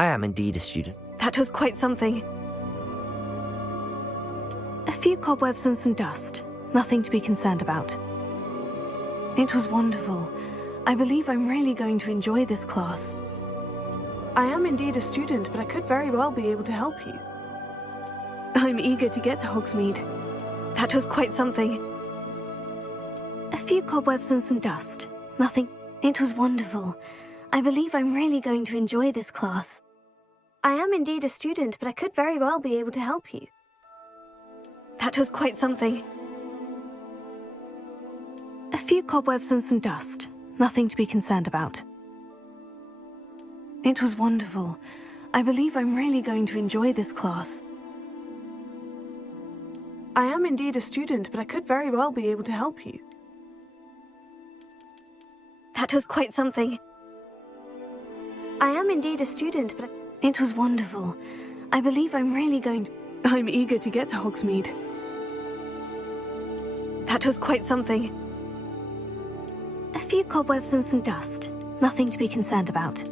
I am indeed a student. That was quite something. A few cobwebs and some dust. Nothing to be concerned about. It was wonderful. I believe I'm really going to enjoy this class. I am indeed a student, but I could very well be able to help you. I'm eager to get to Hogsmeade. That was quite something. A few cobwebs and some dust. Nothing. It was wonderful. I believe I'm really going to enjoy this class. I am indeed a student, but I could very well be able to help you. That was quite something. A few cobwebs and some dust. Nothing to be concerned about. It was wonderful. I believe I'm really going to enjoy this class. I am indeed a student, but I could very well be able to help you. That was quite something. I am indeed a student, but it was wonderful. I believe I'm really going to... I'm eager to get to Hogsmeade. That was quite something. A few cobwebs and some dust. Nothing to be concerned about.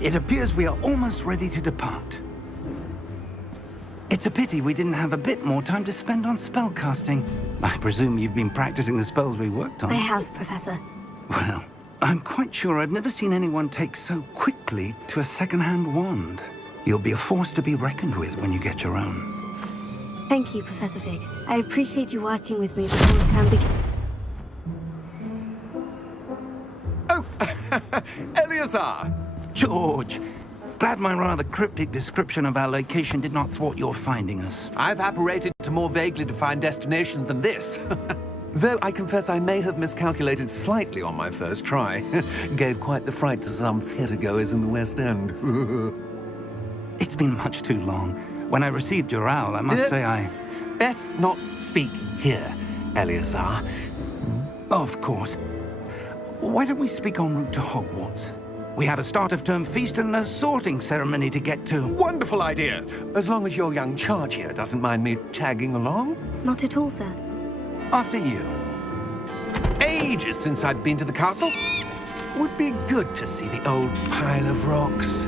It appears we are almost ready to depart. It's a pity we didn't have a bit more time to spend on spellcasting. I presume you've been practicing the spells we worked on. I have, Professor. Well, I'm quite sure I've never seen anyone take so quickly to a second-hand wand. You'll be a force to be reckoned with when you get your own. Thank you, Professor Fig. I appreciate you working with me before the term begins. Oh, Eleazar! George, glad my rather cryptic description of our location did not thwart your finding us. I've apparated to more vaguely defined destinations than this. Though I confess I may have miscalculated slightly on my first try. Gave quite the fright to some theatergoers in the West End. It's been much too long. When I received your owl, I must say I... Best not speak here, Eleazar. Of course. Why don't we speak en route to Hogwarts? We have a start-of-term feast and a sorting ceremony to get to. Wonderful idea! As long as your young charge here doesn't mind me tagging along. Not at all, sir. After you. Ages since I'd been to the castle. Would be good to see the old pile of rocks.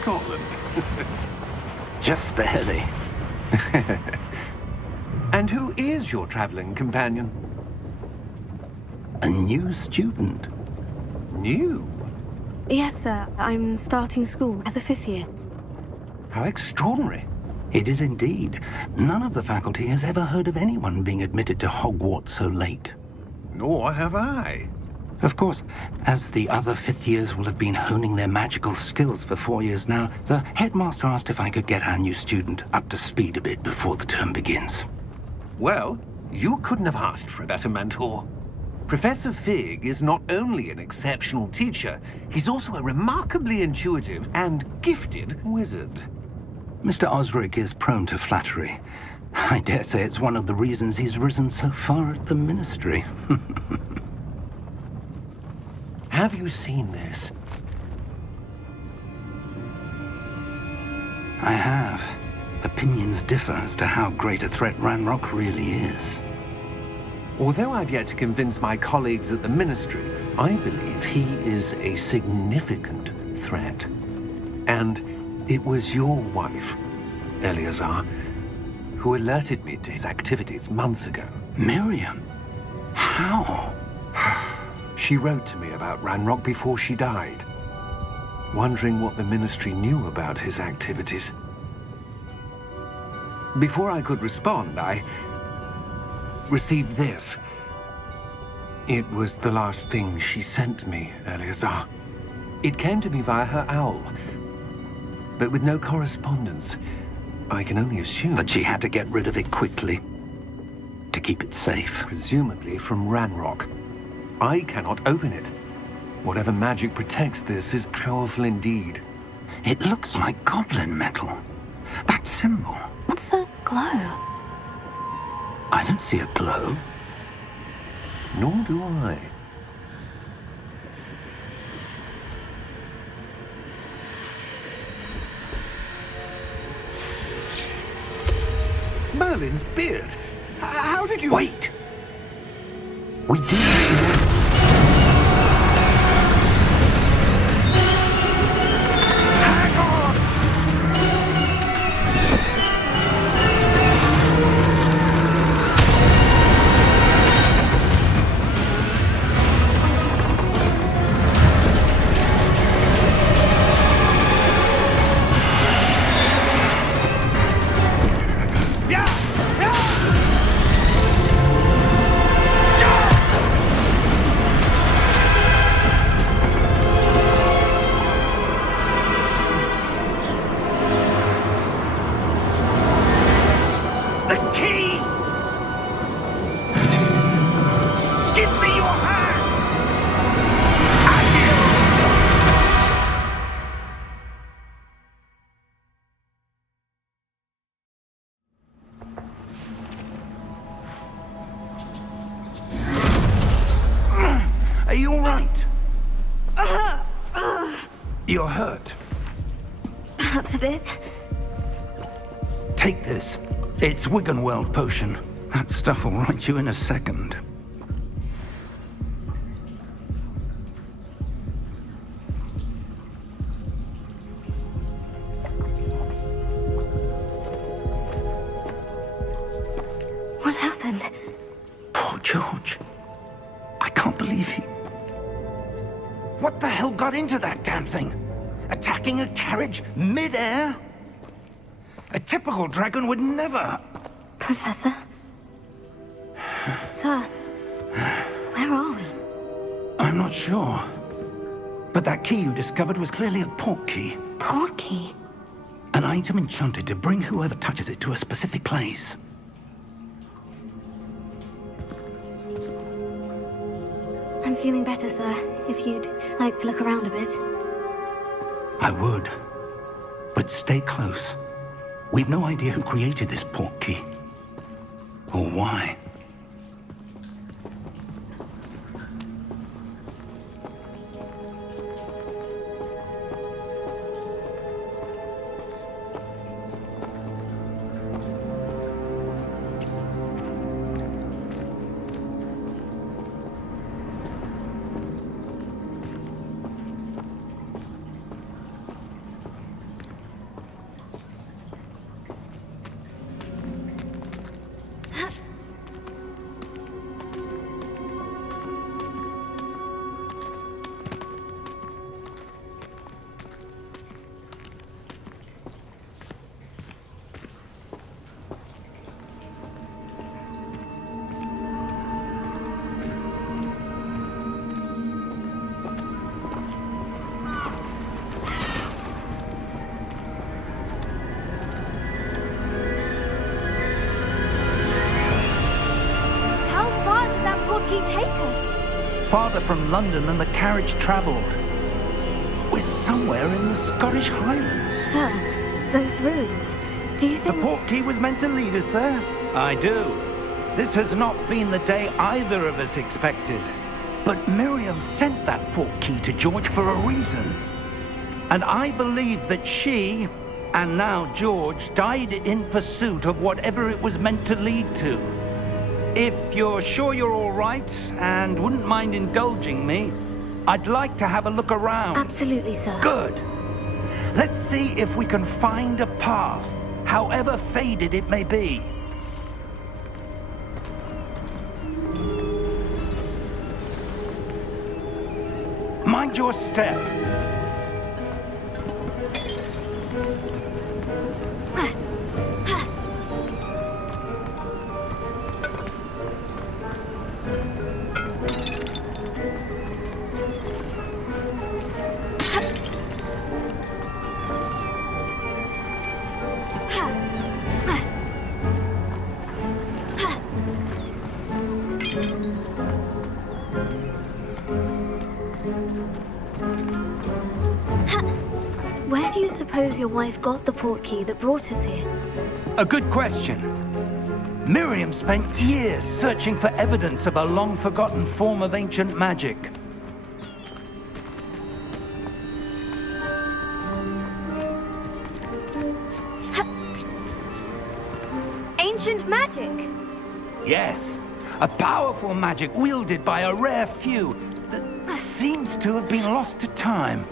Scotland. Just barely. And who is your traveling companion? A new student. New? Yes, sir. I'm starting school as a 5th year. How extraordinary. It is indeed. None of the faculty has ever heard of anyone being admitted to Hogwarts so late. Nor have I. Of course, as the other 5th years will have been honing their magical skills for 4 years now, the headmaster asked if I could get our new student up to speed a bit before the term begins. Well, you couldn't have asked for a better mentor. Professor Fig is not only an exceptional teacher, he's also a remarkably intuitive and gifted wizard. Mr. Osric is prone to flattery. I dare say it's one of the reasons he's risen so far at the ministry. Have you seen this? I have. Opinions differ as to how great a threat Ranrock really is. Although I've yet to convince my colleagues at the ministry, I believe he is a significant threat. And it was your wife, Eleazar, who alerted me to his activities months ago. Miriam? How? She wrote to me about Ranrock before she died, wondering what the ministry knew about his activities. Before I could respond, I received this. It was the last thing she sent me, Eleazar. It came to me via her owl, but with no correspondence. I can only assume That she had to get rid of it quickly, to keep it safe. presumably from Ranrock. I cannot open it. Whatever magic protects this is powerful indeed. It looks like goblin metal. That symbol. What's the glow? I don't see a glow. Nor do I. Merlin's beard. How did you... Wait! We do. Hang on! The key! Give me your hand! Are you all right? You're hurt. Perhaps a bit. Take this. It's Wiggenweld potion. That stuff will right you in a second. What happened? Poor George. I can't believe he... What the hell got into that damn thing? Attacking a carriage mid-air? A typical dragon would never... Professor? Sir, where are we? I'm not sure. But that key you discovered was clearly a port key. Port key? An item enchanted to bring whoever touches it to a specific place. I'm feeling better, sir. If you'd like to look around a bit. I would. But stay close. We've no idea who created this port key. Or why. did he take us? Farther from London than the carriage travelled. We're somewhere in the Scottish Highlands. Sir, those ruins. Do you The think... portkey was meant to lead us there? I do. This has not been the day either of us expected. But Miriam sent that portkey to George for a reason. And I believe that she, and now George, died in pursuit of whatever it was meant to lead to. If you're sure you're all right, and wouldn't mind indulging me, I'd like to have a look around. Absolutely, sir. Good. Let's see if we can find a path, however faded it may be. Mind your step. Where do you suppose your wife got the portkey that brought us here? A good question. Miriam spent years searching for evidence of a long-forgotten form of ancient magic. Ancient magic? Yes, a powerful magic wielded by a rare few that seems to have been lost to time.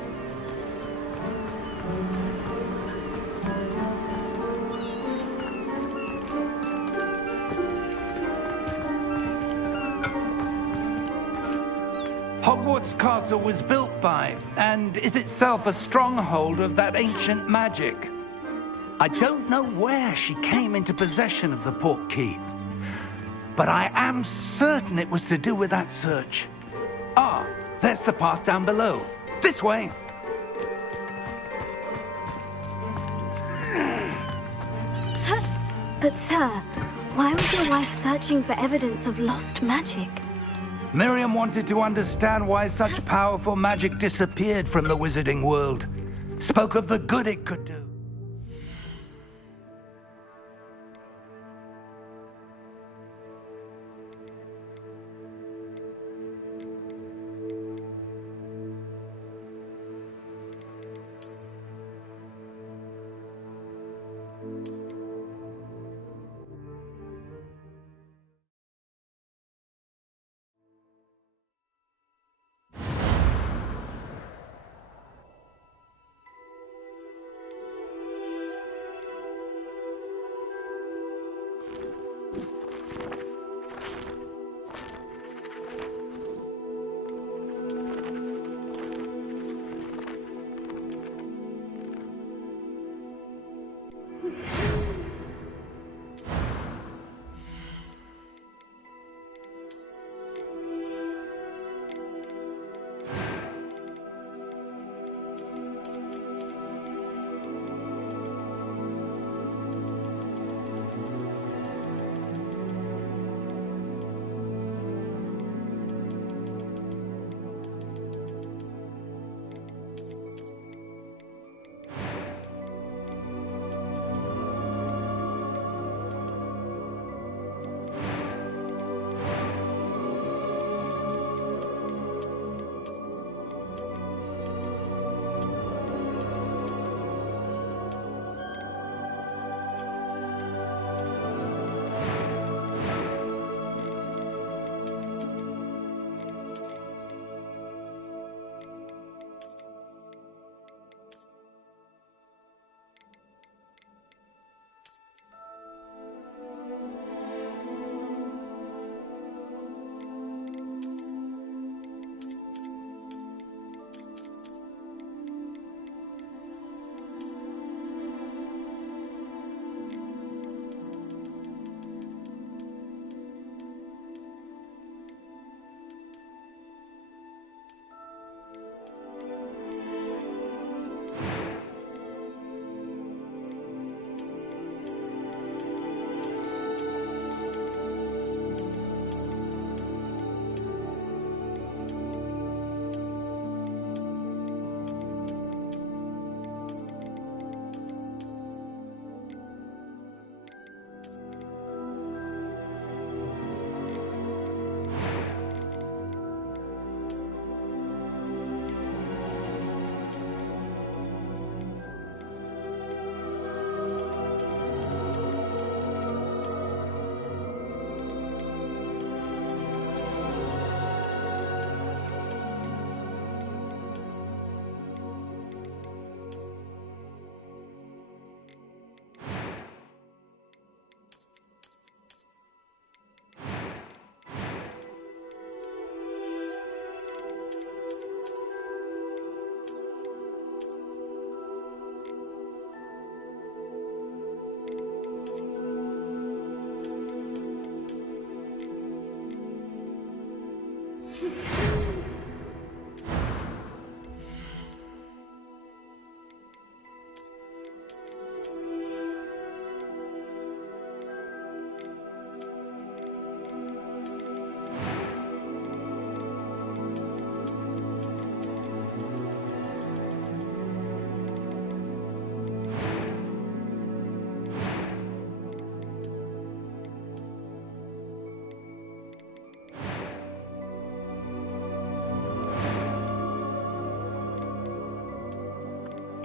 Hogwarts Castle was built by, and is itself a stronghold of that ancient magic. I don't know where she came into possession of the portkey, but I am certain it was to do with that search. Ah, there's the path down below. This way. But sir, why was your wife searching for evidence of lost magic? Miriam wanted to understand why such powerful magic disappeared from the wizarding world. Spoke of the good it could do.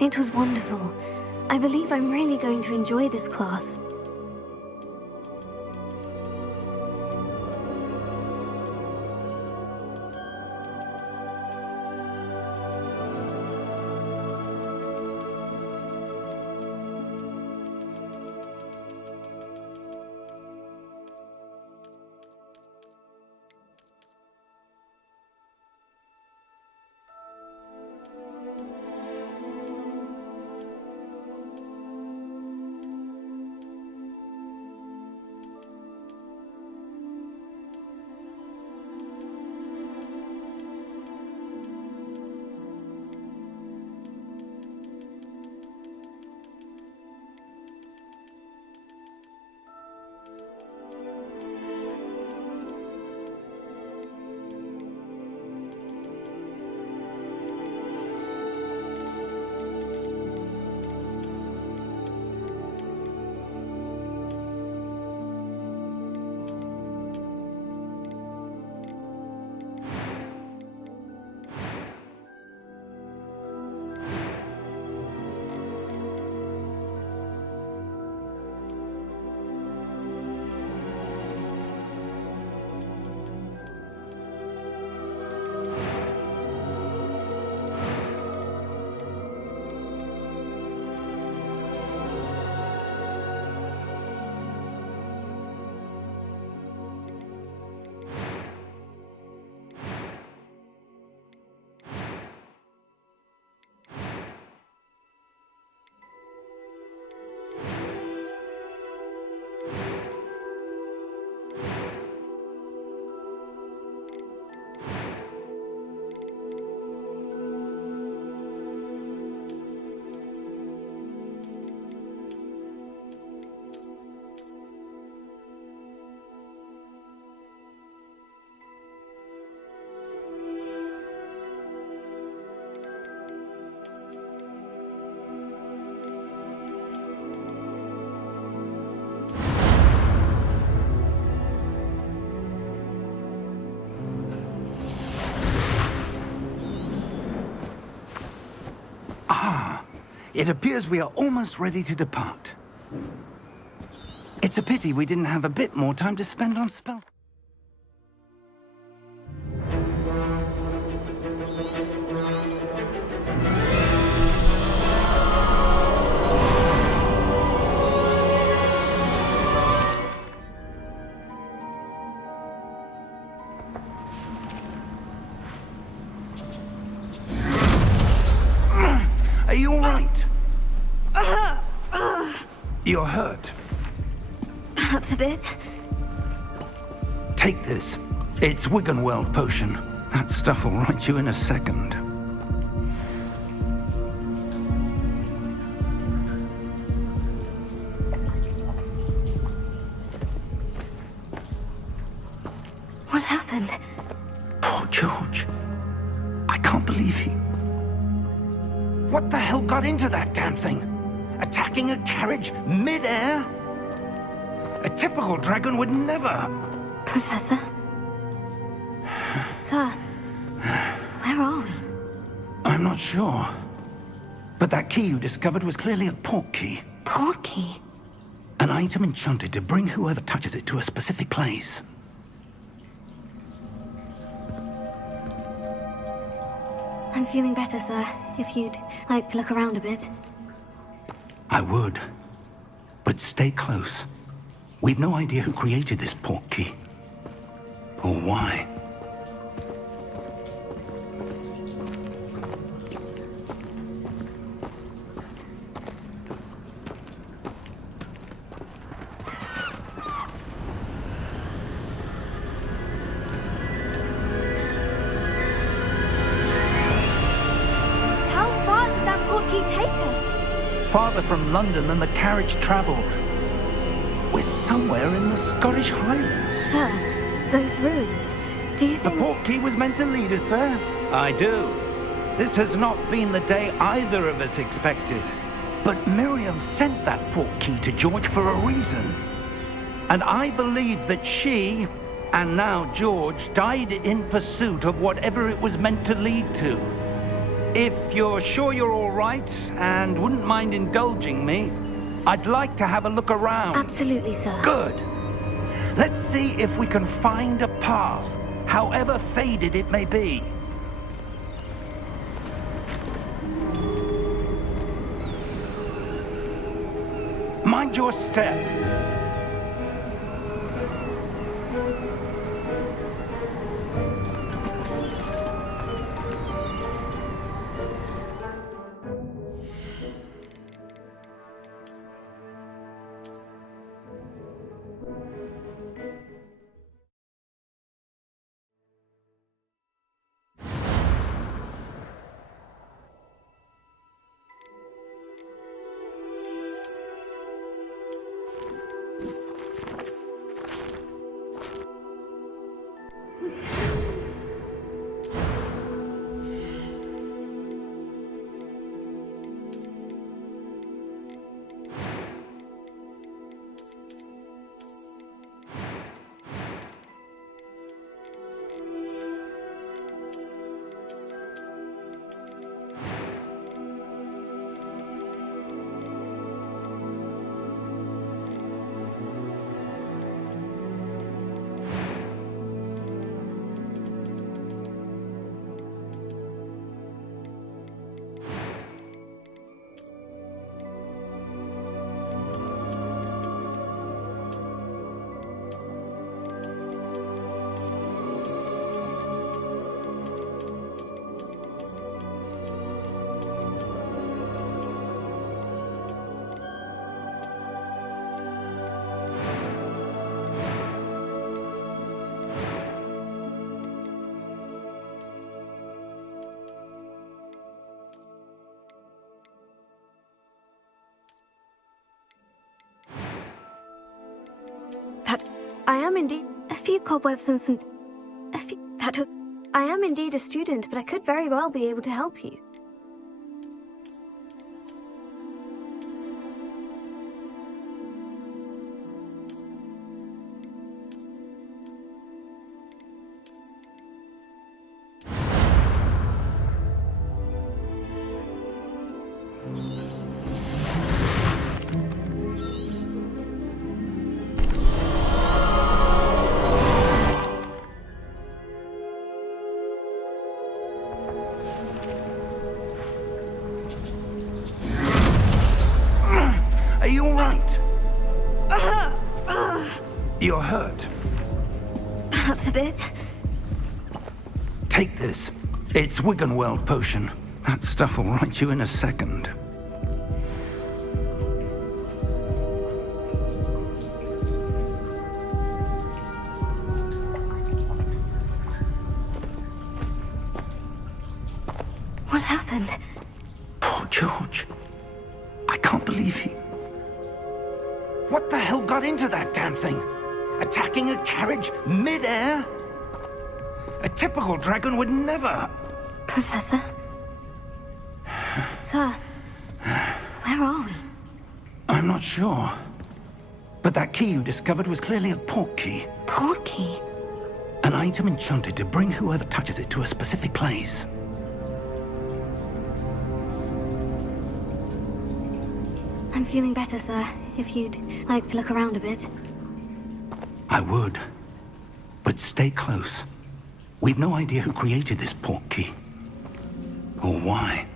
It was wonderful. I believe I'm really going to enjoy this class. It appears we are almost ready to depart. It's a pity we didn't have a bit more time to spend on spell. Are you all right? You're hurt. Perhaps a bit. Take this. It's Wiggenweld potion. That stuff will right you in a second. What happened? Poor George. I can't believe he... What the hell got into that damn thing? Attacking a carriage mid-air? A typical dragon would never... Professor? Sir, where are we? I'm not sure. But that key you discovered was clearly a port key. Port key? An item enchanted to bring whoever touches it to a specific place. I'm feeling better, sir. If you'd like to look around a bit. I would. But stay close. We've no idea who created this port key. Or why. How far did that port key take us? Farther from London than the carriage travelled. We're somewhere in the Scottish Highlands. Sir, those ruins. Do you The think... port key was meant to lead us there? I do. This has not been the day either of us expected. But Miriam sent that port key to George for a reason. And I believe that she, and now George, died in pursuit of whatever it was meant to lead to. If you're sure you're all right and wouldn't mind indulging me, I'd like to have a look around. Absolutely, sir. Good. Let's see if we can find a path, however faded it may be. Mind your step. I am indeed a few cobwebs and some... I am indeed a student, but I could very well be able to help you. Are you all right? You're hurt. Perhaps a bit. Take this. It's Wiggenweld potion. That stuff will right you in a second. What happened? Poor George. I can't believe he... What the hell got into that damn thing? Attacking a carriage mid-air? A typical dragon would never... Professor? Sir, where are we? I'm not sure. But that key you discovered was clearly a port key. Port key? An item enchanted to bring whoever touches it to a specific place. I'm feeling better, sir. If you'd like to look around a bit. I would. But stay close. We've no idea who created this port key. Or why.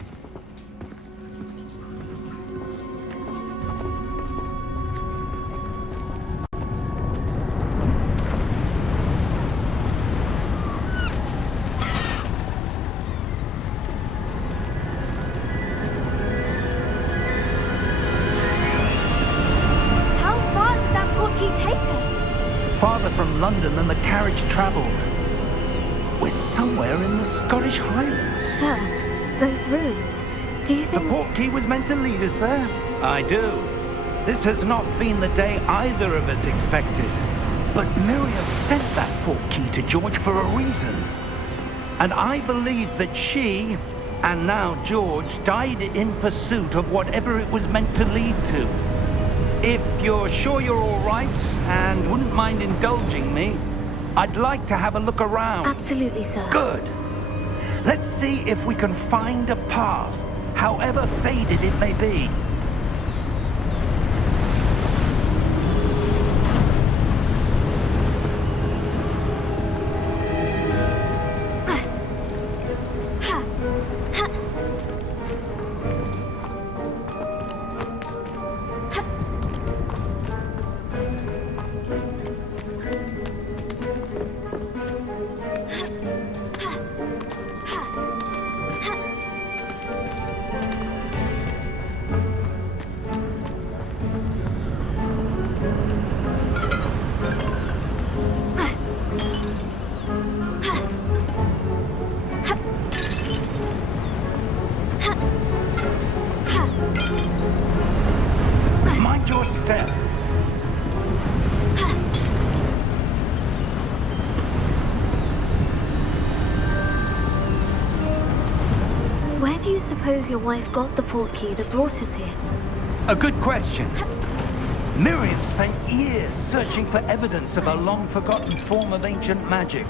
Farther from London than the carriage travelled. We're somewhere in the Scottish Highlands. Sir, those ruins, do you think... The port key was meant to lead us there? I do. This has not been the day either of us expected. But Miriam sent that port key to George for a reason. And I believe that she, and now George, died in pursuit of whatever it was meant to lead to. If you're sure you're all right and wouldn't mind indulging me, I'd like to have a look around. Absolutely, sir. Good. Let's see if we can find a path, however faded it may be. Mind your step. Where do you suppose your wife got the portkey that brought us here? A good question. Miriam spent years searching for evidence of a long-forgotten form of ancient magic.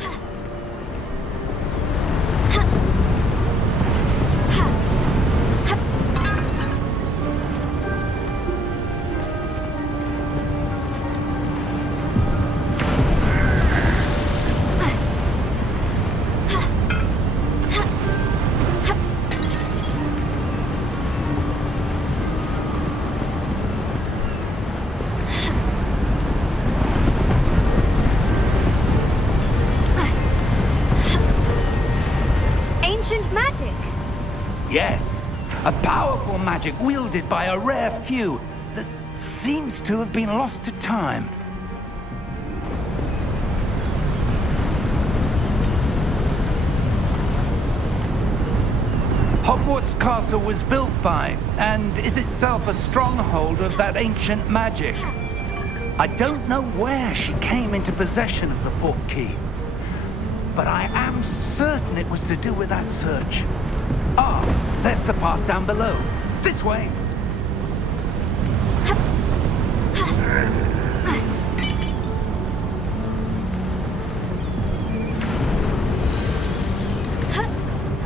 Ancient magic! Yes, a powerful magic wielded by a rare few that seems to have been lost to time. Hogwarts Castle was built by, and is itself a stronghold of that ancient magic. I don't know where she came into possession of the portkey, but I am certain it was to do with that search. Ah, there's the path down below. This way.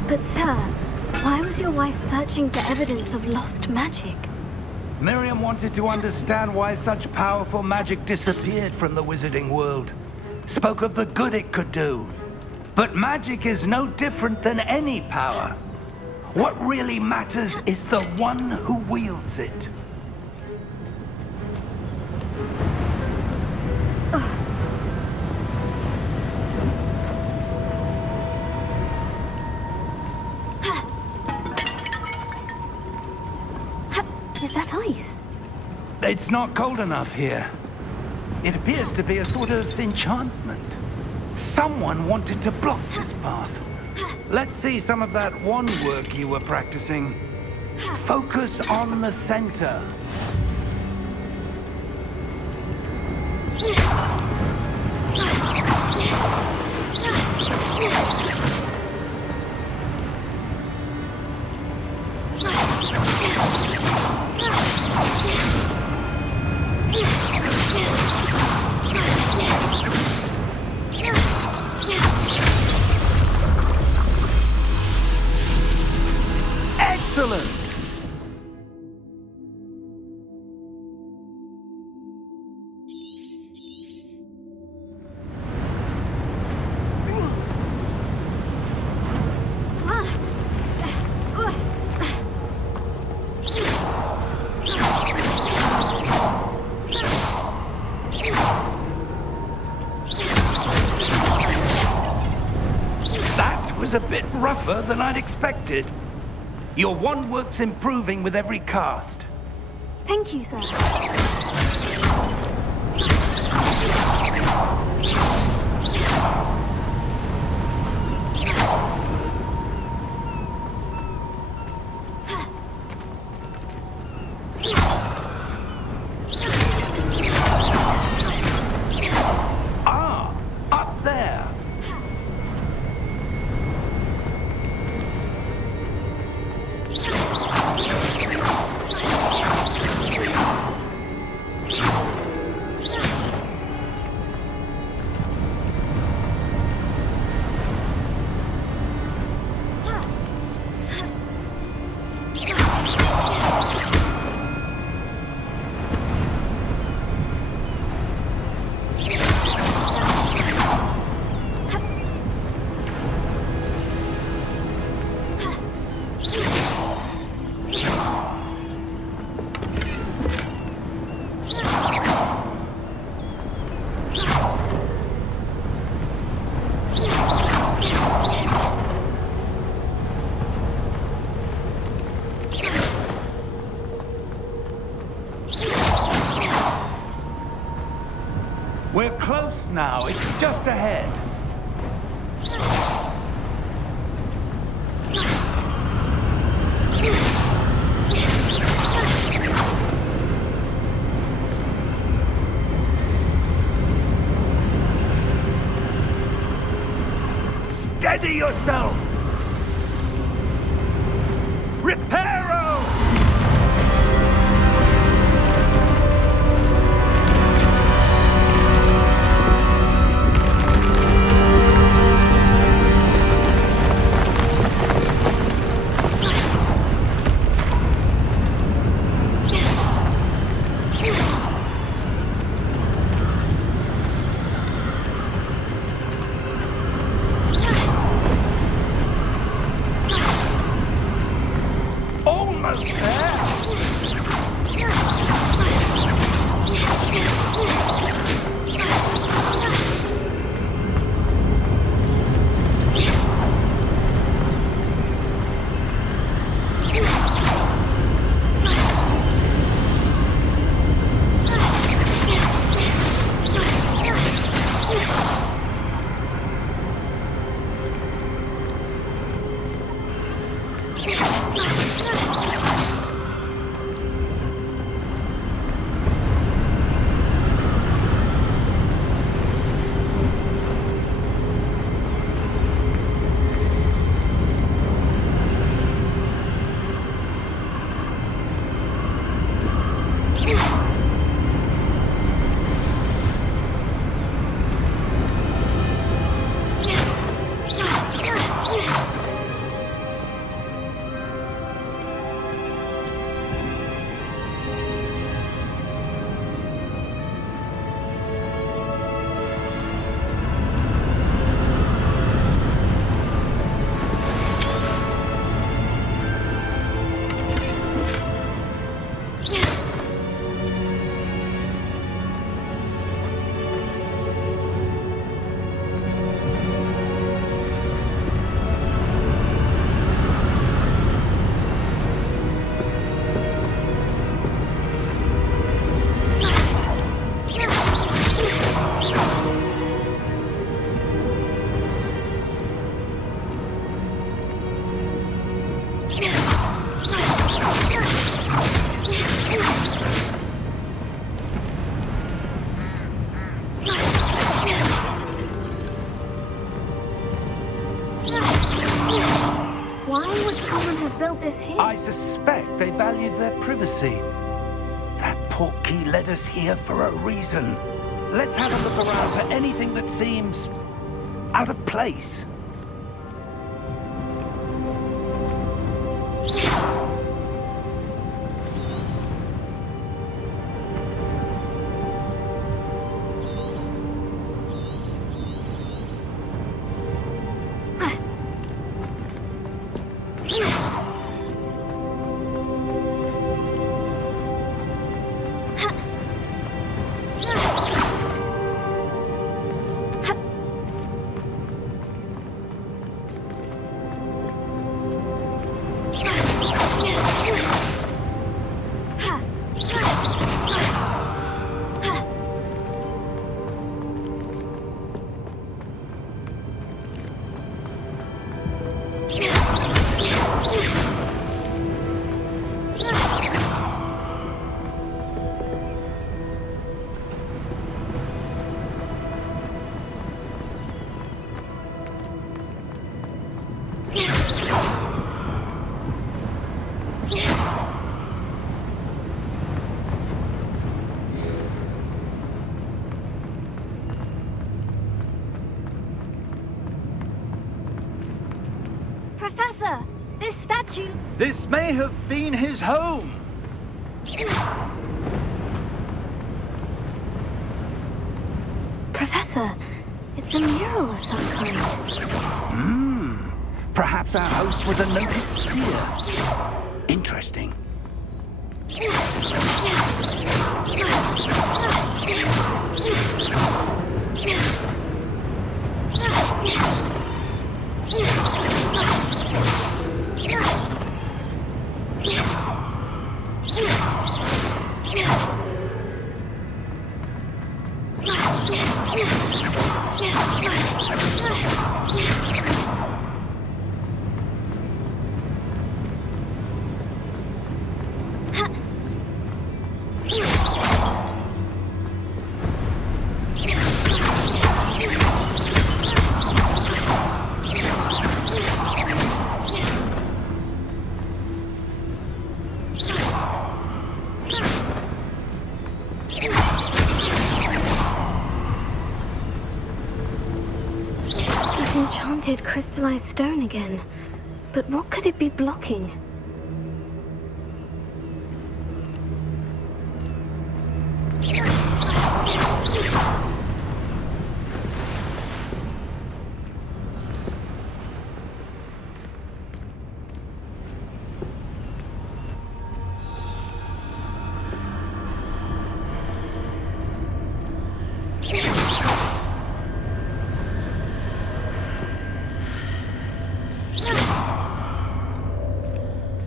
But sir, why was your wife searching for evidence of lost magic? Miriam wanted to understand why such powerful magic disappeared from the wizarding world. Spoke of the good it could do. But magic is no different than any power. What really matters is the one who wields it. Is that ice? It's not cold enough here. It appears to be a sort of enchantment. Someone wanted to block this path. Let's see some of that wand work you were practicing. Focus on the center. Excellent! That was a bit rougher than I'd expected. Your wand work's improving with every cast. Thank you, sir. Ah, up there. just ahead. Steady yourself! Reparo! Almost there! Why would someone have built this here? I suspect they valued their privacy. That portkey led us here for a reason. Let's have a look around for anything that seems out of place. Professor, this statue... This may have been his home. Professor, it's a mural of some kind. Perhaps our host was a noted seer. Interesting. enchanted crystallized stone again. But what could it be blocking?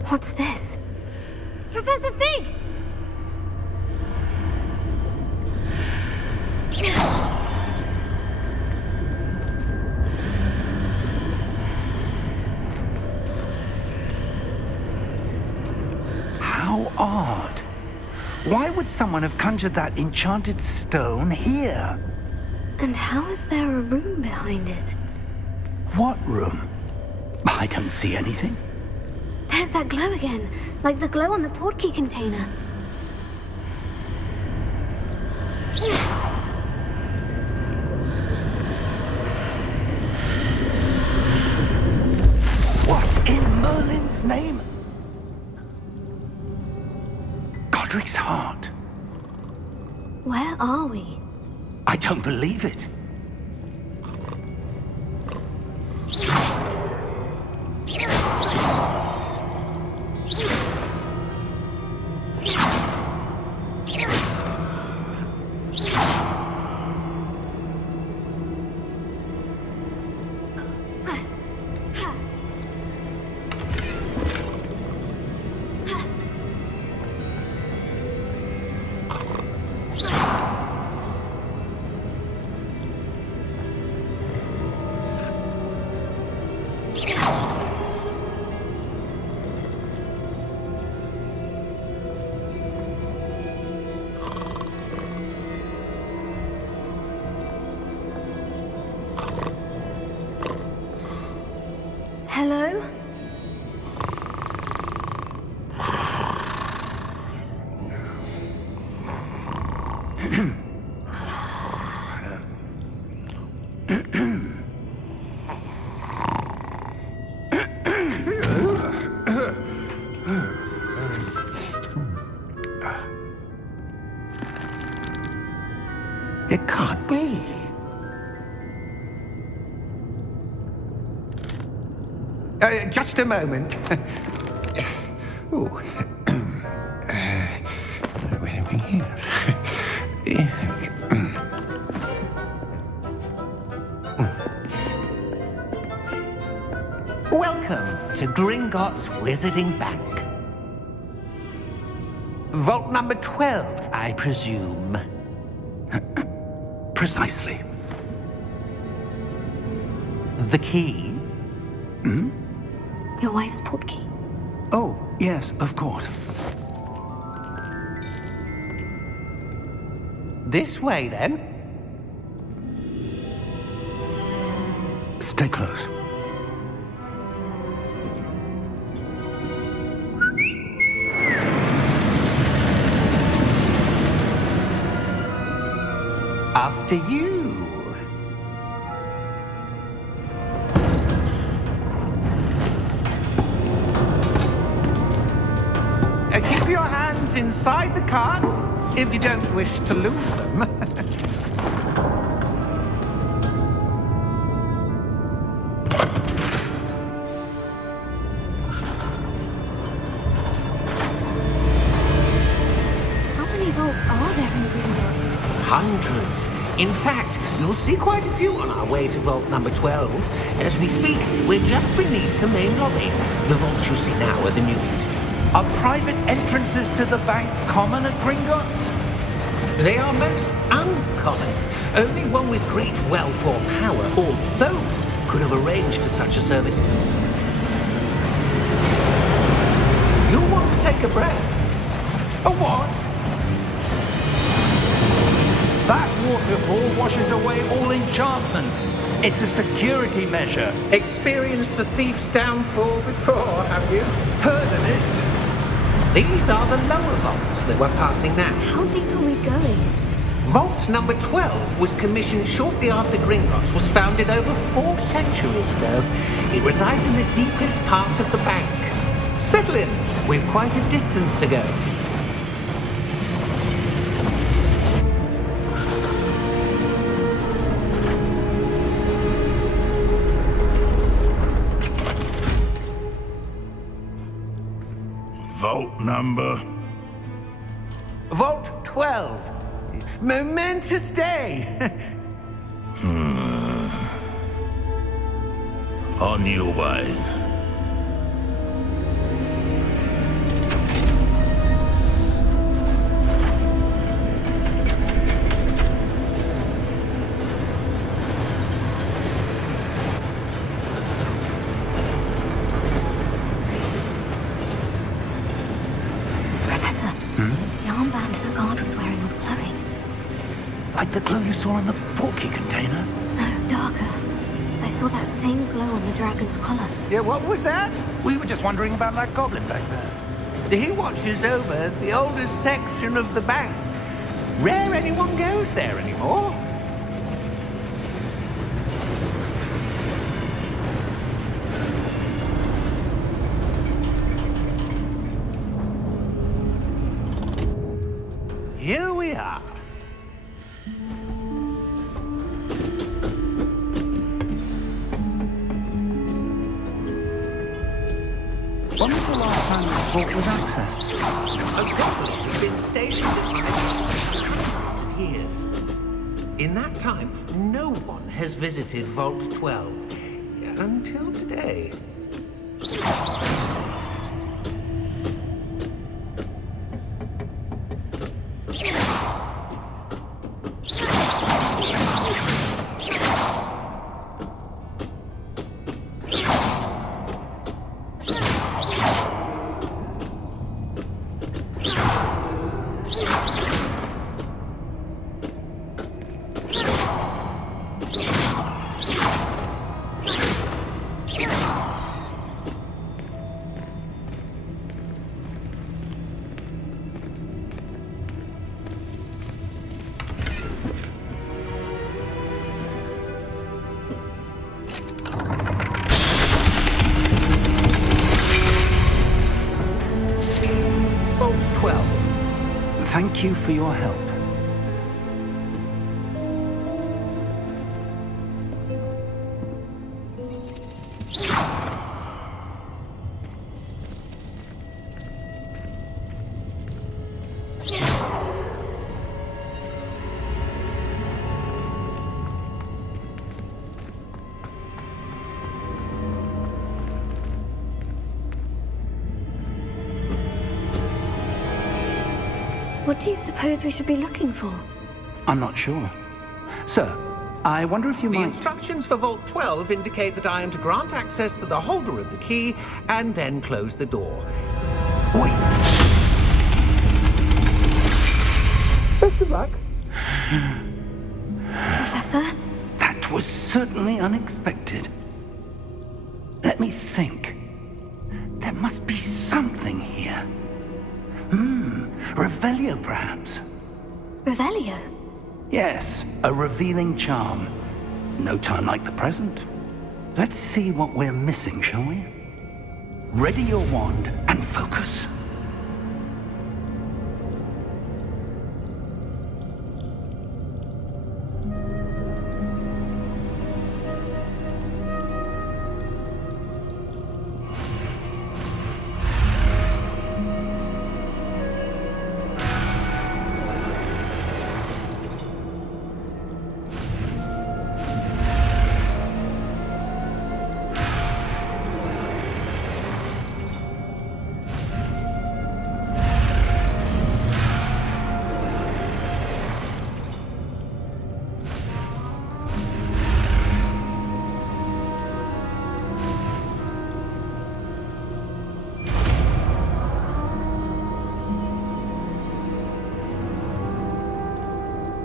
What's this? Professor Fig! How odd. Why would someone have conjured that enchanted stone here? And how is there a room behind it? What room? I don't see anything. There's that glow again, like the glow on the portkey container. What in Merlin's name? Godric's heart. Where are we? I don't believe it. Hello? It can't be. Just a moment. Oh. Where are we here? Welcome to Gringotts Wizarding Bank. Vault number 12, I presume. Precisely. The key? Your wife's portkey. Oh, yes, of course. This way, then. Stay close. After you. Keep your hands inside the cart if you don't wish to lose them. How many vaults are there in Gringotts? Hundreds. In fact, you'll see quite a few on our way to vault number 12. As we speak, we're just beneath the main lobby. The vaults you see now are the newest. Are private entrances to the bank common at Gringotts? They are most uncommon. Only one with great wealth or power, or both, could have arranged for such a service. You'll want to take a breath. A what? That waterfall washes away all enchantments. It's a security measure. Experienced the thief's downfall before, have you? Heard of it? These are the lower vaults that we're passing now. How deep are we going? Vault number 12 was commissioned shortly after Gringotts was founded over 4 centuries ago. It resides in the deepest part of the bank. Settle in. We've quite a distance to go. Vault number? Vault 12. Momentous day. On your way. Professor, the armband the guard was wearing was glowing. Like the glow you saw in the porky container? No, darker. I saw that same glow on the dragon's collar. Yeah, what was that? We were just wondering about that goblin back there. He watches over the oldest section of the bank. Rare anyone goes there anymore. Here we are. When was the last time this vault was accessed? A goblin has been stationed at my house for hundreds of years. In that time, no one has visited Vault 12 until today. Vault 12. Thank you for your help. What do you suppose we should be looking for? I'm not sure. Sir, I wonder if you The might... instructions for Vault 12 indicate that I am to grant access to the holder of the key and then close the door. Wait! Best of luck. Professor? That was certainly unexpected. Let me think. There must be something here. Revelio, perhaps? Revelio? Yes, a revealing charm. No time like the present. Let's see what we're missing, shall we? Ready your wand and focus.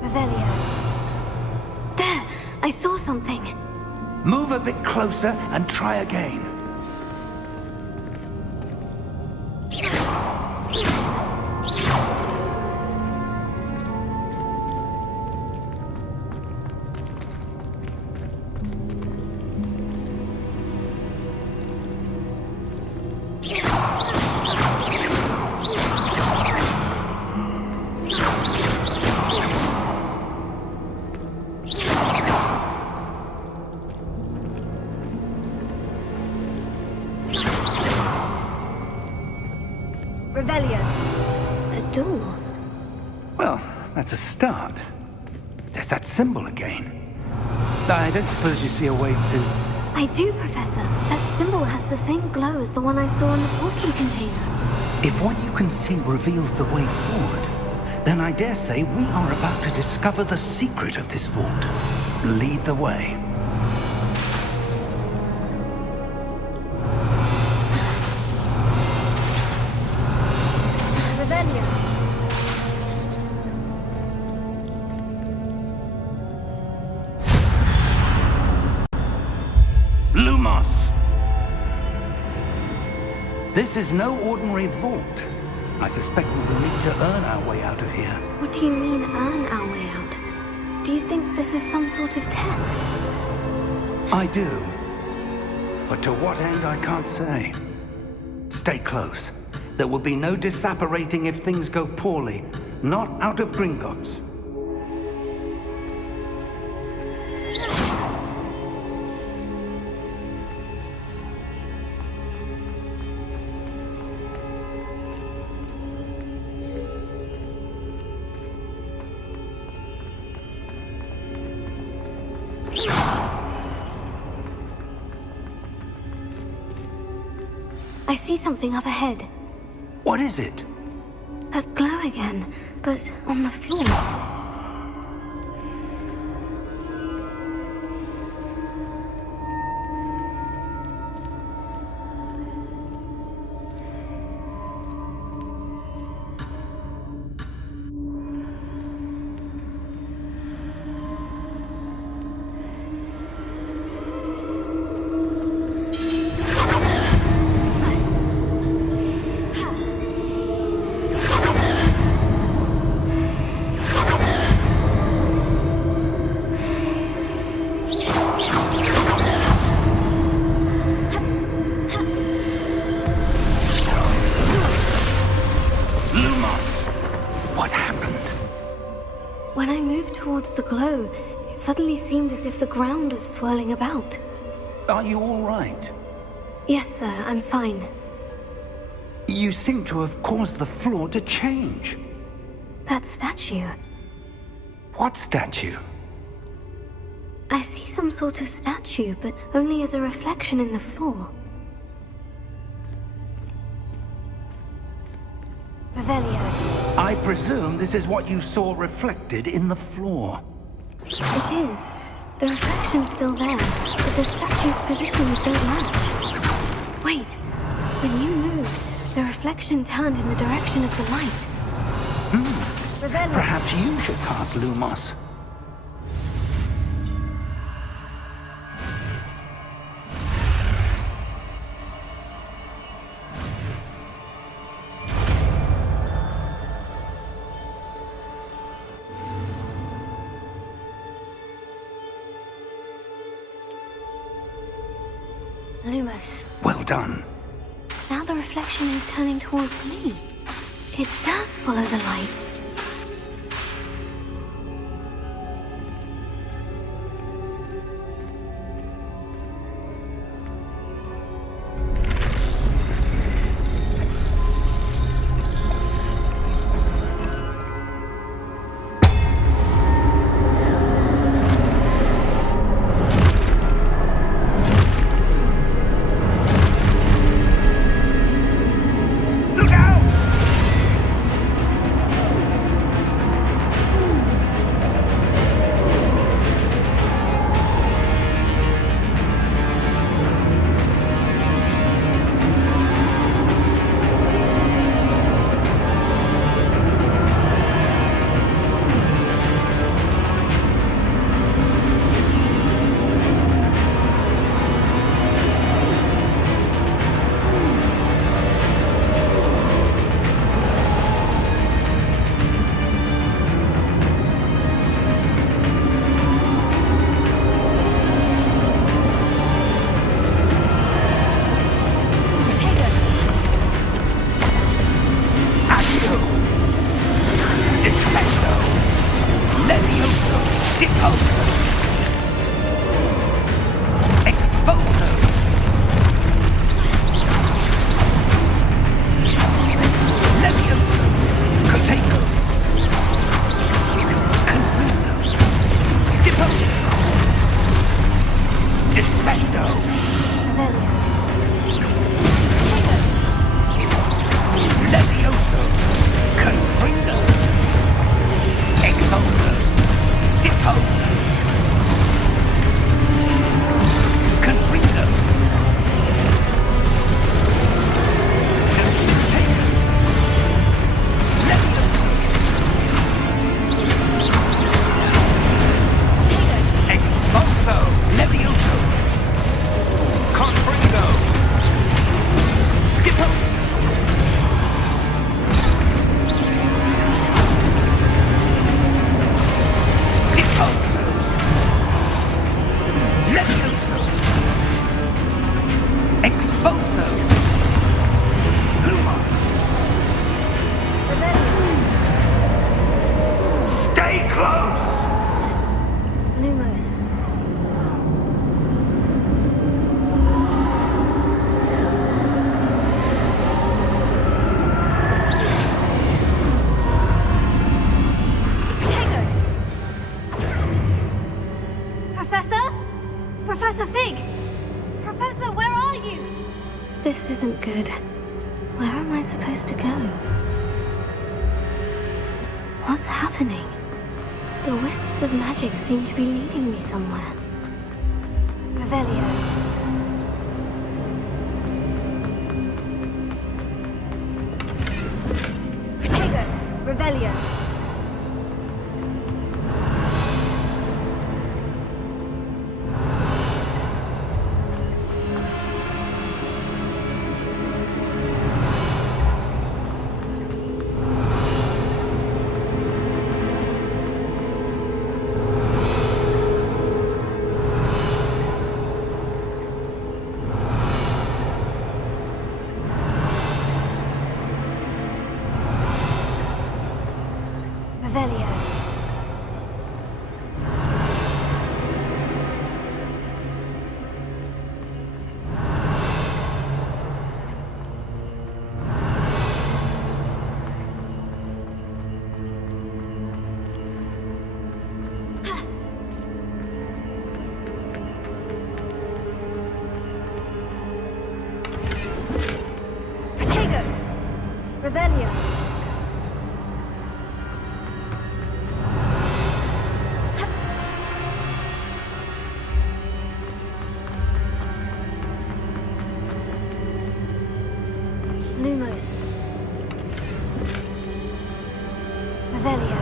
Revelio. There! I saw something. Move a bit closer and try again. Revelio. A door? Well, that's a start. There's that symbol again. I don't suppose you see a way to... I do, Professor. That symbol has the same glow as the one I saw in the portkey container. If what you can see reveals the way forward, then I dare say we are about to discover the secret of this vault. Lead the way. Revelio. Lumos! This is no ordinary vault. I suspect we will need to earn our way out of here. What do you mean, earn our way out? Do you think this is some sort of test? I do. But to what end, I can't say. Stay close. There will be no disapparating if things go poorly. Not out of Gringotts. I see something up ahead. What is it? That glow again, but on the floor. When I moved towards the glow, it suddenly seemed as if the ground was swirling about. Are you all right? Yes, sir, I'm fine. You seem to have caused the floor to change. That statue. What statue? I see some sort of statue, but only as a reflection in the floor. Revelio. I presume this is what you saw reflected in the floor. It is. The reflection's still there, but the statue's positions don't match. Wait. When you moved, the reflection turned in the direction of the light. Revelio. Perhaps you should cast Lumos. Lumos. Well done. Now the reflection is turning towards me. It does follow the light. This isn't good. Where am I supposed to go? What's happening? The wisps of magic seem to be leading me somewhere. Revelio. Protego! Revelio! Revelio. Protego! Revelio. Lumos. Revelio.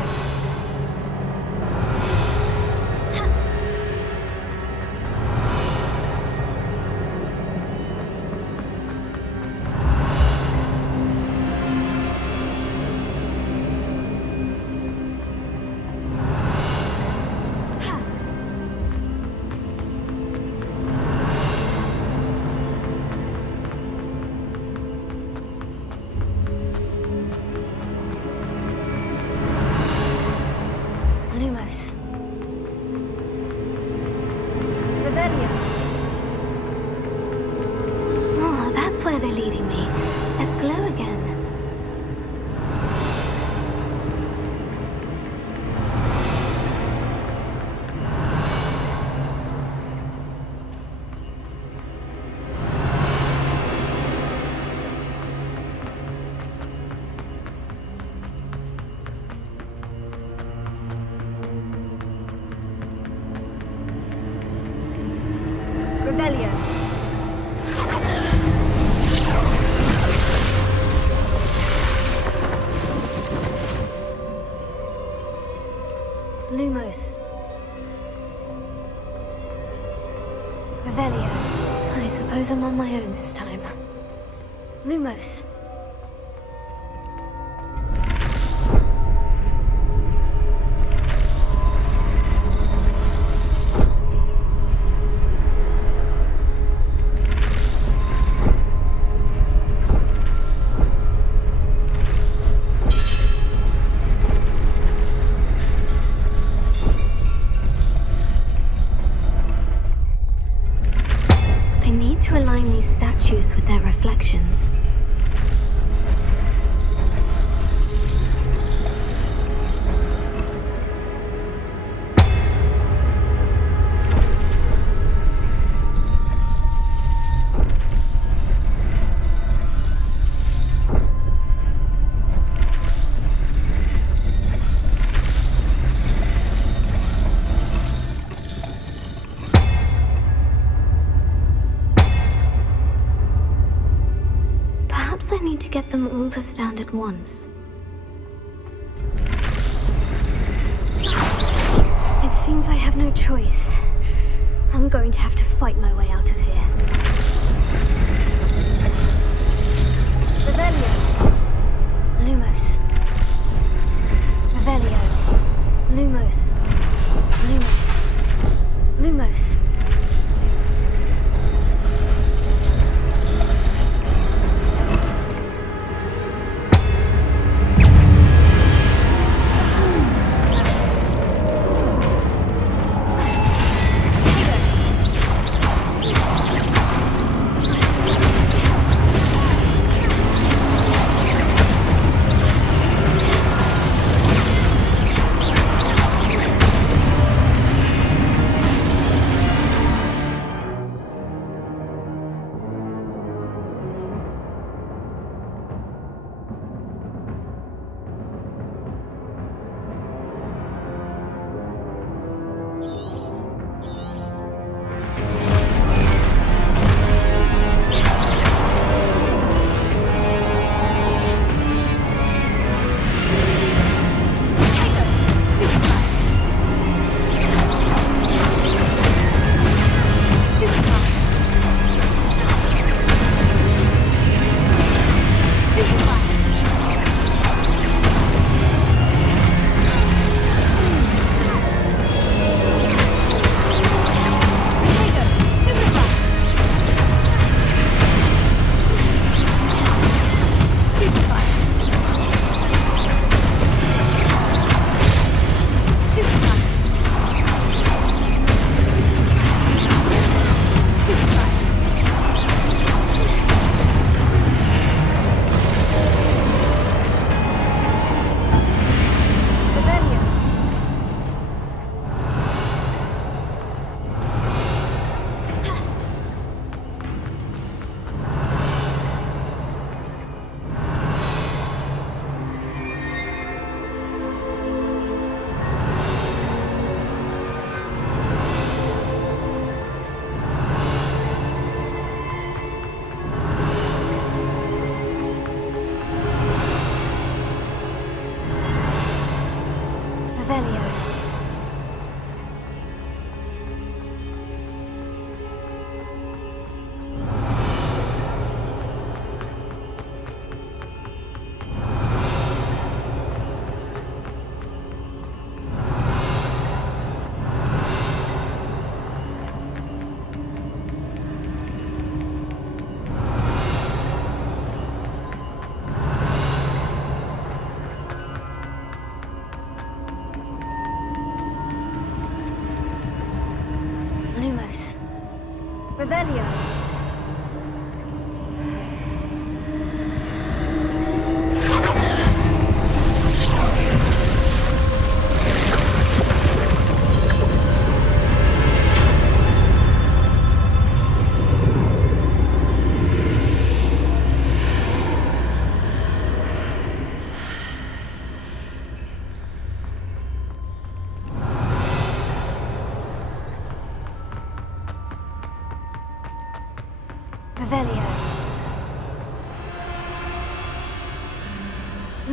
Lumos. Revelio. Oh, that's where they're leading me. That glow again. Revelio. Lumos. Revelio. I suppose I'm on my own this time. Lumos. I need to align these statues with their reflections. Perhaps I need to get them all to stand at once. It seems I have no choice. I'm going to have to fight my way out of here. Revelio. Lumos. Revelio. Lumos. Lumos. Lumos.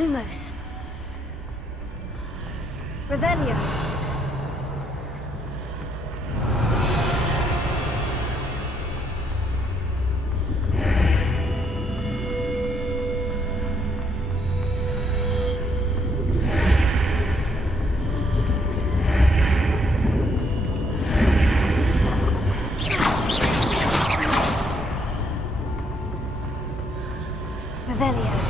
Lumos. Revelio. Revelio.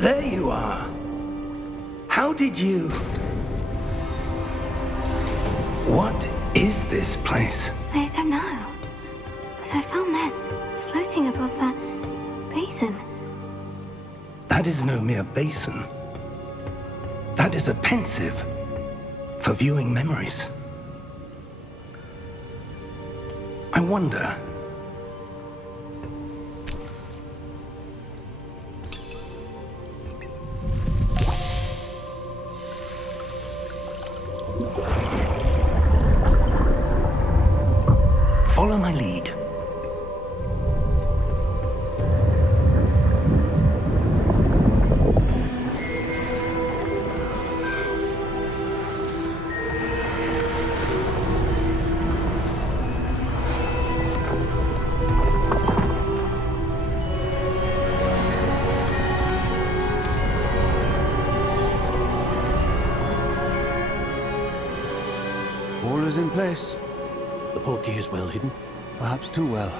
There you are. How did you... What is this place? I don't know. But I found this floating above that basin. That is no mere basin. That is a pensive for viewing memories. I wonder... Follow my lead. All is in place. The portkey is well hidden. Perhaps too well.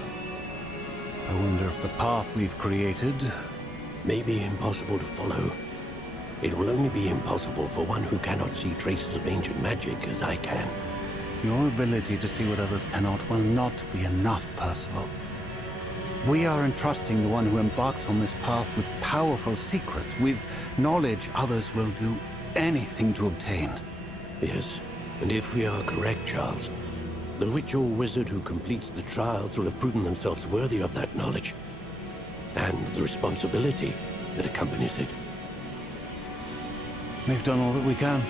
I wonder if the path we've created... May be impossible to follow. It will only be impossible for one who cannot see traces of ancient magic as I can. Your ability to see what others cannot will not be enough, Percival. We are entrusting the one who embarks on this path with powerful secrets, with knowledge others will do anything to obtain. Yes, and if we are correct, Charles, the witch or wizard who completes the trials will have proven themselves worthy of that knowledge, and the responsibility that accompanies it. We've done all that we can.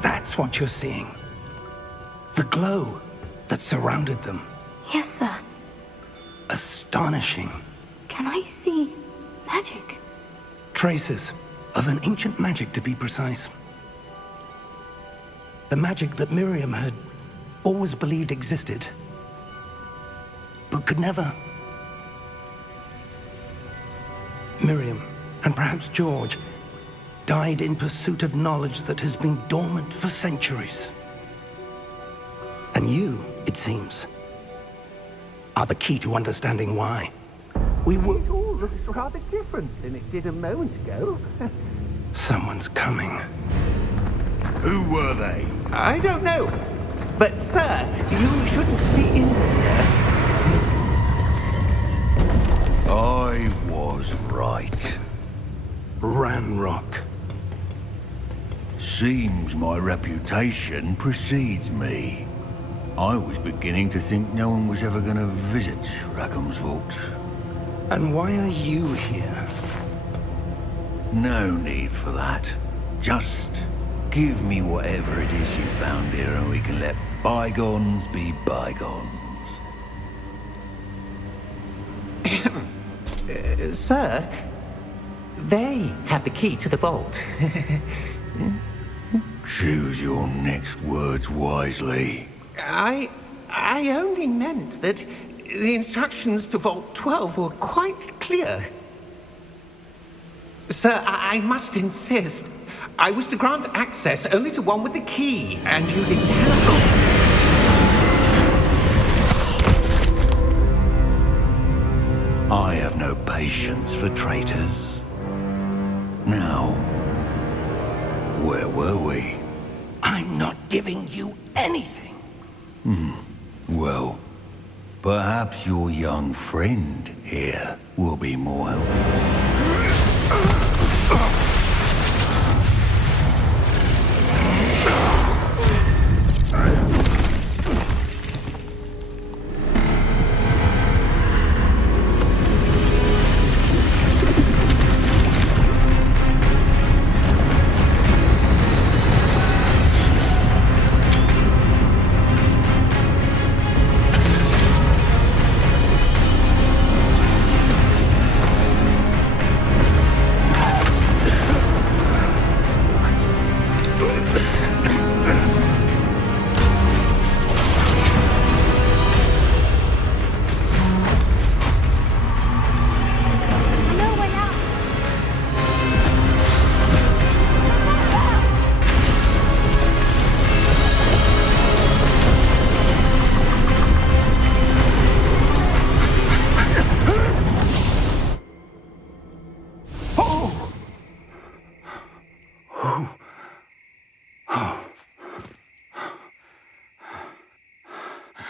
That's what you're seeing. The glow that surrounded them. Yes, sir. Astonishing. Can I see magic? Traces of an ancient magic, to be precise. The magic that Miriam had always believed existed, but could never. Miriam, and perhaps George, died in pursuit of knowledge that has been dormant for centuries. And you, it seems, are the key to understanding why. We were... It all looks rather different than it did a moment ago. Someone's coming. Who were they? I don't know. But, sir, you shouldn't be in here. I was right. Ranrock. Seems my reputation precedes me. I was beginning to think no one was ever going to visit Rackham's vault. And why are you here? No need for that. Just give me whatever it is you found here and we can let bygones be bygones. Sir, they have the key to the vault. Choose your next words wisely. I only meant that the instructions to Vault 12 were quite clear. Sir, I must insist. I was to grant access only to one with the key, and you didn't have patience for traitors. Now, where were we? I'm not giving you anything. Well, perhaps your young friend here will be more helpful.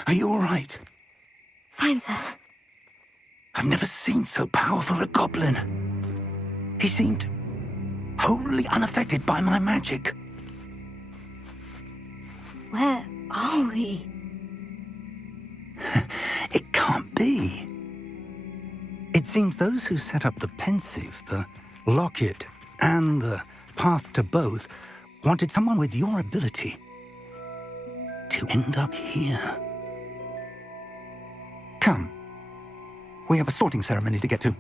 Are you all right? Fine, sir. I've never seen so powerful a goblin. He seemed wholly unaffected by my magic. Where are we? It can't be. It seems those who set up the pensive, the locket, and the path to both wanted someone with your ability to end up here. Come. We have a sorting ceremony to get to.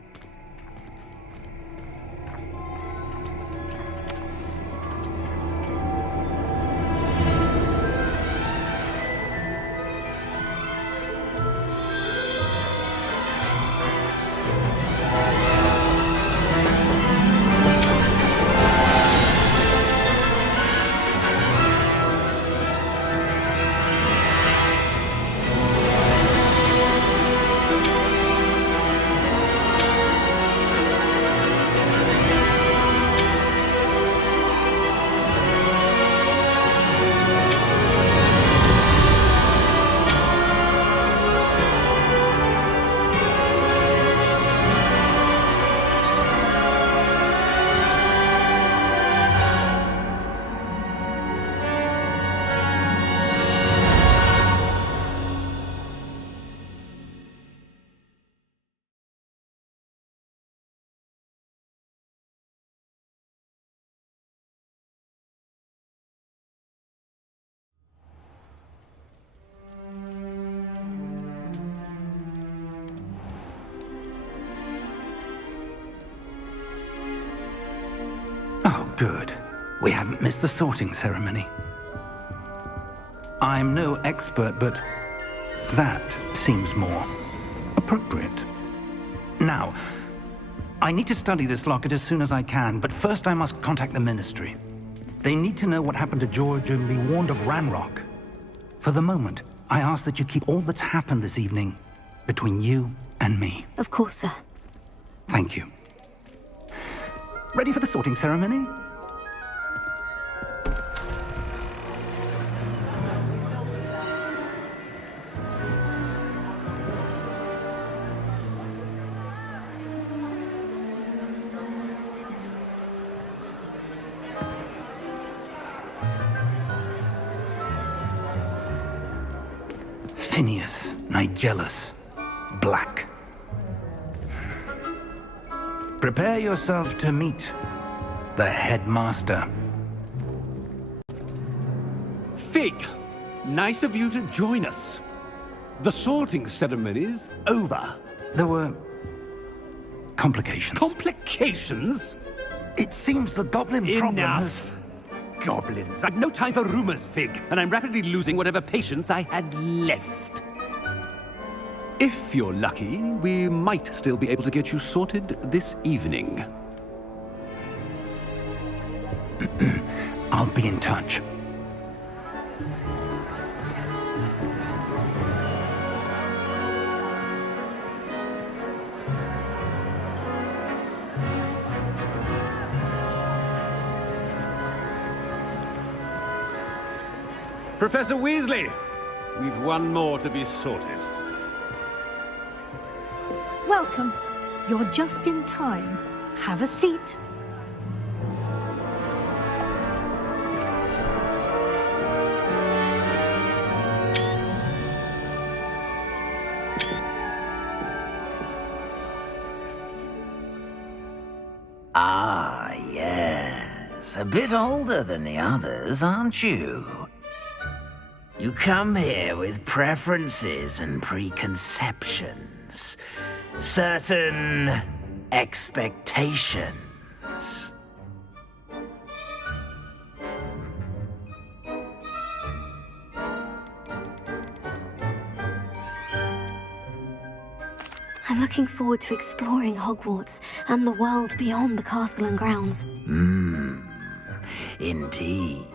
Oh, good. We haven't missed the sorting ceremony. I'm no expert, but that seems more appropriate. Now, I need to study this locket as soon as I can, but first I must contact the Ministry. They need to know what happened to George and be warned of Ranrock. For the moment, I ask that you keep all that's happened this evening between you and me. Of course, sir. Thank you. Ready for the sorting ceremony? Phineas, Nigellus, Black. Prepare yourself to meet the headmaster. Fig, nice of you to join us. The sorting ceremony's over. There were complications. Complications? It seems the goblin problem has... Enough. Goblins. I've no time for rumors, Fig, and I'm rapidly losing whatever patience I had left. If you're lucky, we might still be able to get you sorted this evening. I'll be in touch. Professor Weasley, we've one more to be sorted. Welcome. You're just in time. Have a seat. Ah, yes. A bit older than the others, aren't you? You come here with preferences and preconceptions. Certain expectations. I'm looking forward to exploring Hogwarts and the world beyond the castle and grounds. Indeed.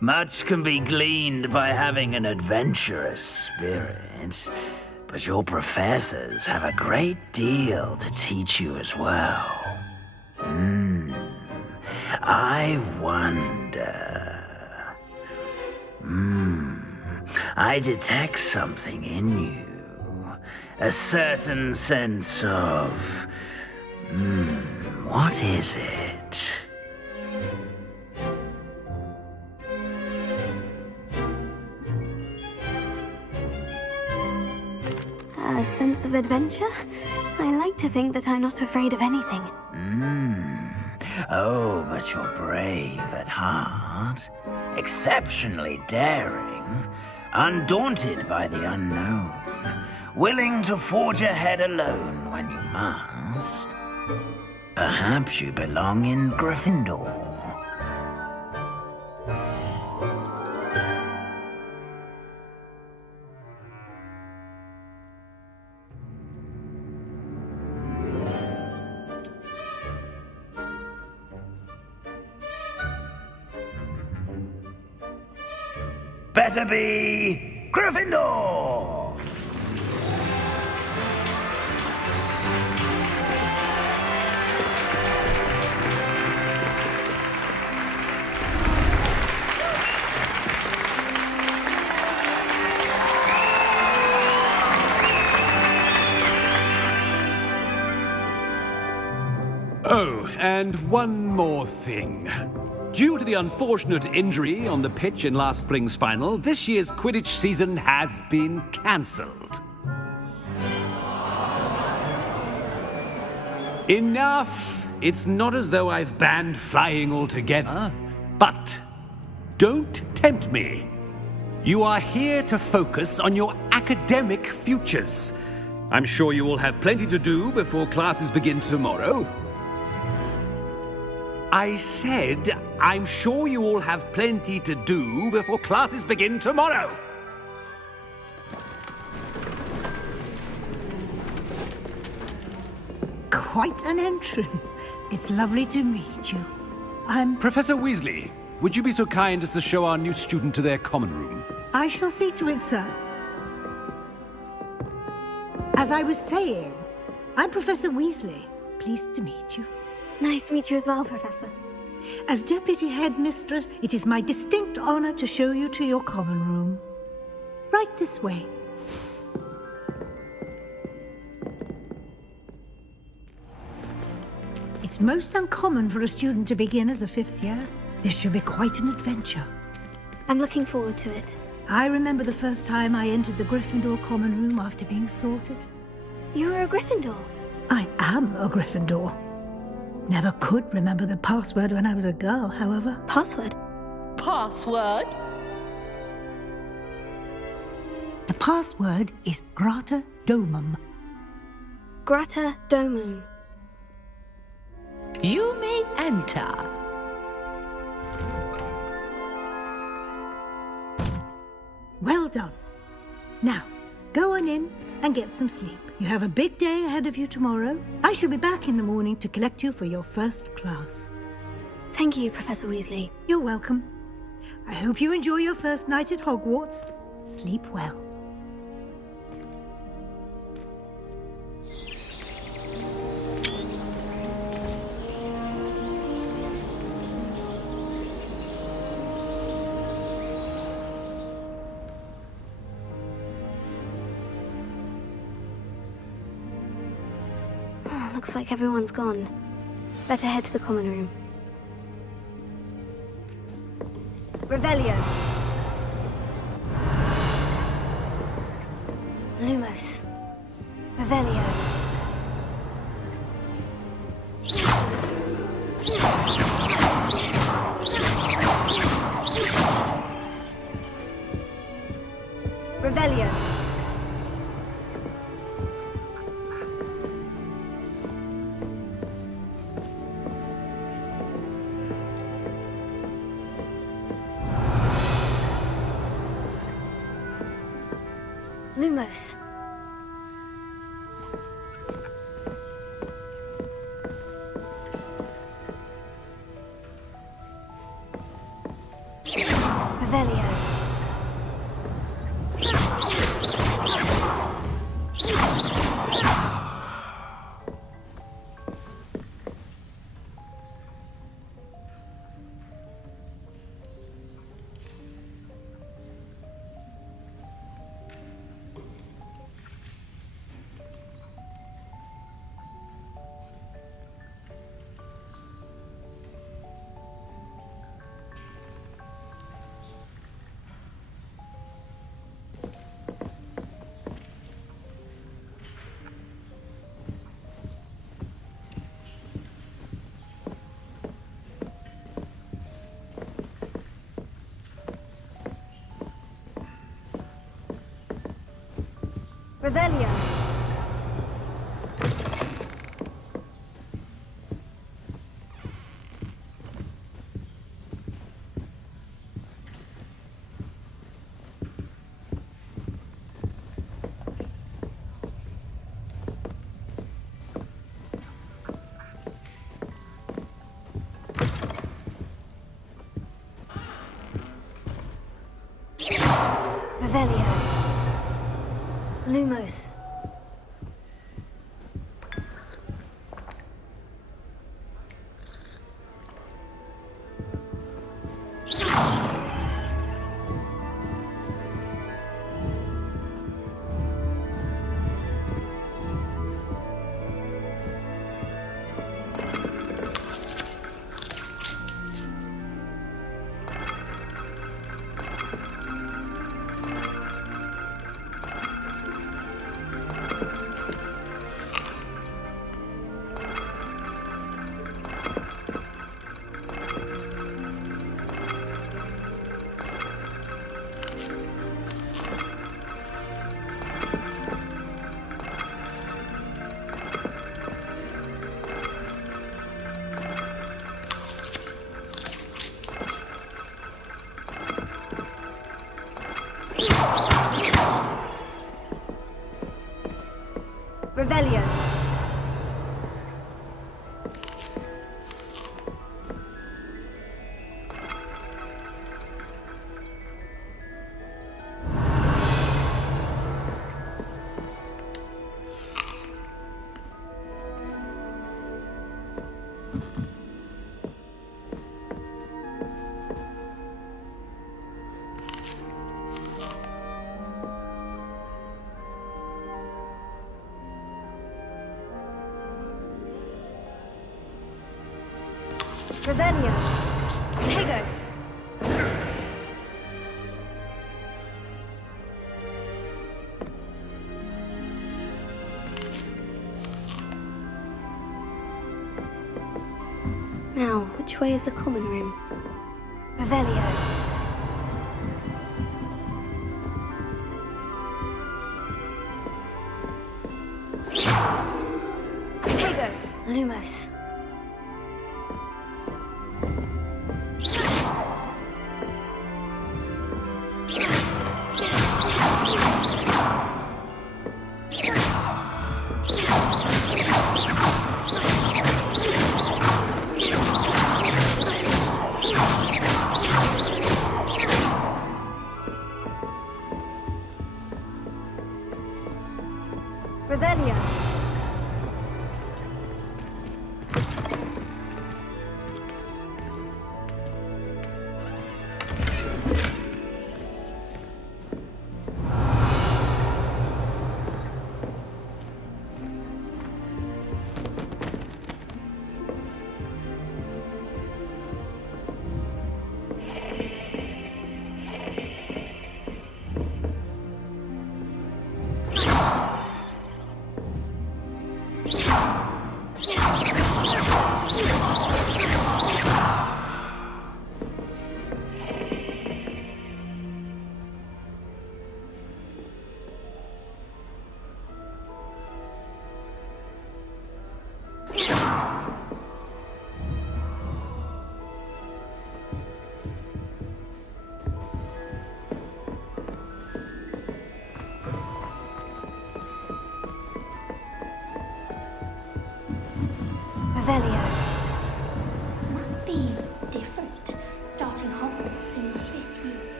Much can be gleaned by having an adventurous spirit, but your professors have a great deal to teach you as well. I wonder... I detect something in you. A certain sense of... what is it? A sense of adventure? I like to think that I'm not afraid of anything. Oh, but you're brave at heart. Exceptionally daring. Undaunted by the unknown. Willing to forge ahead alone when you must. Perhaps you belong in Gryffindor. Better be Gryffindor! Oh, and one more thing. Due to the unfortunate injury on the pitch in last spring's final, this year's Quidditch season has been cancelled. Enough! It's not as though I've banned flying altogether, but don't tempt me. You are here to focus on your academic futures. I'm sure you will have plenty to do before classes begin tomorrow. I said, I'm sure you all have plenty to do before classes begin tomorrow. Quite an entrance. It's lovely to meet you. I'm... Professor Weasley, would you be so kind as to show our new student to their common room? I shall see to it, sir. As I was saying, I'm Professor Weasley. Pleased to meet you. Nice to meet you as well, Professor. As Deputy Headmistress, it is my distinct honor to show you to your common room. Right this way. It's most uncommon for a student to begin as a fifth year. This should be quite an adventure. I'm looking forward to it. I remember the first time I entered the Gryffindor common room after being sorted. You were a Gryffindor? I am a Gryffindor. Never could remember the password when I was a girl, however. Password? Password? The password is Grata Domum. Grata Domum. You may enter. Well done. Now, go on in and get some sleep. You have a big day ahead of you tomorrow. I shall be back in the morning to collect you for your first class. Thank you, Professor Weasley. You're welcome. I hope you enjoy your first night at Hogwarts. Sleep well. Looks like everyone's gone. Better head to the common room. Revelio. Lumos. Revelio. Revelio. Lumos. Revelio. Revelio. Revelio. Lumos. Revelio. Revelio. Tego. Now, which way is the common room? Revelio. Tego. Lumos. Revelio.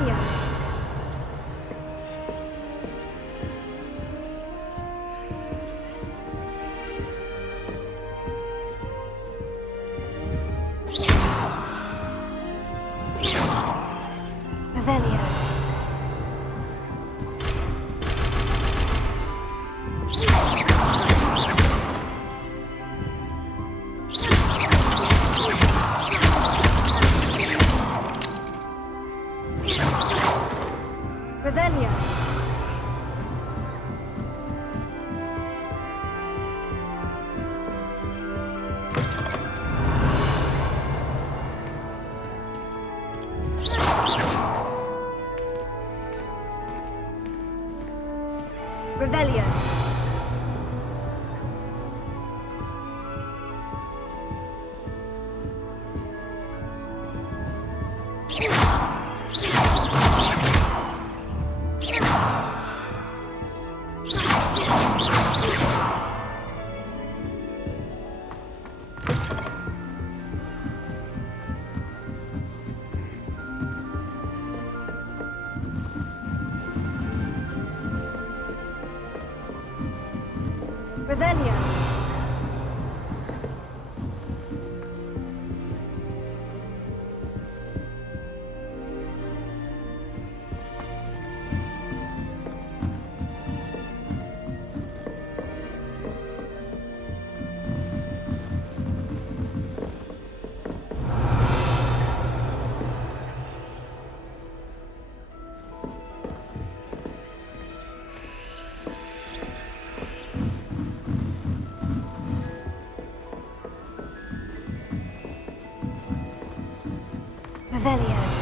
Revelio. Revelio. Revelio. Revelio. Revelio.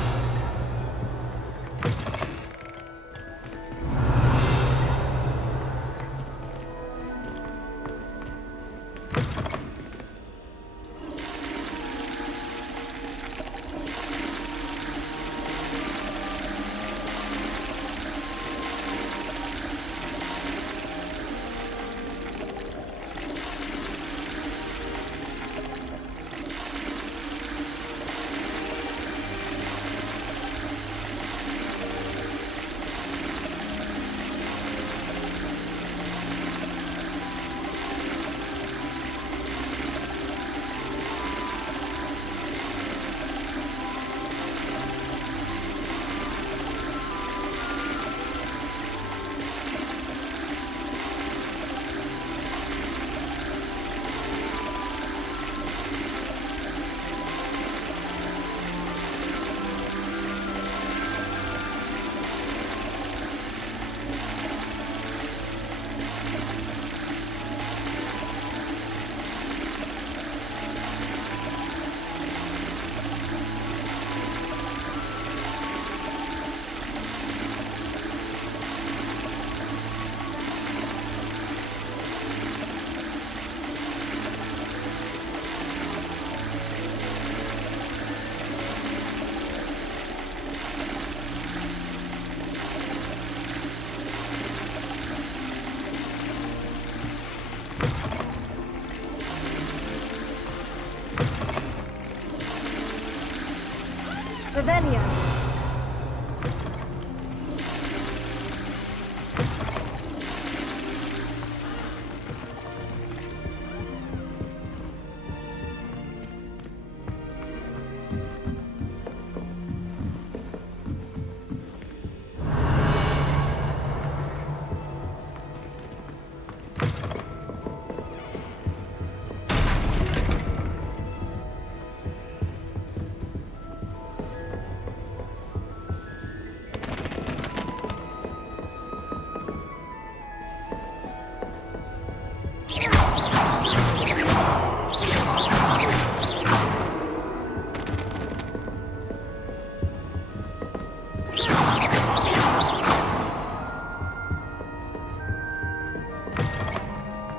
Revelio.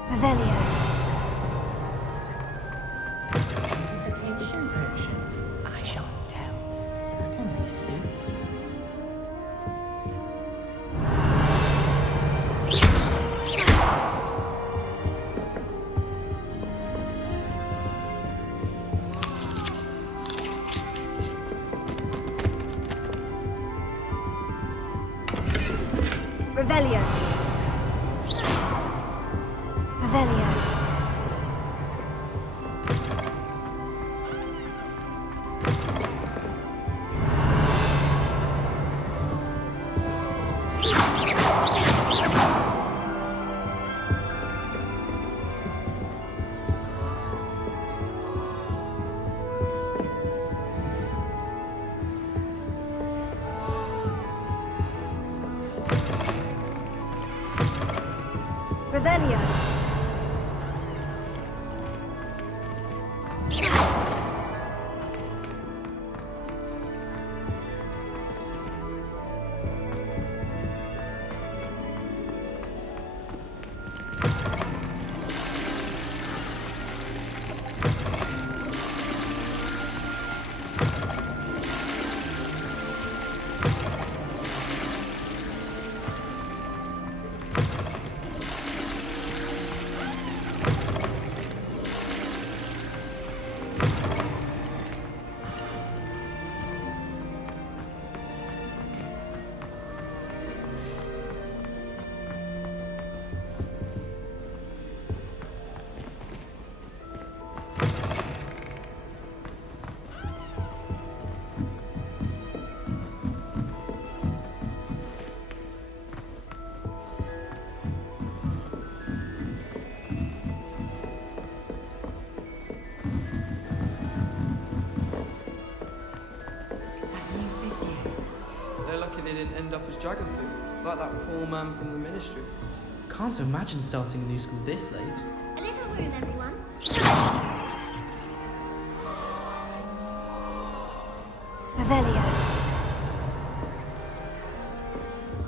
Revelio. Revelio. They didn't end up as dragon food, like that poor man from the ministry. Can't imagine starting a new school this late. A little room, everyone. Revelio.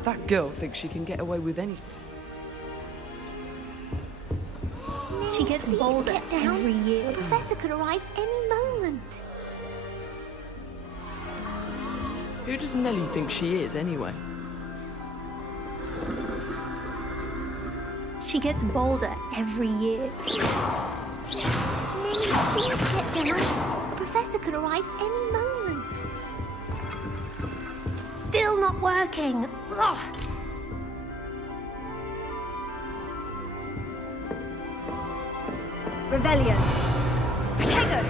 That girl thinks she can get away with anything. She gets bolder every year. The professor could arrive any moment. Who does Nellie think she is, anyway? She gets bolder every year. Nellie, please get down. The professor could arrive any moment. Still not working. Ugh. Revelio. Protego.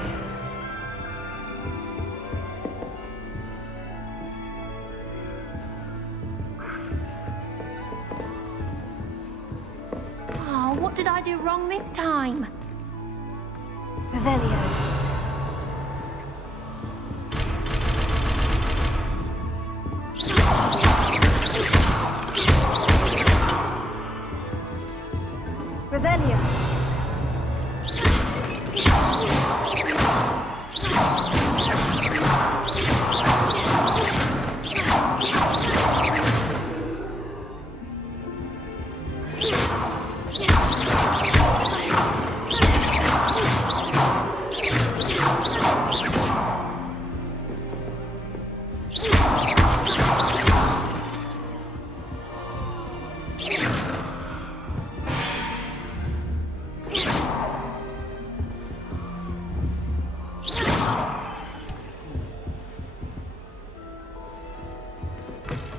Oh, what did I do wrong this time? Revelio. Revelio.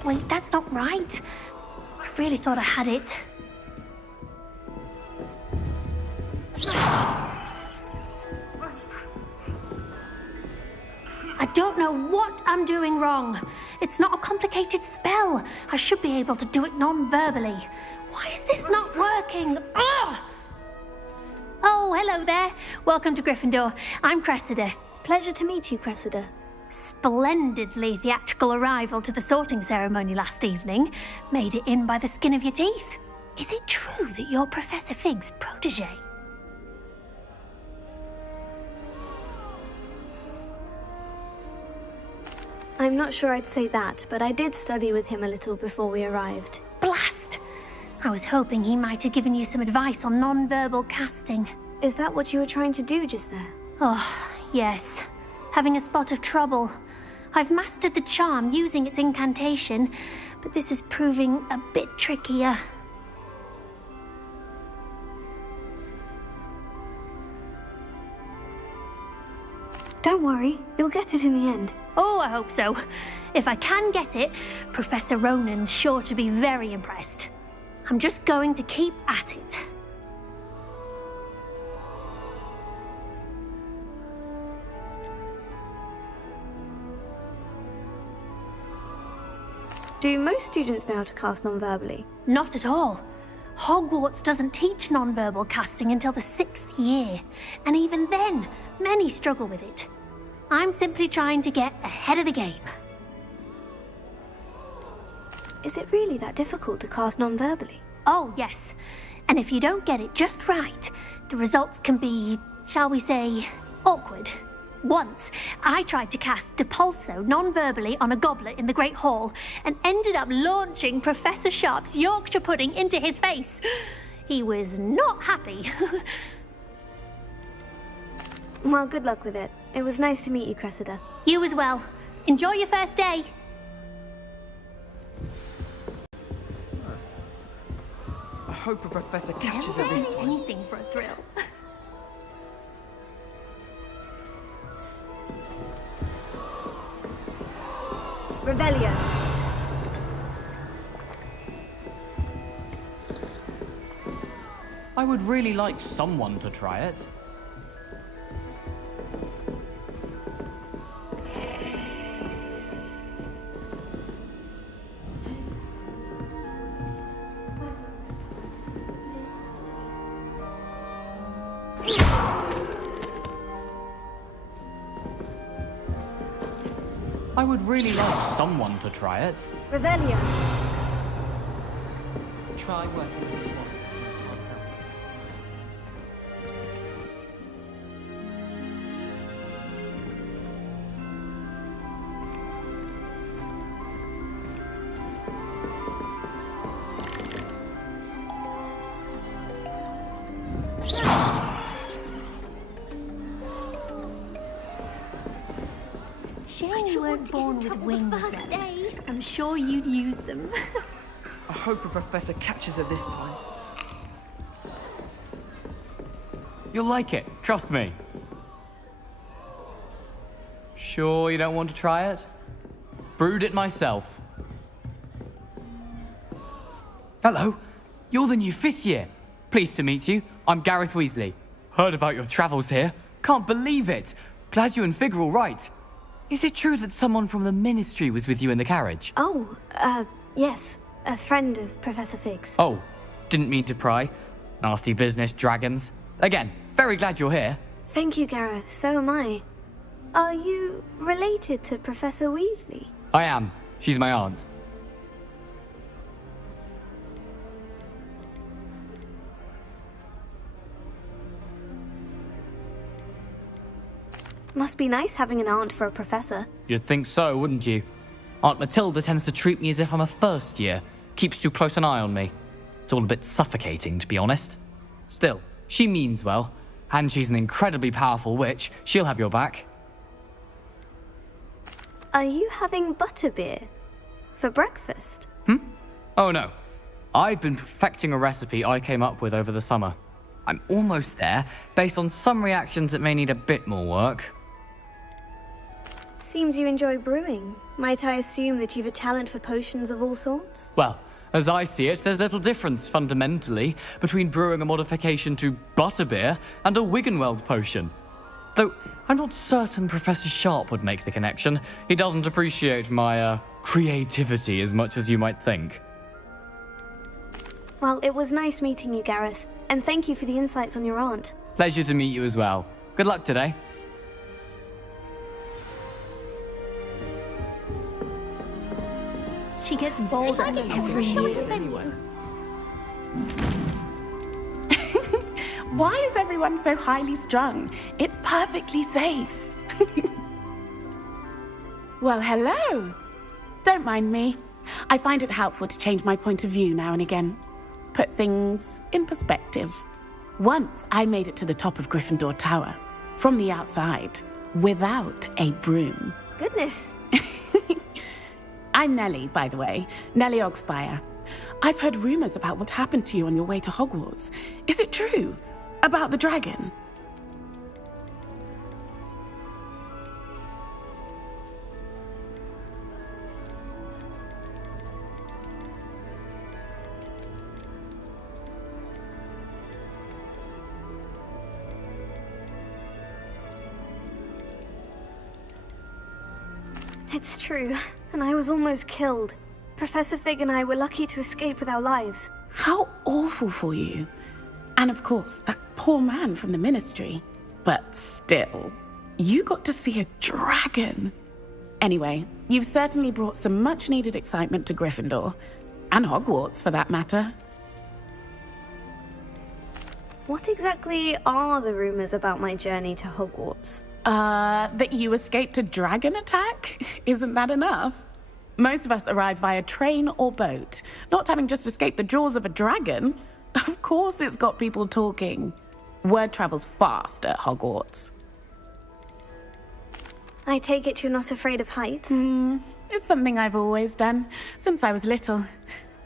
Wait, that's not right. I really thought I had it. I don't know what I'm doing wrong. It's not a complicated spell. I should be able to do it non-verbally. Why is this not working? Ugh! Oh, hello there. Welcome to Gryffindor. I'm Cressida. Pleasure to meet you, Cressida. Splendidly theatrical arrival to the sorting ceremony last evening. Made it in by the skin of your teeth. Is it true that you're Professor Fig's protege? I'm not sure I'd say that, but I did study with him a little before we arrived. Blast! I was hoping he might have given you some advice on non-verbal casting. Is that what you were trying to do just there? Oh, yes. Having a spot of trouble. I've mastered the charm using its incantation, but this is proving a bit trickier. Don't worry, you'll get it in the end. Oh, I hope so. If I can get it, Professor Ronan's sure to be very impressed. I'm just going to keep at it. Do most students know how to cast non-verbally? Not at all. Hogwarts doesn't teach non-verbal casting until the 6th year, and even then, many struggle with it. I'm simply trying to get ahead of the game. Is it really that difficult to cast non-verbally? Oh, yes. And if you don't get it just right, the results can be, shall we say, awkward. Once, I tried to cast Depulso non-verbally on a goblet in the Great Hall and ended up launching Professor Sharp's Yorkshire pudding into his face. He was not happy. Well, good luck with it. It was nice to meet you, Cressida. You as well. Enjoy your first day. I hope a professor catches her this time. Anything for a thrill. Revelio. I would really like someone to try it. I would really like someone to try it. Revelio. Try working with me once. Shame you weren't born with wings then. I'm sure you'd use them. I hope a professor catches her this time. You'll like it, trust me. Sure you don't want to try it? Brewed it myself. Hello, you're the new 5th year. Pleased to meet you. I'm Gareth Weasley. Heard about your travels here. Can't believe it. Glad you and Fig are all right. Is it true that someone from the Ministry was with you in the carriage? Oh, yes. A friend of Professor Fig's. Oh, didn't mean to pry. Nasty business, dragons. Again, very glad you're here. Thank you, Gareth. So am I. Are you related to Professor Weasley? I am. She's my aunt. Must be nice having an aunt for a professor. You'd think so, wouldn't you? Aunt Matilda tends to treat me as if I'm a first year. Keeps too close an eye on me. It's all a bit suffocating, to be honest. Still, she means well. And she's an incredibly powerful witch. She'll have your back. Are you having butterbeer for breakfast? Oh no. I've been perfecting a recipe I came up with over the summer. I'm almost there. Based on some reactions, it may need a bit more work. Seems you enjoy brewing. Might I assume that you've a talent for potions of all sorts? Well, as I see it, there's little difference, fundamentally, between brewing a modification to butterbeer and a Wiggenweld potion. Though, I'm not certain Professor Sharp would make the connection. He doesn't appreciate my, creativity as much as you might think. Well, it was nice meeting you, Gareth. And thank you for the insights on your aunt. Pleasure to meet you as well. Good luck today. She gets bold every year. Why is everyone so highly strung? It's perfectly safe. Well, hello. Don't mind me. I find it helpful to change my point of view now and again. Put things in perspective. Once I made it to the top of Gryffindor Tower, from the outside, without a broom. Goodness. I'm Nellie, by the way. Nellie Ogspire. I've heard rumors about what happened to you on your way to Hogwarts. Is it true? About the dragon? It's true, and I was almost killed. Professor Fig and I were lucky to escape with our lives. How awful for you. And of course, that poor man from the Ministry. But still, you got to see a dragon. Anyway, you've certainly brought some much-needed excitement to Gryffindor. And Hogwarts, for that matter. What exactly are the rumors about my journey to Hogwarts? That you escaped a dragon attack? Isn't that enough? Most of us arrive via train or boat, not having just escaped the jaws of a dragon. Of course it's got people talking. Word travels fast at Hogwarts. I take it you're not afraid of heights? It's something I've always done, since I was little.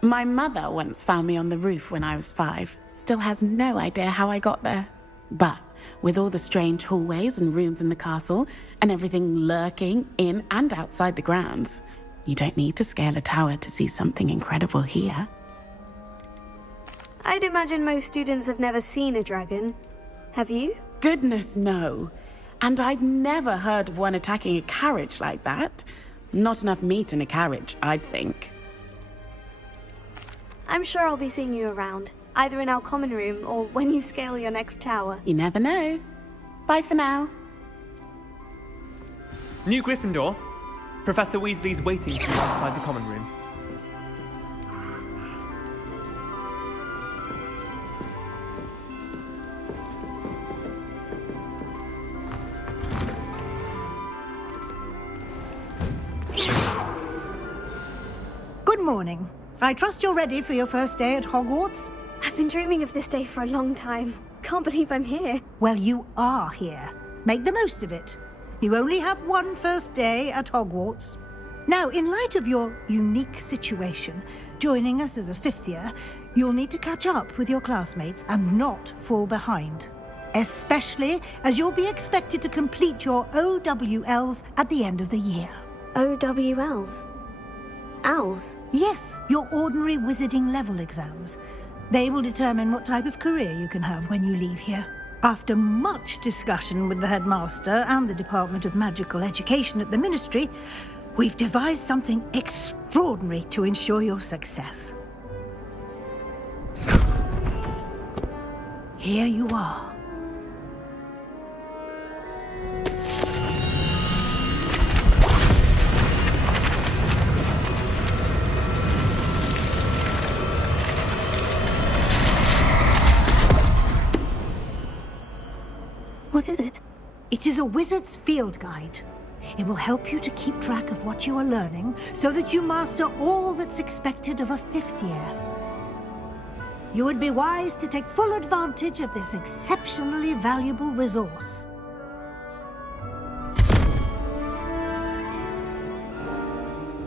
My mother once found me on the roof when I was 5. Still has no idea how I got there. But with all the strange hallways and rooms in the castle, and everything lurking in and outside the grounds, you don't need to scale a tower to see something incredible here. I'd imagine most students have never seen a dragon. Have you? Goodness, no. And I've never heard of one attacking a carriage like that. Not enough meat in a carriage, I'd think. I'm sure I'll be seeing you around, either in our common room or when you scale your next tower. You never know. Bye for now. New Gryffindor. Professor Weasley's waiting for you outside the common room. Good morning. I trust you're ready for your first day at Hogwarts? I've been dreaming of this day for a long time. Can't believe I'm here. Well, you are here. Make the most of it. You only have one first day at Hogwarts. Now, in light of your unique situation, joining us as a 5th year, you'll need to catch up with your classmates and not fall behind. Especially as you'll be expected to complete your OWLs at the end of the year. OWLs? Owls? Yes, your ordinary wizarding level exams. They will determine what type of career you can have when you leave here. After much discussion with the headmaster and the Department of Magical Education at the Ministry, we've devised something extraordinary to ensure your success. Here you are. What is it? It is a wizard's field guide. It will help you to keep track of what you are learning so that you master all that's expected of a 5th year. You would be wise to take full advantage of this exceptionally valuable resource.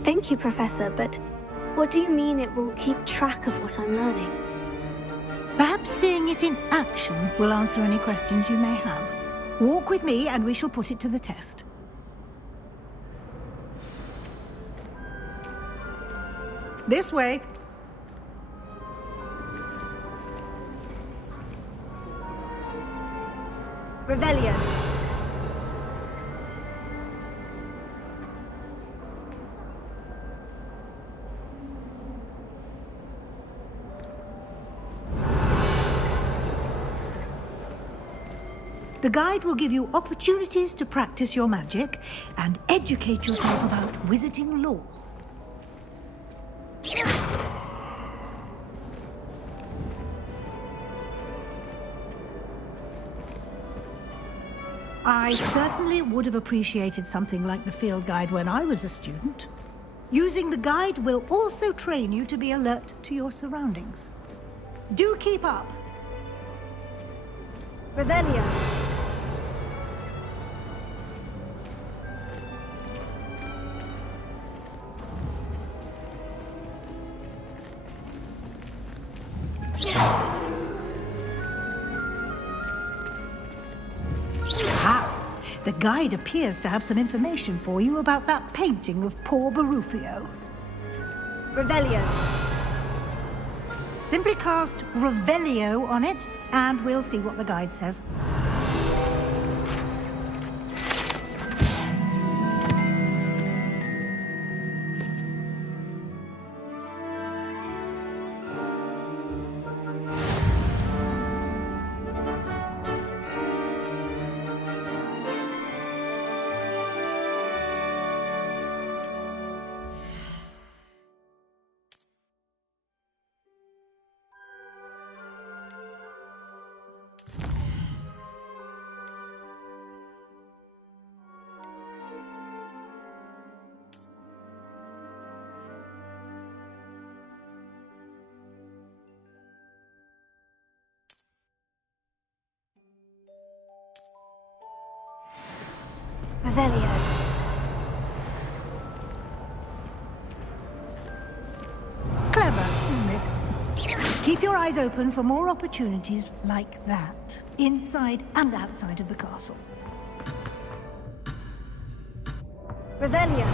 Thank you, Professor, but what do you mean it will keep track of what I'm learning? Perhaps seeing it in action will answer any questions you may have. Walk with me and we shall put it to the test. This way. Revelio. The guide will give you opportunities to practice your magic and educate yourself about wizarding lore. I certainly would have appreciated something like the field guide when I was a student. Using the guide will also train you to be alert to your surroundings. Do keep up! Revelio. The guide appears to have some information for you about that painting of poor Barufio. Revelio. Simply cast Revelio on it, and we'll see what the guide says. Revelio. Clever, isn't it? Keep your eyes open for more opportunities like that, inside and outside of the castle. Revelio.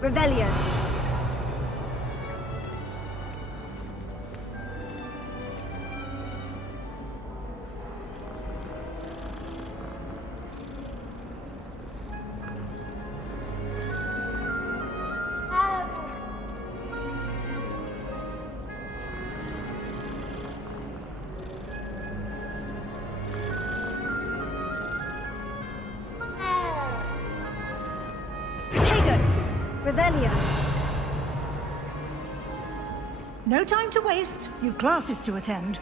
Revelio. Revelio. No time to waste. You've classes to attend.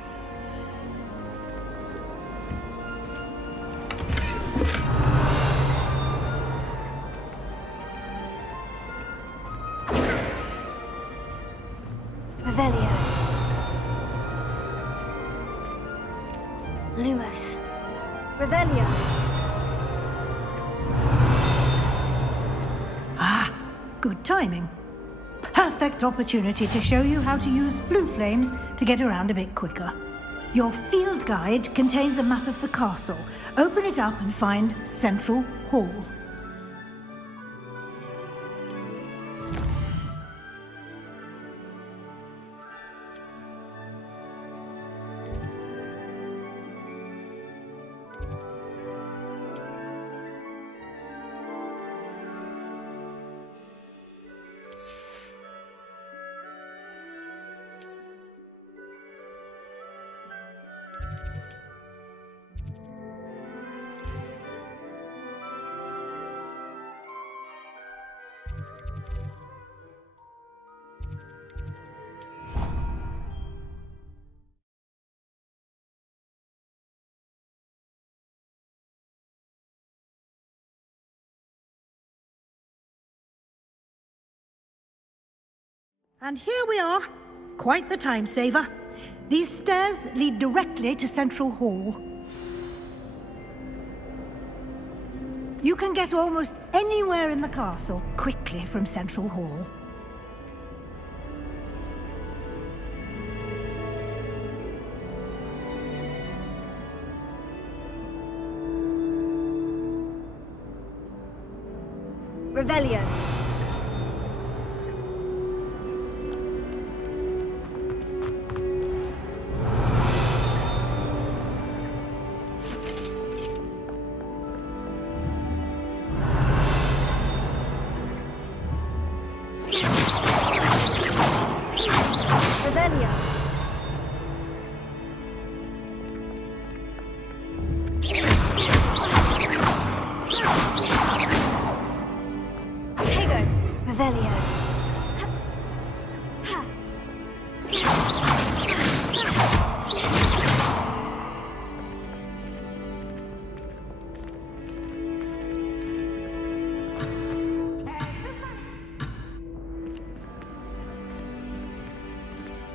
Revelio. Lumos. Revelio. Good timing. Perfect opportunity to show you how to use flue flames to get around a bit quicker. Your field guide contains a map of the castle. Open it up and find Central Hall. And here we are. Quite the time saver. These stairs lead directly to Central Hall. You can get almost anywhere in the castle quickly from Central Hall. Revelio.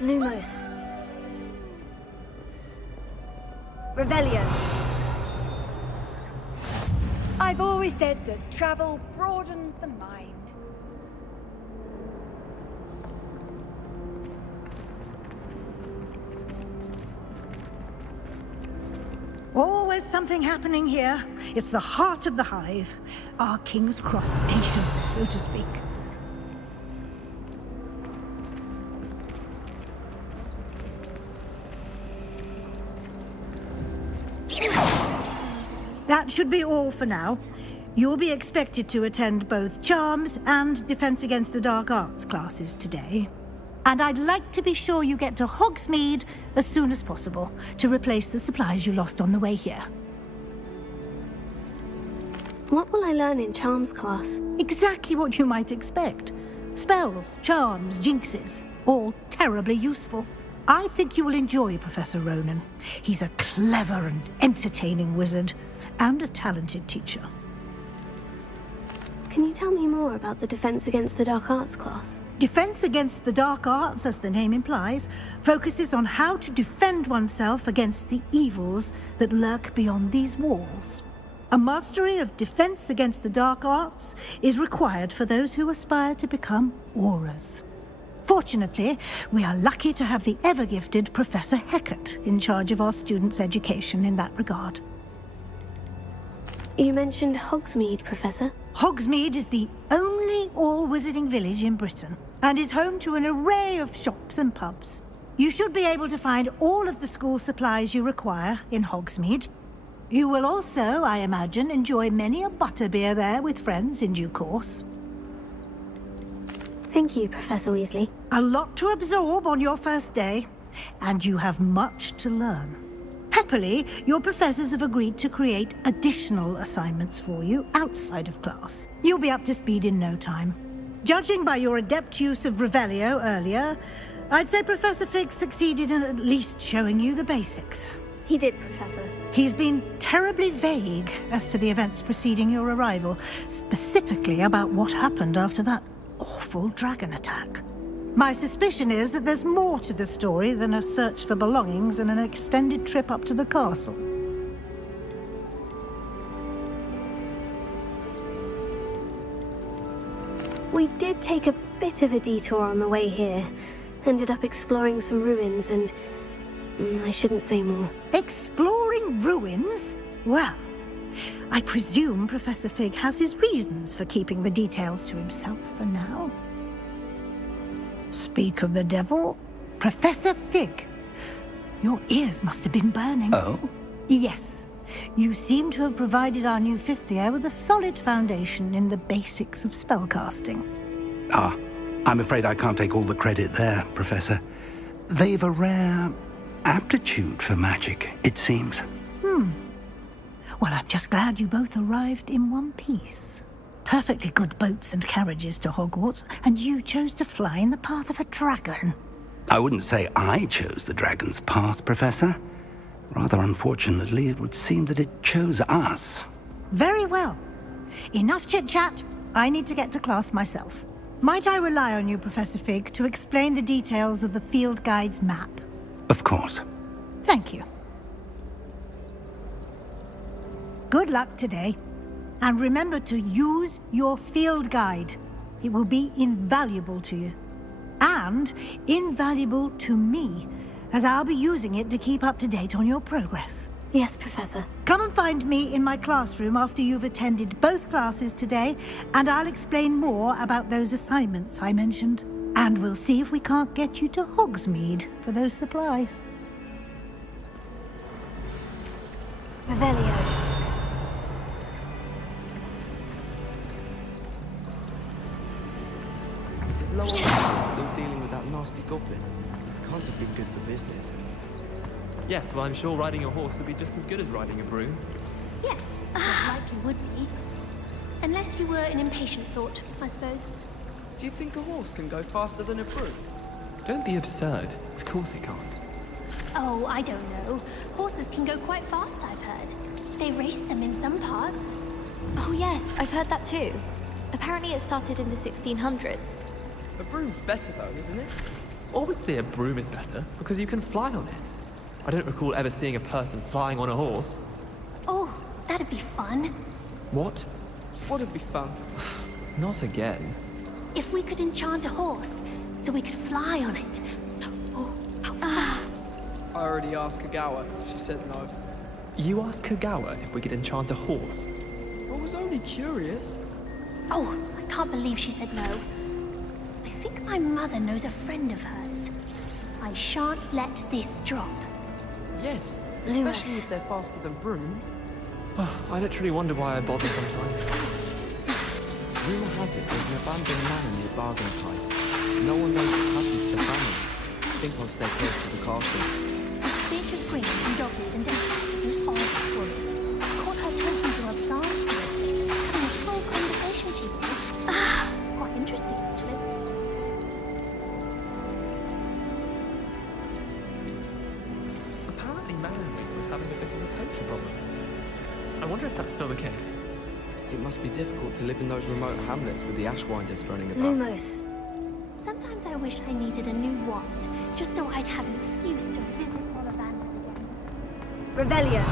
Lumos. Revelio. I've always said that travel broadens the mind. Always something happening here. It's the heart of the hive. Our King's Cross station, so to speak. That should be all for now. You'll be expected to attend both Charms and Defense Against the Dark Arts classes today. And I'd like to be sure you get to Hogsmeade as soon as possible to replace the supplies you lost on the way here. What will I learn in Charms class? Exactly what you might expect. Spells, charms, jinxes, all terribly useful. I think you will enjoy Professor Ronan. He's a clever and entertaining wizard, and a talented teacher. Can you tell me more about the Defense Against the Dark Arts class? Defense Against the Dark Arts, as the name implies, focuses on how to defend oneself against the evils that lurk beyond these walls. A mastery of Defense Against the Dark Arts is required for those who aspire to become Aurors. Fortunately, we are lucky to have the ever-gifted Professor Heckert in charge of our students' education in that regard. You mentioned Hogsmeade, Professor. Hogsmeade is the only all-wizarding village in Britain, and is home to an array of shops and pubs. You should be able to find all of the school supplies you require in Hogsmeade. You will also, I imagine, enjoy many a butterbeer there with friends in due course. Thank you, Professor Weasley. A lot to absorb on your first day, and you have much to learn. Happily, your professors have agreed to create additional assignments for you outside of class. You'll be up to speed in no time. Judging by your adept use of Revelio earlier, I'd say Professor Fig succeeded in at least showing you the basics. He did, Professor. He's been terribly vague as to the events preceding your arrival, specifically about what happened after that awful dragon attack. My suspicion is that there's more to the story than a search for belongings and an extended trip up to the castle. We did take a bit of a detour on the way here. Ended up exploring some ruins and... I shouldn't say more. Exploring ruins? Well, I presume Professor Fig has his reasons for keeping the details to himself for now. Speak of the devil, Professor Fig. Your ears must have been burning. Oh? Yes. You seem to have provided our new fifth year with a solid foundation in the basics of spellcasting. Ah, I'm afraid I can't take all the credit there, Professor. They've a rare aptitude for magic, it seems. Well, I'm just glad you both arrived in one piece. Perfectly good boats and carriages to Hogwarts, and you chose to fly in the path of a dragon. I wouldn't say I chose the dragon's path, Professor. Rather unfortunately, it would seem that it chose us. Very well. Enough chit-chat. I need to get to class myself. Might I rely on you, Professor Fig, to explain the details of the field guide's map? Of course. Thank you. Good luck today. And remember to use your field guide. It will be invaluable to you. And invaluable to me, as I'll be using it to keep up to date on your progress. Yes, Professor. Come and find me in my classroom after you've attended both classes today, and I'll explain more about those assignments I mentioned. And we'll see if we can't get you to Hogsmeade for those supplies. Revelio. Is Lowell still dealing with that nasty goblin? Can't have been good for business. Yes, well, I'm sure riding a horse would be just as good as riding a broom. Yes, likely would be. Unless you were an impatient sort, I suppose. Do you think a horse can go faster than a broom? Don't be absurd. Of course it can't. Oh, I don't know. Horses can go quite fast, I've heard. They race them in some parts. Oh yes, I've heard that too. Apparently it started in the 1600s. A broom's better though, isn't it? I would say a broom is better, because you can fly on it. I don't recall ever seeing a person flying on a horse. Oh, that'd be fun. What? What'd be fun? Not again. If we could enchant a horse, so we could fly on it. Oh, how fun. I already asked Kagawa. She said no. You asked Kagawa if we could enchant a horse? I was only curious. Oh, I can't believe she said no. I think my mother knows a friend of hers. I shan't let this drop. Yes, especially if they're faster than brooms. Oh, I literally wonder why I bother sometimes. Rumour has it there's an abandoned manor near Bargain Time. No one knows what happened to the family. I think I'll stay close to the castle. Beatrice Green from Dogwood and Dennis is an odd woman. Caught her talking to her plants today. Having a full conversation, she was. Quite interesting, actually. Apparently Mary was having a bit of a poacher problem. I wonder if that's still the case. It must be difficult to live in those remote hamlets with the ashwinders running about. Lumos. Sometimes I wish I needed a new wand, just so I'd have an excuse to visit Ollivander again. Revelio.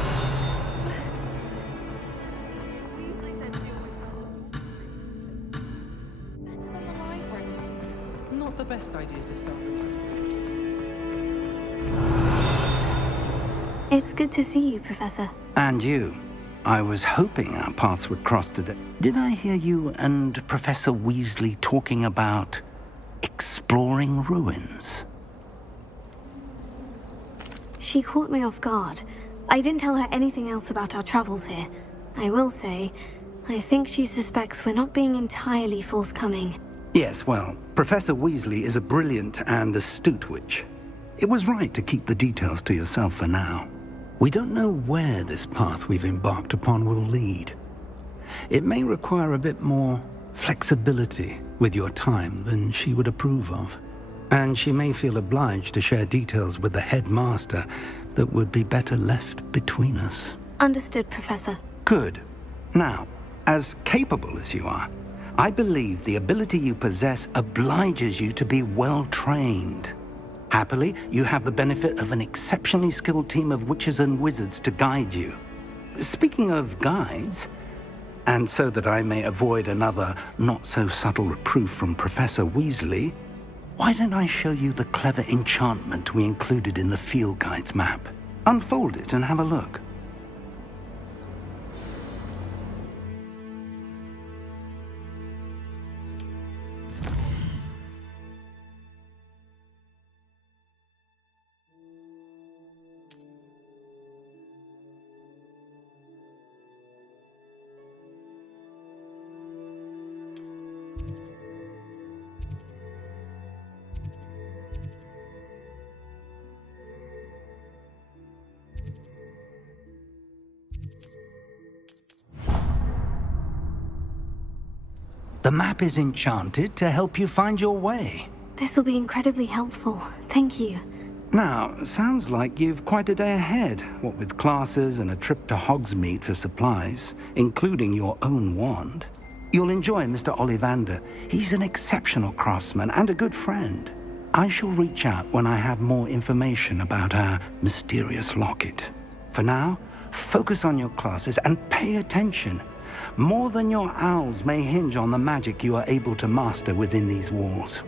Not the best idea to start. It's good to see you, Professor. And you. I was hoping our paths would cross today. Did I hear you and Professor Weasley talking about exploring ruins? She caught me off guard. I didn't tell her anything else about our travels here. I will say, I think she suspects we're not being entirely forthcoming. Yes, well, Professor Weasley is a brilliant and astute witch. It was right to keep the details to yourself for now. We don't know where this path we've embarked upon will lead. It may require a bit more flexibility with your time than she would approve of. And she may feel obliged to share details with the headmaster that would be better left between us. Understood, Professor. Good. Now, as capable as you are, I believe the ability you possess obliges you to be well trained. Happily, you have the benefit of an exceptionally skilled team of witches and wizards to guide you. Speaking of guides, and so that I may avoid another not-so-subtle reproof from Professor Weasley, why don't I show you the clever enchantment we included in the field guide's map? Unfold it and have a look. The map is enchanted to help you find your way. This will be incredibly helpful. Thank you. Now, sounds like you've quite a day ahead, what with classes and a trip to Hogsmeade for supplies, including your own wand. You'll enjoy Mr. Ollivander. He's an exceptional craftsman and a good friend. I shall reach out when I have more information about our mysterious locket. For now, focus on your classes and pay attention. More than your owls may hinge on the magic you are able to master within these walls.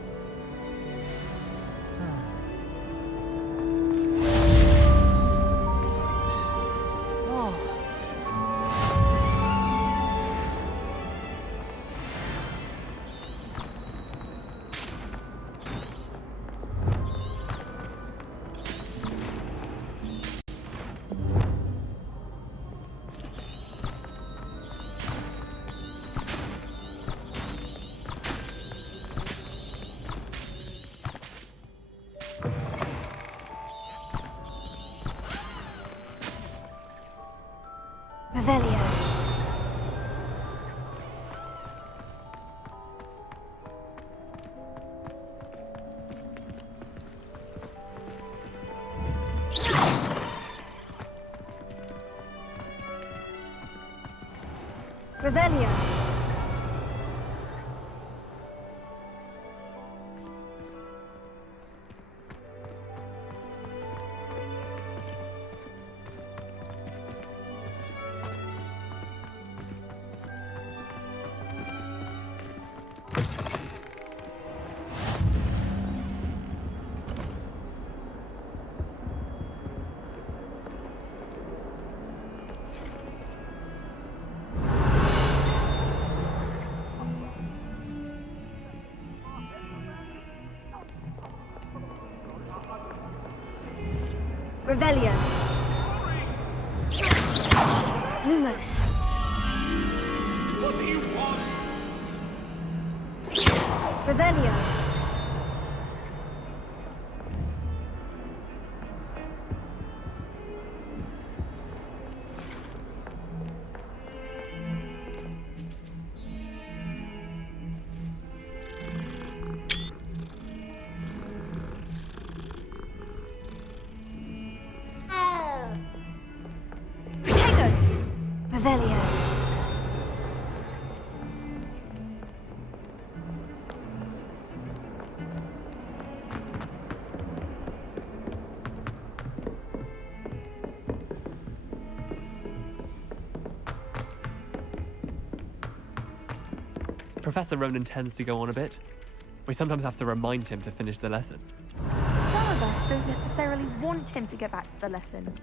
Revelio. Revelio. Revelio. Lumos. What do you want? Revelio. Revelio. Professor Ronan tends to go on a bit. We sometimes have to remind him to finish the lesson. Some of us don't necessarily want him to get back to the lesson.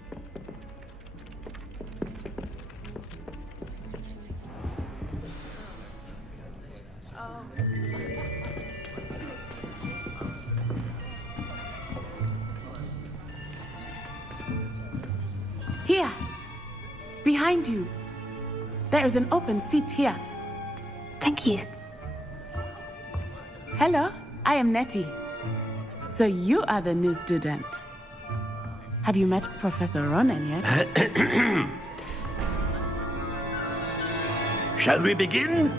Here, behind you. There is an open seat here. Thank you. Hello, I am Nettie. So you are the new student. Have you met Professor Ronan yet? Shall we begin?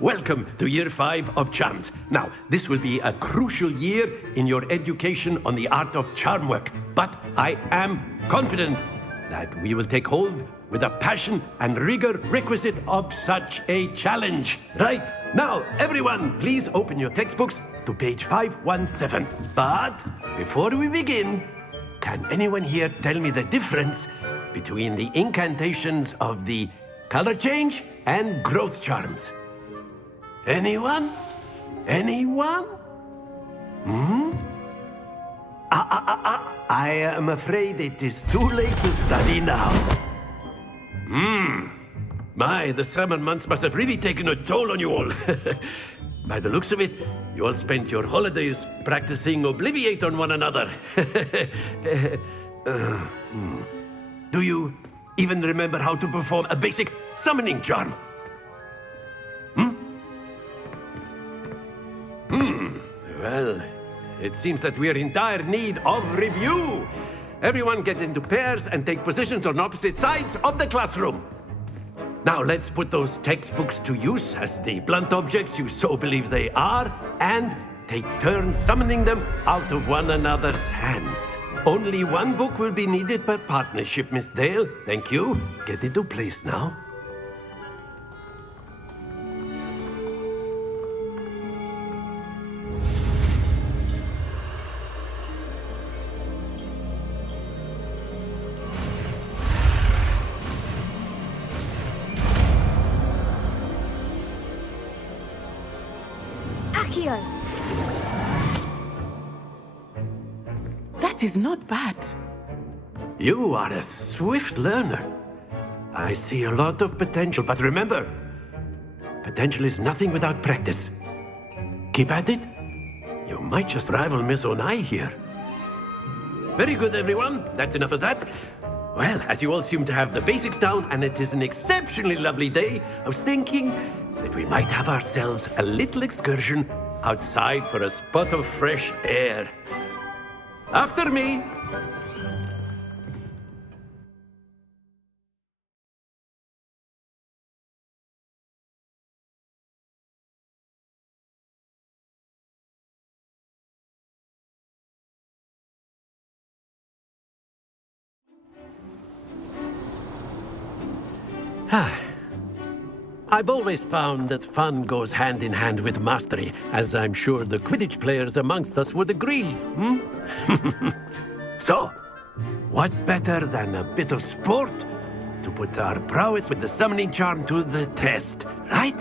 Welcome to Year 5 of Charms. Now, this will be a crucial year in your education on the art of charm work. But I am confident that we will take hold with the passion and rigor requisite of such a challenge. Right, now, everyone, please open your textbooks to page 517. But before we begin, can anyone here tell me the difference between the incantations of the color change and growth charms? Anyone? Anyone? I am afraid it is too late to study now. My, the summer months must have really taken a toll on you all. By the looks of it, you all spent your holidays practicing Obliviate on one another. Do you even remember how to perform a basic summoning charm? Well, it seems that we are in dire need of review. Everyone get into pairs and take positions on opposite sides of the classroom. Now let's put those textbooks to use as the blunt objects you so believe they are, and take turns summoning them out of one another's hands. Only one book will be needed per partnership, Miss Dale. Thank you. Get into place now. That is not bad. You are a swift learner. I see a lot of potential, but remember, potential is nothing without practice. Keep at it. You might just rival Miss Onai here. Very good, everyone. That's enough of that. Well, as you all seem to have the basics down, and it is an exceptionally lovely day, I was thinking that we might have ourselves a little excursion outside for a spot of fresh air. After me! I've always found that fun goes hand in hand with mastery, as I'm sure the Quidditch players amongst us would agree, So, what better than a bit of sport to put our prowess with the summoning charm to the test, right?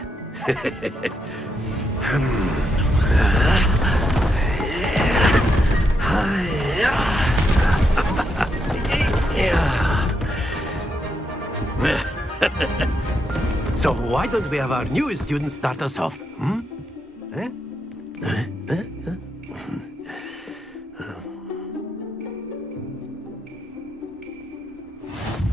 So why don't we have our newest student start us off?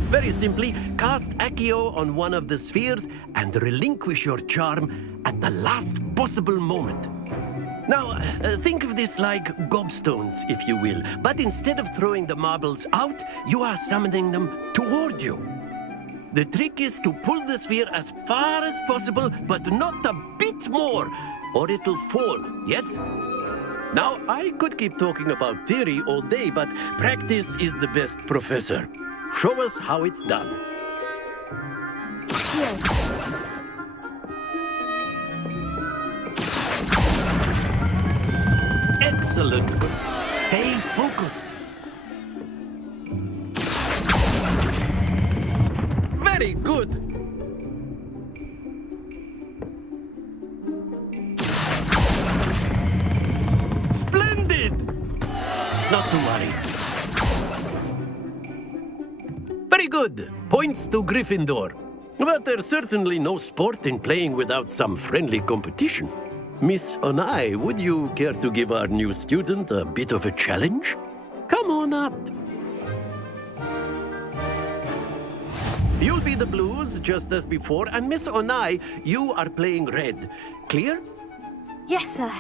Very simply, cast Accio on one of the spheres and relinquish your charm at the last possible moment. Now, think of this like gobstones, if you will, but instead of throwing the marbles out, you are summoning them toward you. The trick is to pull the sphere as far as possible, but not a bit more, or it'll fall, yes? Now, I could keep talking about theory all day, but practice is the best professor. Show us how it's done. Here. Excellent. Stay focused. Very good. Good. Points to Gryffindor. But there's certainly no sport in playing without some friendly competition. Miss Onai, would you care to give our new student a bit of a challenge? Come on up. You'll be the blues, just as before, and Miss Onai, you are playing red. Clear? Yes, sir.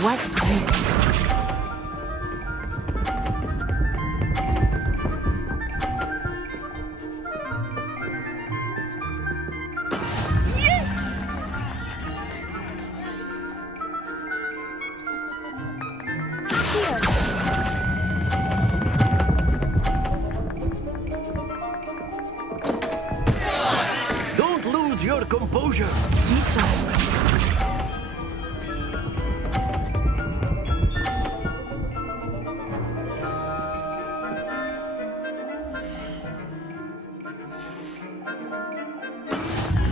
Watch this. Don't lose your composure.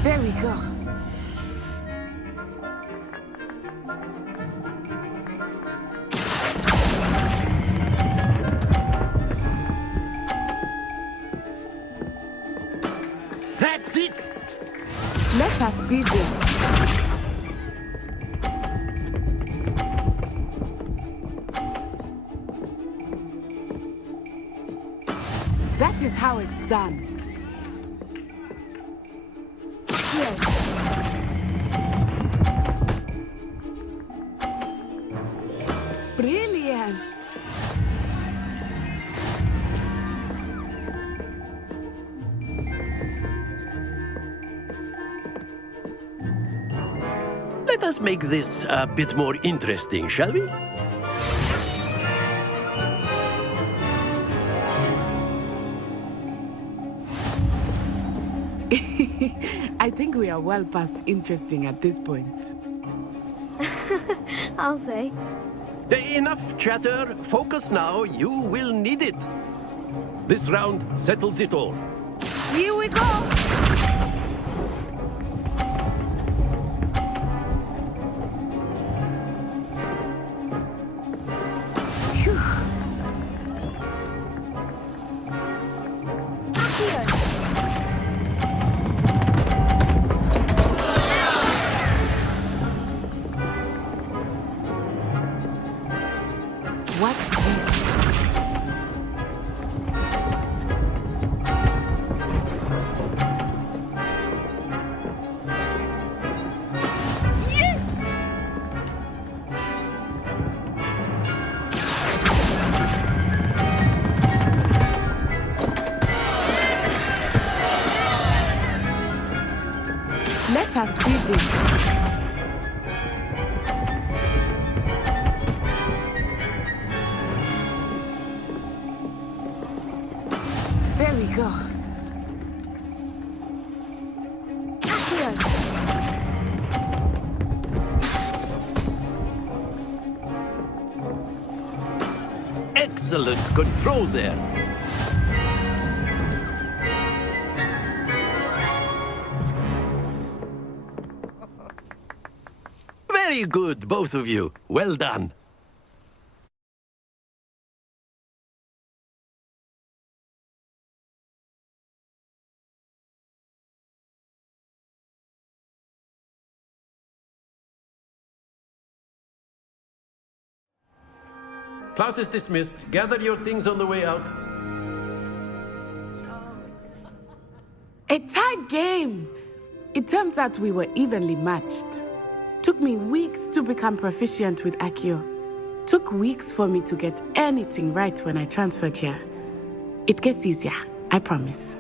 There we go. That's it! Let us see this. That is how it's done. Brilliant! Let us make this a bit more interesting, shall we? I think we are well past interesting at this point. I'll say. Enough chatter. Focus now. You will need it. This round settles it all. Here we go! Watch this. Yes! Let us see this. There we go. Excellent control there. Very good, both of you. Well done. Class is dismissed. Gather your things on the way out. A tight game! It turns out we were evenly matched. Took me weeks to become proficient with Accio. Took weeks for me to get anything right when I transferred here. It gets easier, I promise.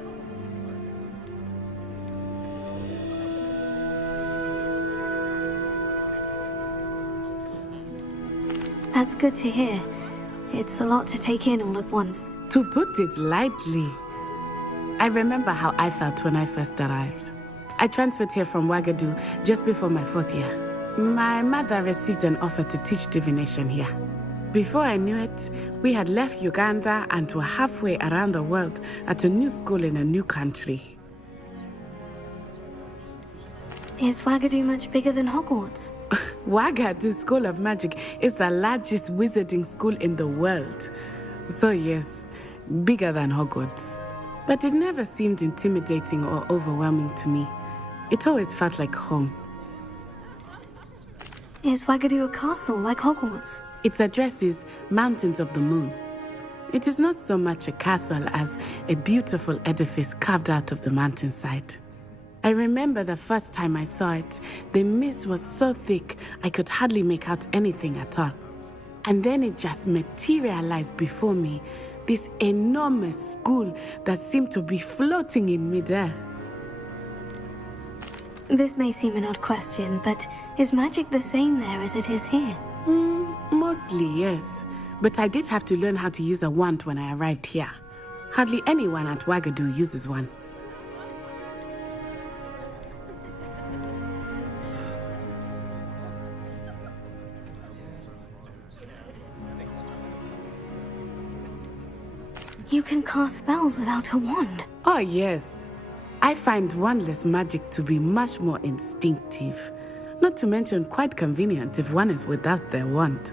That's good to hear. It's a lot to take in all at once. To put it lightly, I remember how I felt when I first arrived. I transferred here from Ouagadougou just before my 4th year. My mother received an offer to teach divination here. Before I knew it, we had left Uganda and were halfway around the world at a new school in a new country. Is Wagadu much bigger than Hogwarts? Wagadu School of Magic is the largest wizarding school in the world. So yes, bigger than Hogwarts. But it never seemed intimidating or overwhelming to me. It always felt like home. Is Wagadu a castle like Hogwarts? Its address is Mountains of the Moon. It is not so much a castle as a beautiful edifice carved out of the mountainside. I remember the first time I saw it, the mist was so thick I could hardly make out anything at all. And then it just materialized before me, this enormous school that seemed to be floating in midair. This may seem an odd question, but is magic the same there as it is here? Mostly, yes. But I did have to learn how to use a wand when I arrived here. Hardly anyone at Wagadu uses one. You can cast spells without a wand. Oh, yes. I find wandless magic to be much more instinctive. Not to mention quite convenient if one is without their wand.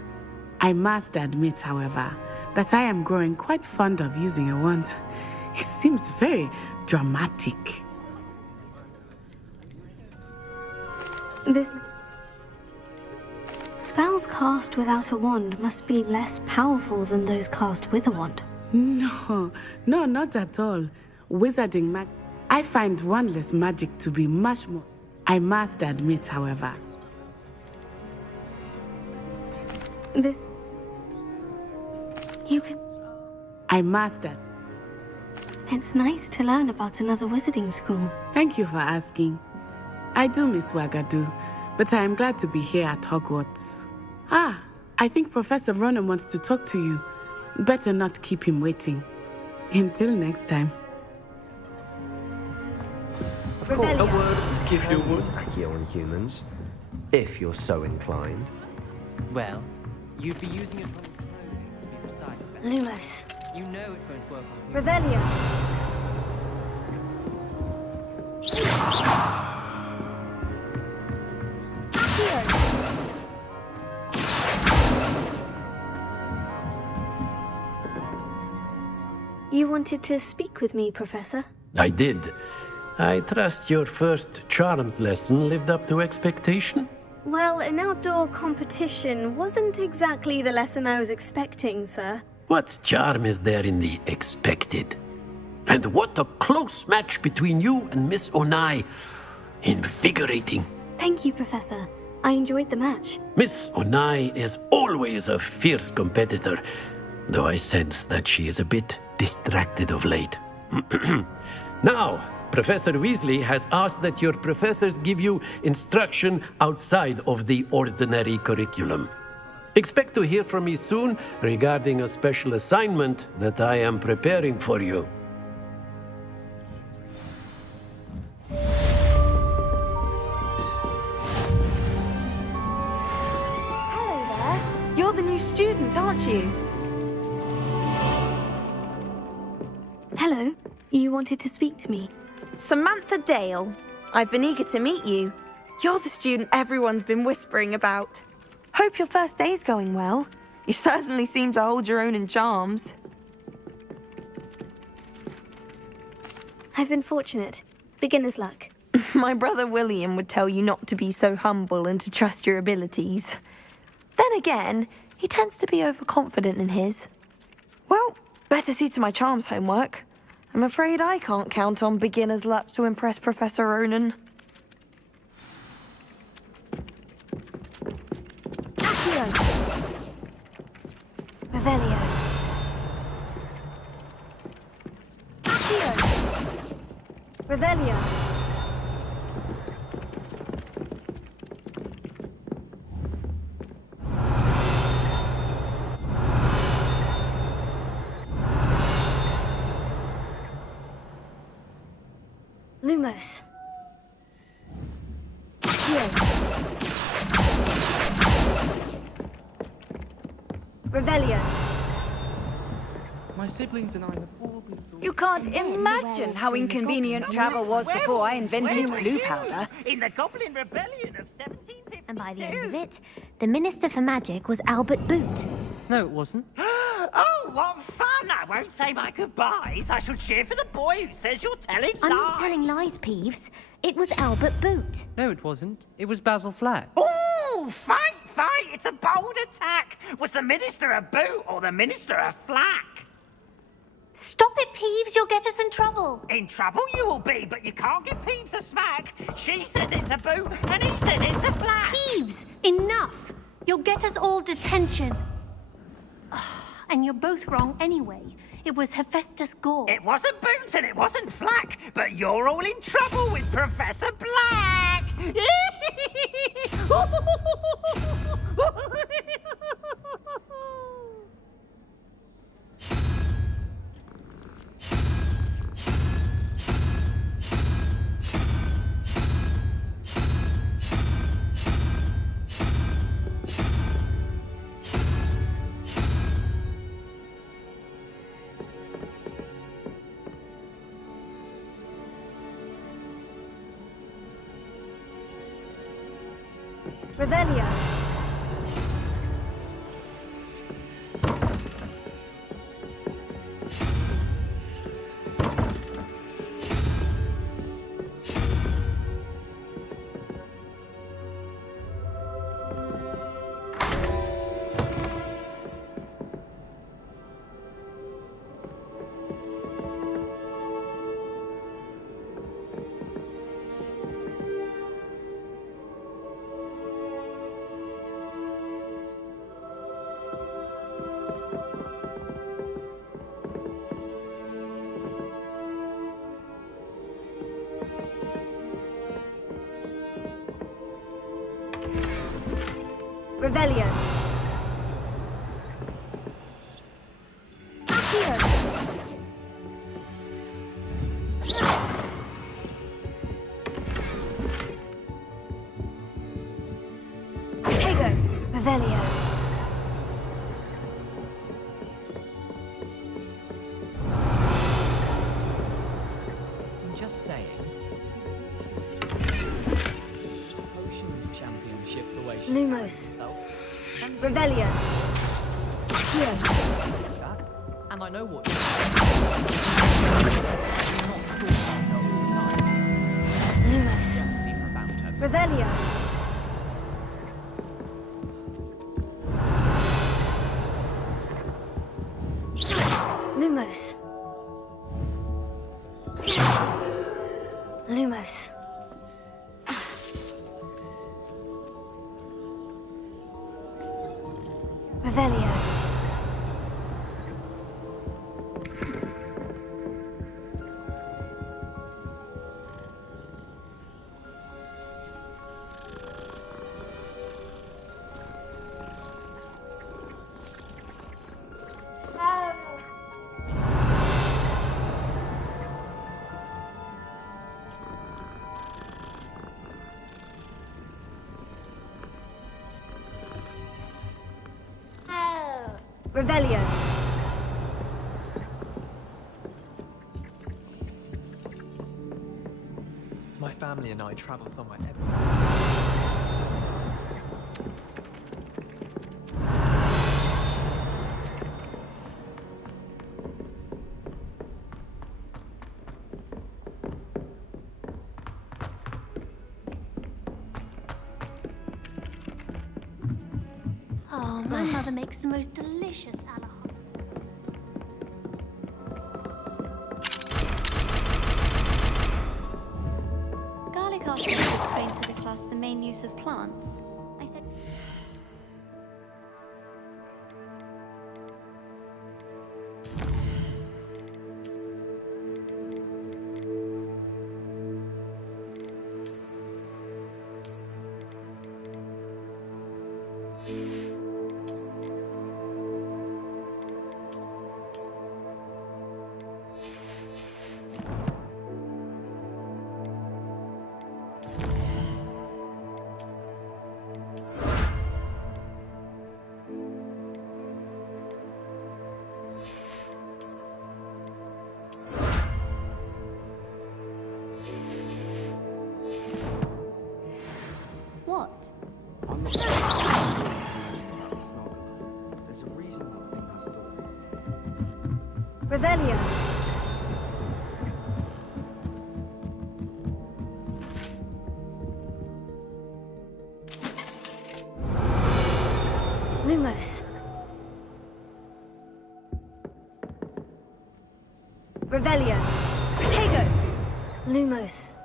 I must admit, however, that I am growing quite fond of using a wand. It seems very dramatic. Spells cast without a wand must be less powerful than those cast with a wand. No, not at all. Wizarding magic. I find wandless magic to be much more. I must admit, however. I must admit. It's nice to learn about another wizarding school. Thank you for asking. I do miss Wagadu, but I am glad to be here at Hogwarts. I think Professor Ronan wants to talk to you. Better not keep him waiting. Until next time. A word to give you was Accio on humans, if you're so inclined. Well, you'd be using it on clothing, to be precise. Lumos. You know it won't work on humans. Revelio. You wanted to speak with me, Professor? I did. I trust your first charms lesson lived up to expectation? Well, an outdoor competition wasn't exactly the lesson I was expecting, sir. What charm is there in the expected? And what a close match between you and Miss Onai. Invigorating. Thank you, Professor. I enjoyed the match. Miss Onai is always a fierce competitor, though I sense that she is a bit distracted of late. Now, Professor Weasley has asked that your professors give you instruction outside of the ordinary curriculum. Expect to hear from me soon regarding a special assignment that I am preparing for you. Hello there. You're the new student, aren't you? Hello. You wanted to speak to me? Samantha Dale. I've been eager to meet you. You're the student everyone's been whispering about. Hope your first day's going well. You certainly seem to hold your own in charms. I've been fortunate. Beginner's luck. My brother William would tell you not to be so humble and to trust your abilities. Then again, he tends to be overconfident in his. Well, better see to my charms homework. I'm afraid I can't count on beginner's luck to impress Professor Ronan. Revelio. Revelio. Lumos. Revelio. My siblings and I have all been thought... You can't imagine how inconvenient travel was before I invented blue powder. In the Goblin Rebellion of 1752. And by the end of it, the Minister for Magic was Albert Boot. No, it wasn't. Oh, what fun! I won't say my goodbyes. I shall cheer for the boy who says you're telling lies. I'm not telling lies, Peeves. It was Albert Boot. No, it wasn't. It was Basil Flack. Ooh, fight! It's a bold attack. Was the Minister a boot or the Minister a flack? Stop it, Peeves. You'll get us in trouble. In trouble you will be, but you can't give Peeves a smack. She says it's a boot, and he says it's a flack. Peeves, enough. You'll get us all detention. And you're both wrong anyway. It was Hephaestus Gore. It wasn't boot and it wasn't flack, but you're all in trouble with Professor Black. Revelio. Revelio. Here. Tego. Revelio. I'm just saying. Potions Championship the way she Lumos. Revelio. Here. And I know what Lumos. Revelio. Lumos. Lumos. Revelio. Revelio. My family and I travel somewhere every... Oh, my mother makes the most delicious alahot. Garlic artists explained to the class the main use of plants. I said... Revelio. Lumos. Revelio. Protego. Lumos.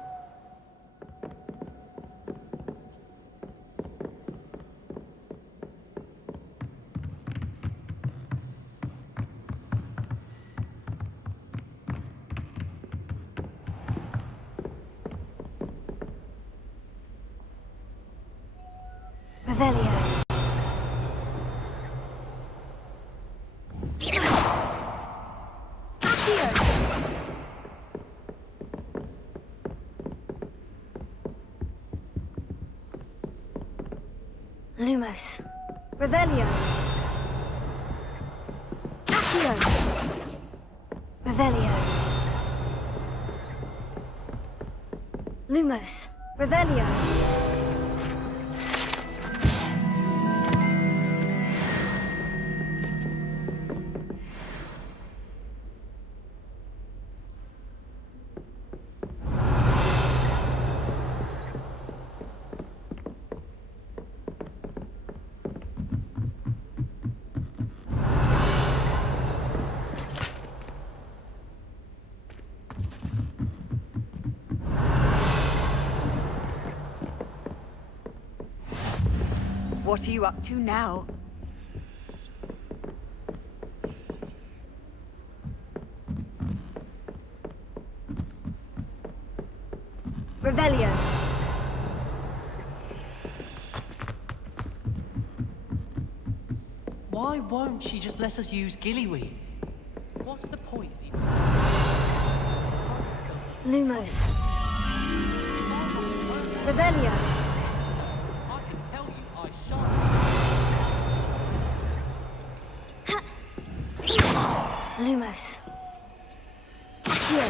Revelio. Accio. Lumos. Revelio. Accio. Revelio. Lumos. Revelio. What are you up to now? Revelio. Why won't she just let us use gillyweed? What's the point of even... Lumos. Revelio. I can tell you I shan't. Lumos. Accio.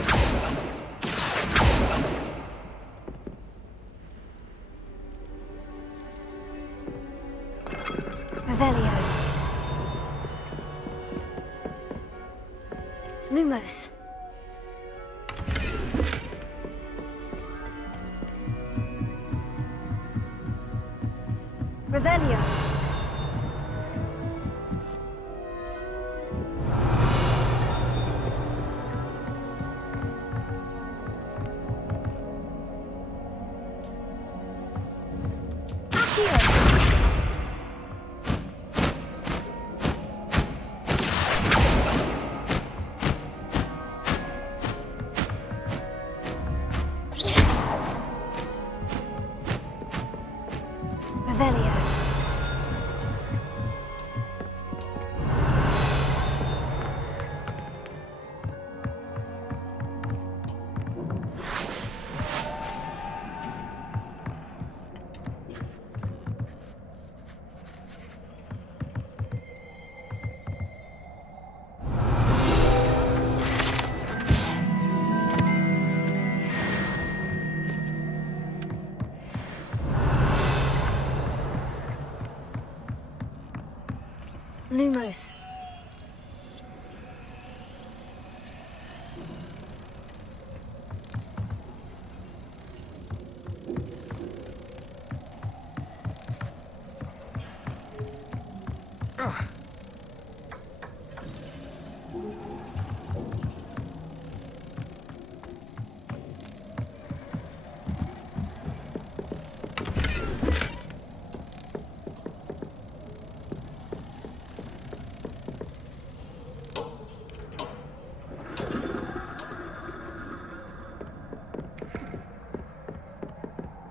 Revelio. Lumos. Revelio. Accio. Revelio. Lumos.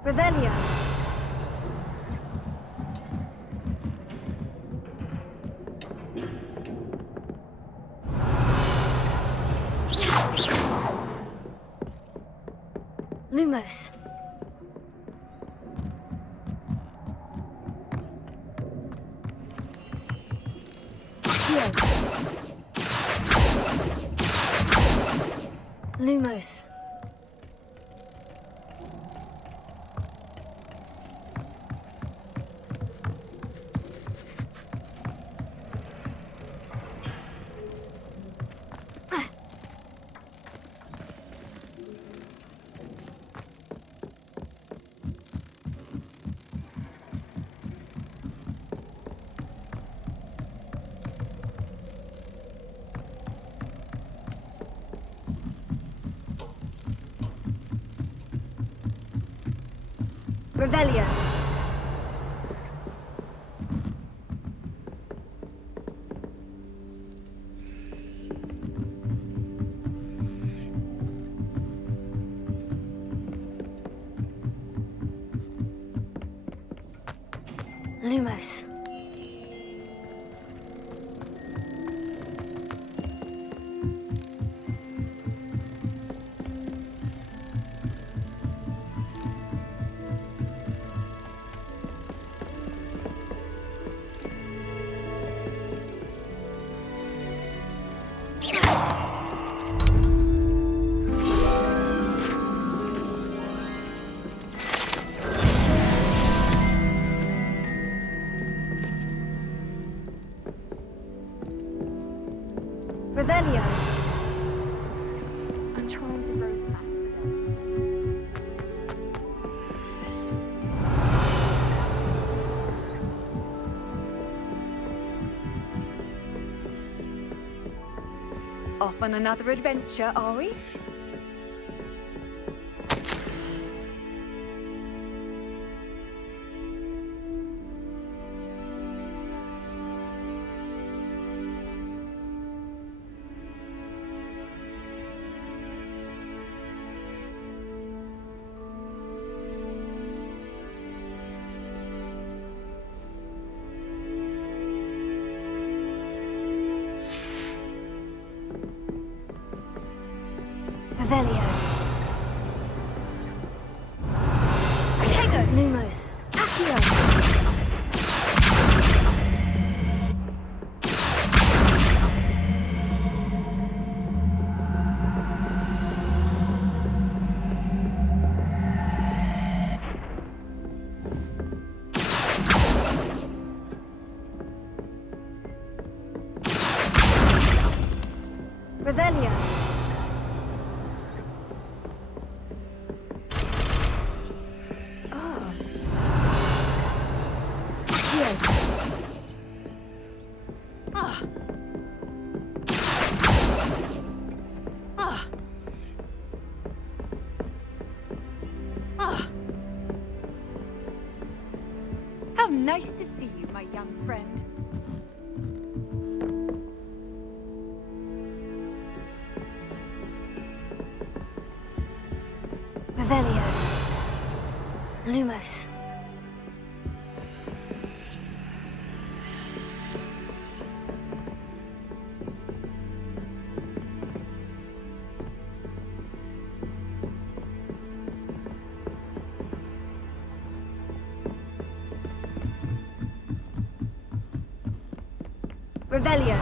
Revelio. Lumos. Accio. Lumos. Revelio. Lumos. Revelio. I'm trying to road back. Off on another adventure, are we? Revelio. Protego. Lumos. Accio. Revelio. How nice to see you, my young friend. Revelio. Lumos. Revelio.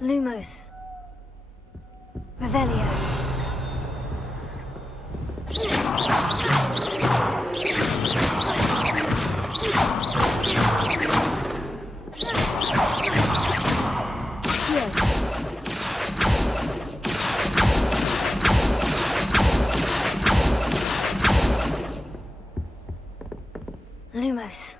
Lumos. Revelio. Lumos.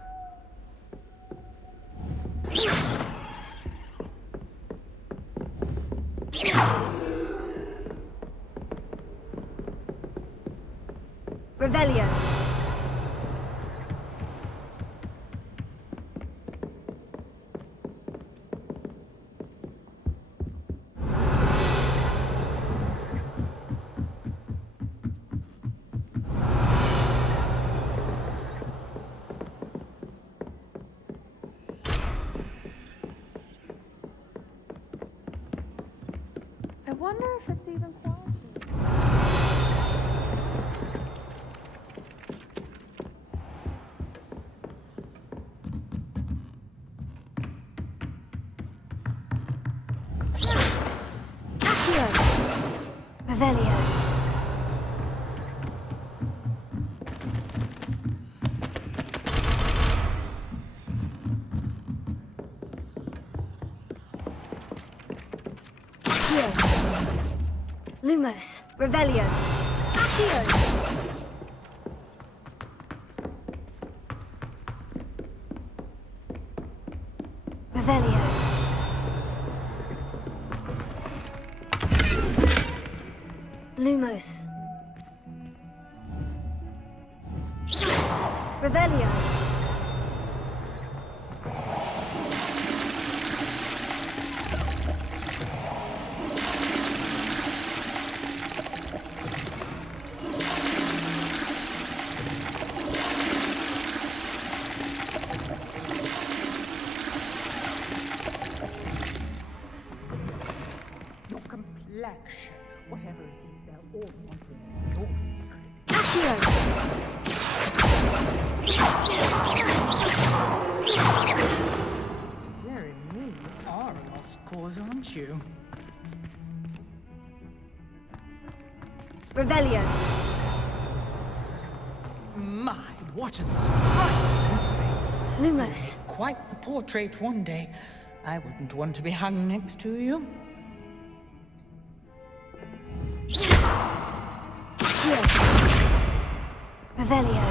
Revelio. I wonder if it's even quality. Revelio. Accio. Lumos. Revelio. Accio. Revelio. Lumos. Revelio. Your complexion, whatever it is, they're all wanting your secret. Accio. Dearie me, you are a lost cause, aren't you? Revelio. My, what a striking face. Lumos. Quite the portrait one day. I wouldn't want to be hung next to you. Accio. Revelio.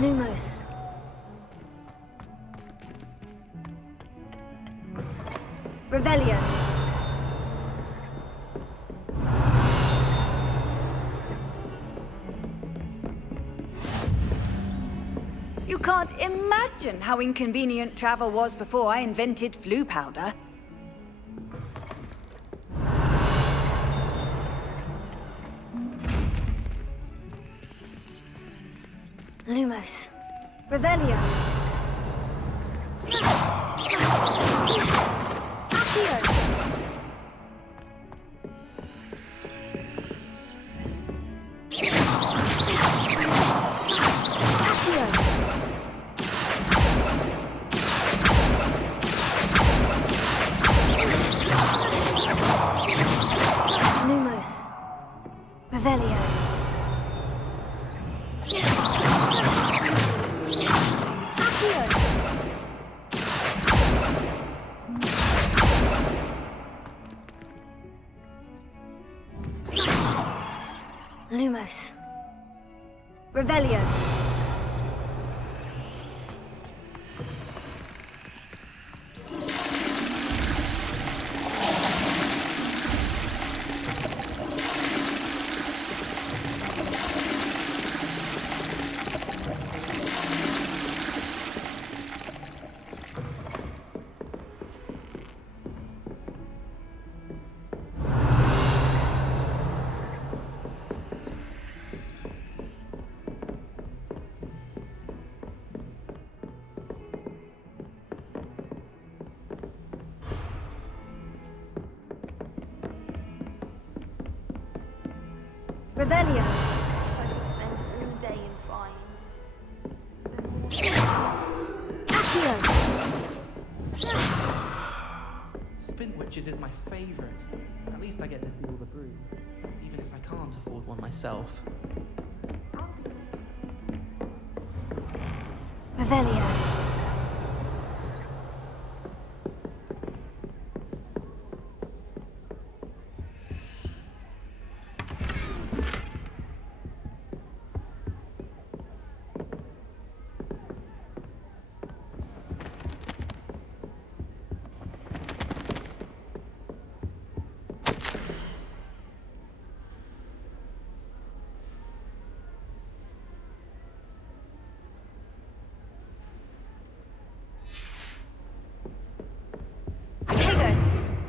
Lumos. Revelio. You can't imagine how inconvenient travel was before I invented flu powder. Lumos. Revelio. Accio. Lumos. Revelio. Lumos. Revelio. Revelio. I could spend all day in flying. Accio. Spin witches is my favorite. At least I get to feel the breeze, even if I can't afford one myself. Revelio.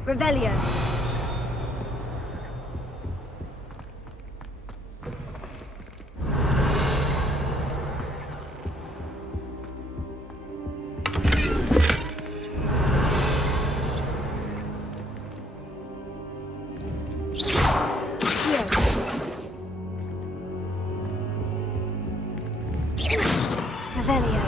Revelio. Revelio.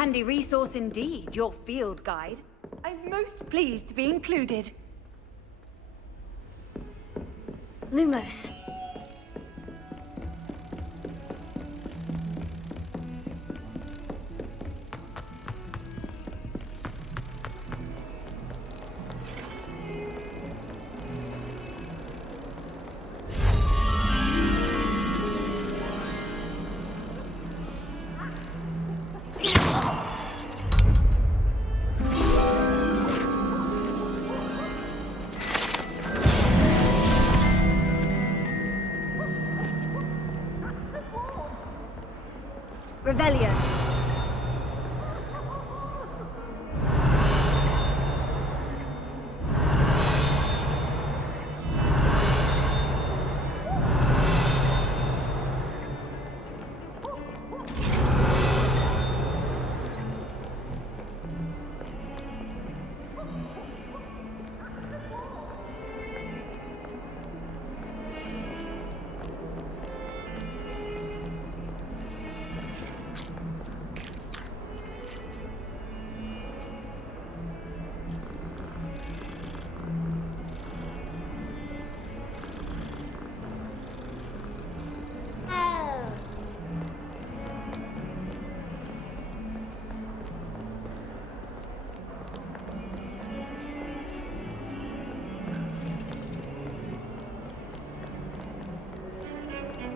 handy resource indeed, your field guide. I'm most pleased to be included. Lumos. Revelio.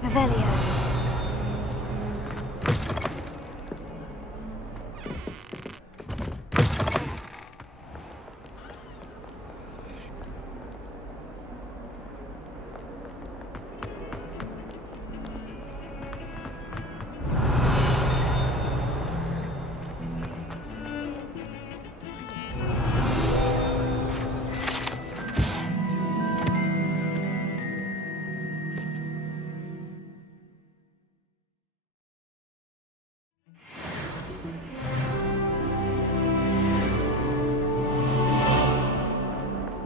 Revelio.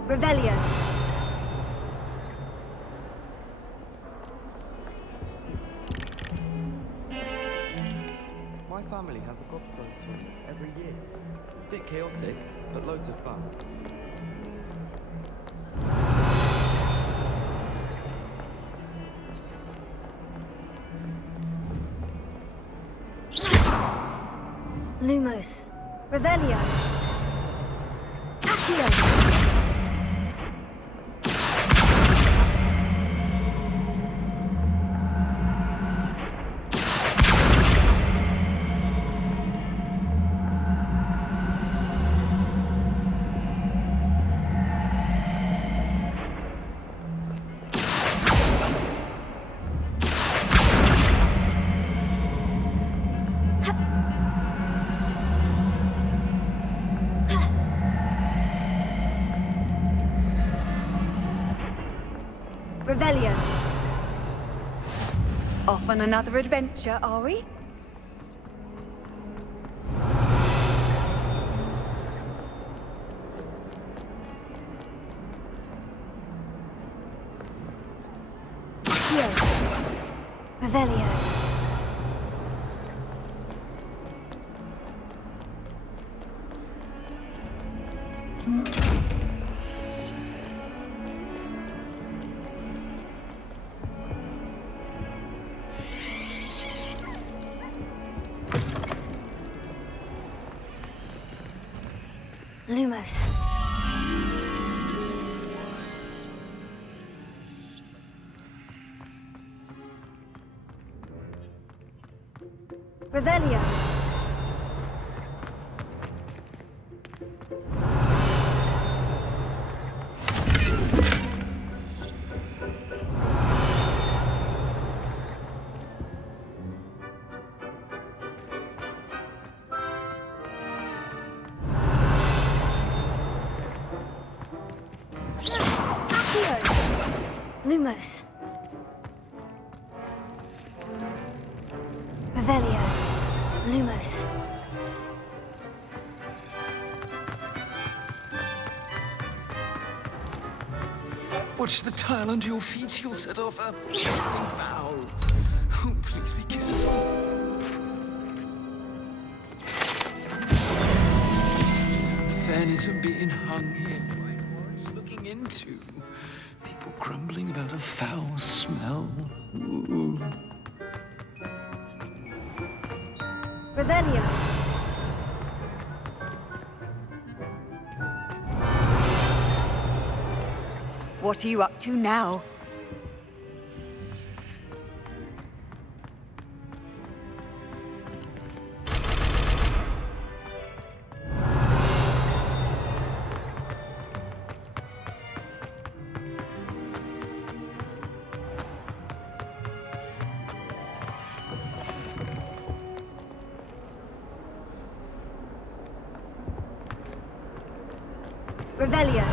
Revelio. My family has a golf pro tournament every year. A bit chaotic, but loads of fun. Lumos. Revelio. Accio. Revelio. Off on another adventure, are we? Revelio. Lumos. Revelio. Lumos. Revelio. Lumos. Watch the tile under your feet, you'll set off a foul. Oh, please be careful. mechanism being hung here. What's looking into? People grumbling about a foul smell. Ooh. Revelio. What are you up to now? Revelio.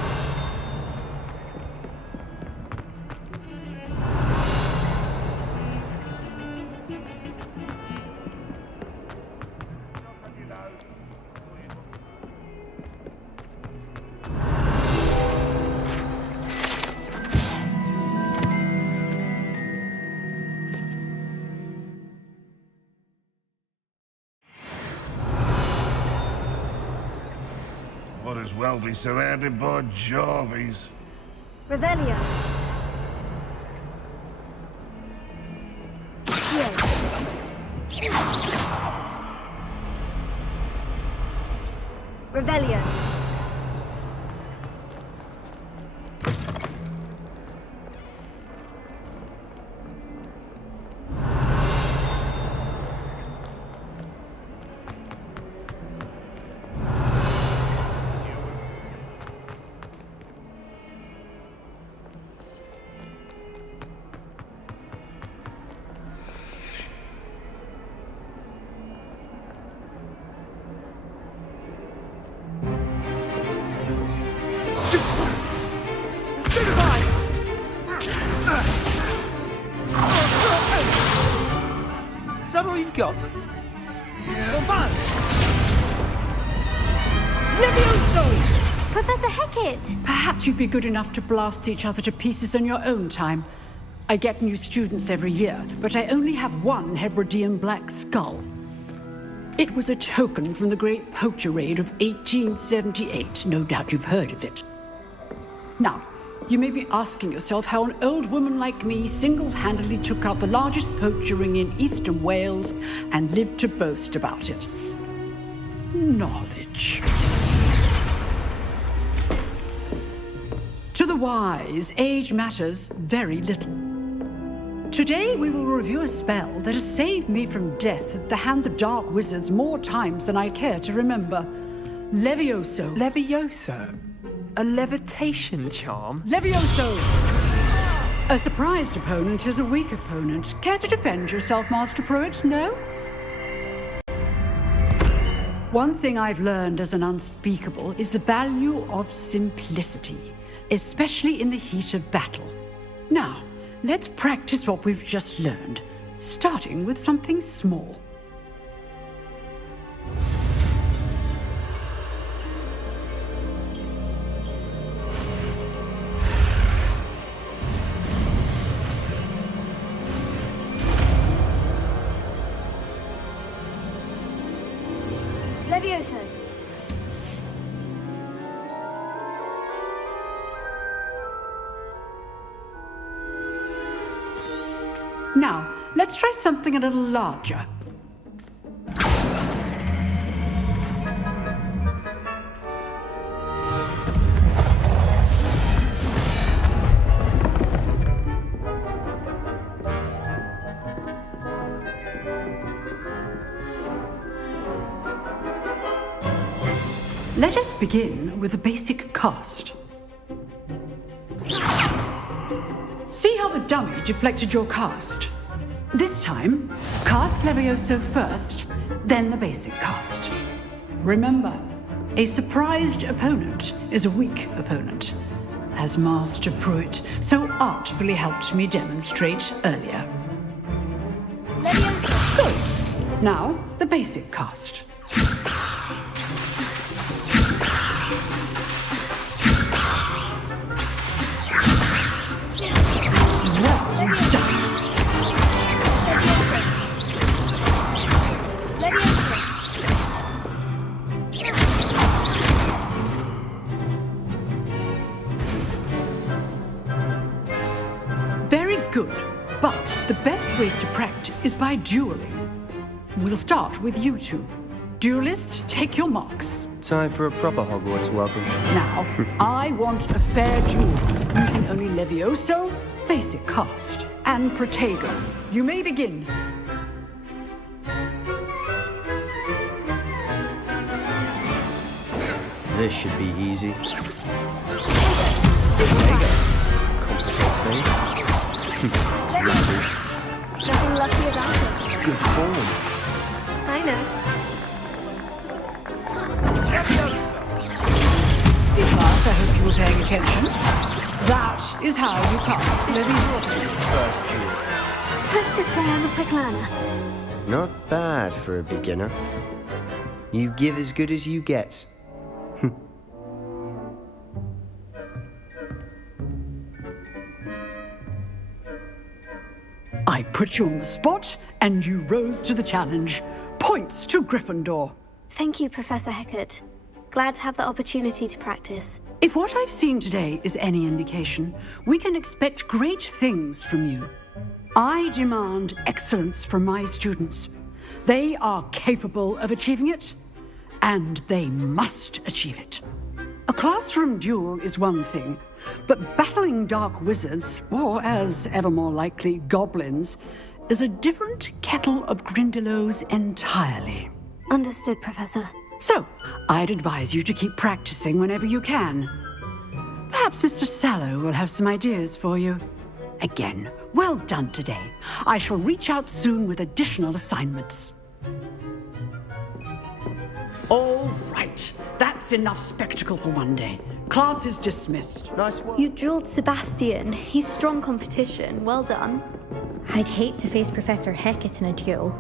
Might as well be surrounded by Jarvies. Revelio. Revelio. Is that all you've got? Levioso! Professor Hecat! Perhaps you'd be good enough to blast each other to pieces on your own time. I get new students every year, but I only have one Hebridean black skull. It was a token from the Great Poacher Raid of 1878. No doubt you've heard of it. Now, you may be asking yourself how an old woman like me single-handedly took out the largest poacher ring in eastern Wales and lived to boast about it. Knowledge. To the wise, age matters very little. Today we will review a spell that has saved me from death at the hands of dark wizards more times than I care to remember. Levioso. Levioso? A levitation charm? Levioso! A surprised opponent is a weak opponent. Care to defend yourself, Master Pruitt? No? One thing I've learned as an unspeakable is the value of simplicity, especially in the heat of battle. Now, let's practice what we've just learned, starting with something small. Levioso. Now, let's try something a little larger. Let us begin with the basic cast. See how the dummy deflected your cast? This time, cast Levioso first, then the basic cast. Remember, a surprised opponent is a weak opponent, as Master Pruitt so artfully helped me demonstrate earlier. Levioso! Good. Now, the basic cast. good. But the best way to practice is by dueling. We'll start with you two. Duelists, take your marks. Time for a proper Hogwarts welcome. Now, I want a fair duel, using only Levioso, basic cast, and Protego. You may begin. This should be easy. Protego. Complicates things. Nothing lucky about it. Good form. I know. Class, I hope you were paying attention. That is how you cast Levioso. First duel. Let's just say I'm a quick learner. Not bad for a beginner. You give as good as you get. I put you on the spot, and you rose to the challenge. Points to Gryffindor. Thank you, Professor Hecat. Glad to have the opportunity to practice. If what I've seen today is any indication, we can expect great things from you. I demand excellence from my students. They are capable of achieving it, and they must achieve it. A classroom duel is one thing, but battling dark wizards, or as ever more likely, goblins, is a different kettle of Grindylows entirely. Understood, Professor. So, I'd advise you to keep practicing whenever you can. Perhaps Mr. Sallow will have some ideas for you. Again, well done today. I shall reach out soon with additional assignments. All right, that's enough spectacle for one day. Class is dismissed. Nice work. You drilled Sebastian. He's strong competition. Well done. I'd hate to face Professor Hecat in a duel.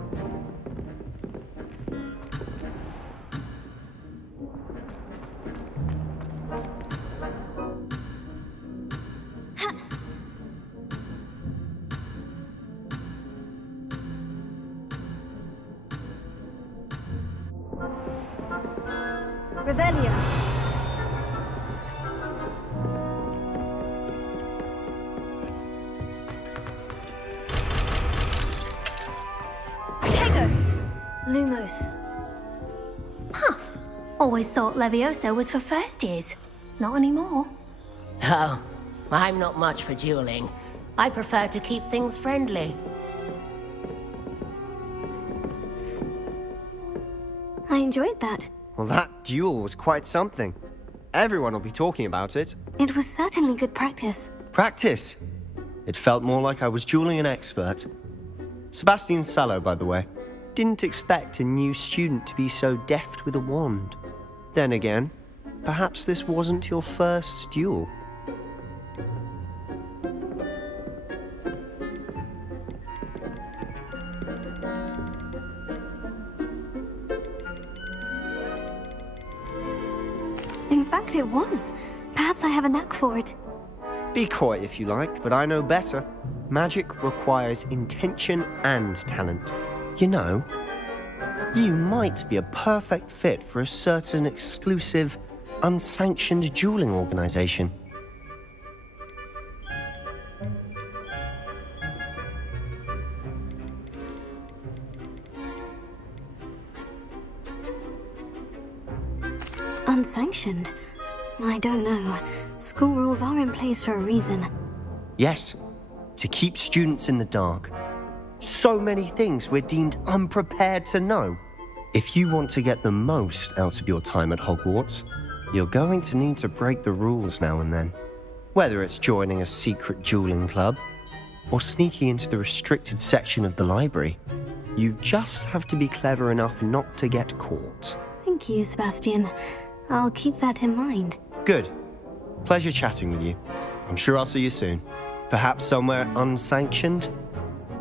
Revelio. Protego! Lumos. Huh. Always thought Levioso was for first years. Not anymore. Oh, I'm not much for dueling. I prefer to keep things friendly. I enjoyed that. Well, that duel was quite something. Everyone will be talking about it. It was certainly good practice. Practice? It felt more like I was dueling an expert. Sebastian Sallow, by the way. Didn't expect a new student to be so deft with a wand. Then again, perhaps this wasn't your first duel. In fact, it was. Perhaps I have a knack for it. Be coy if you like, but I know better. Magic requires intention and talent. You know, you might be a perfect fit for a certain exclusive, unsanctioned dueling organization. Unsanctioned? I don't know. School rules are in place for a reason. Yes, to keep students in the dark. So many things we're deemed unprepared to know. If you want to get the most out of your time at Hogwarts, you're going to need to break the rules now and then. Whether it's joining a secret dueling club, or sneaking into the restricted section of the library, you just have to be clever enough not to get caught. Thank you, Sebastian. I'll keep that in mind. Good. Pleasure chatting with you. I'm sure I'll see you soon. Perhaps somewhere unsanctioned?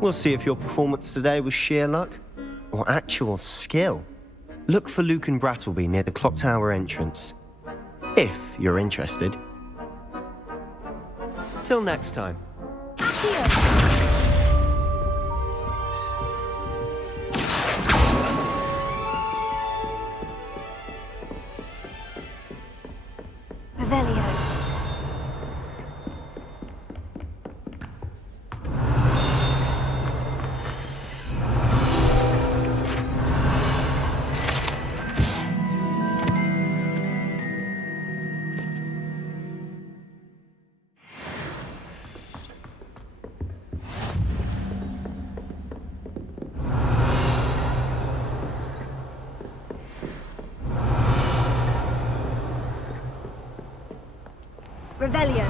We'll see if your performance today was sheer luck or actual skill. Look for Luke and Brattleby near the clock tower entrance, if you're interested. Till next time. Revelio. Revelio.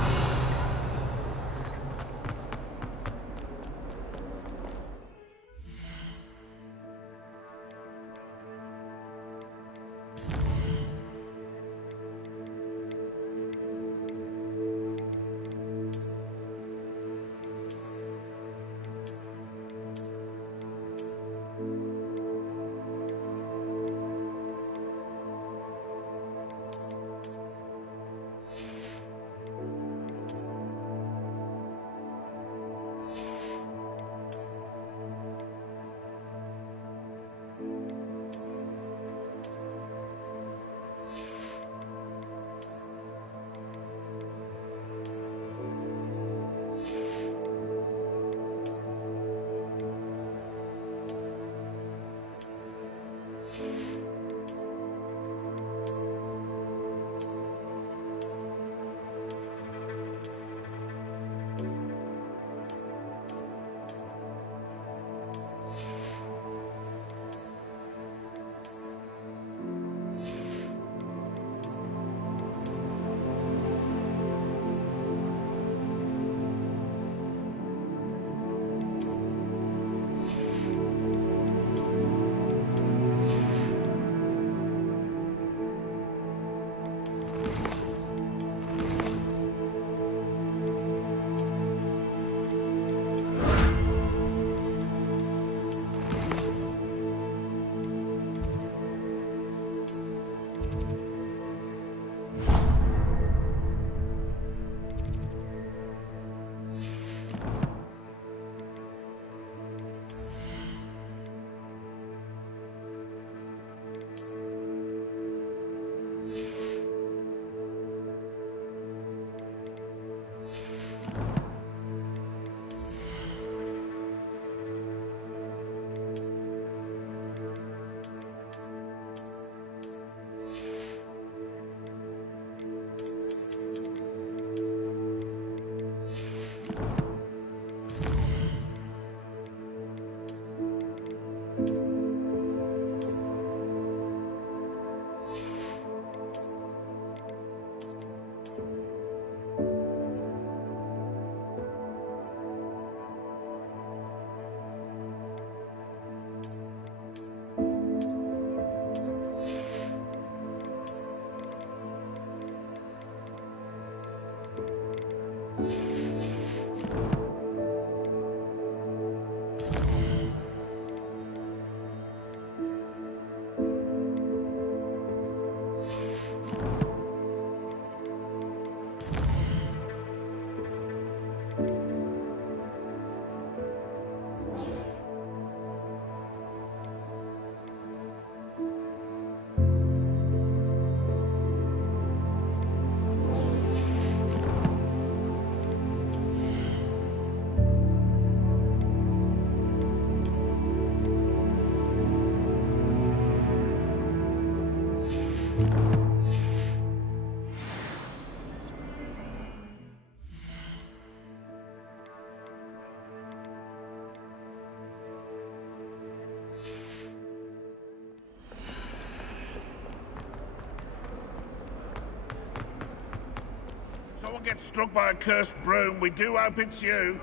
Someone gets struck by a cursed broom, we do hope it's you.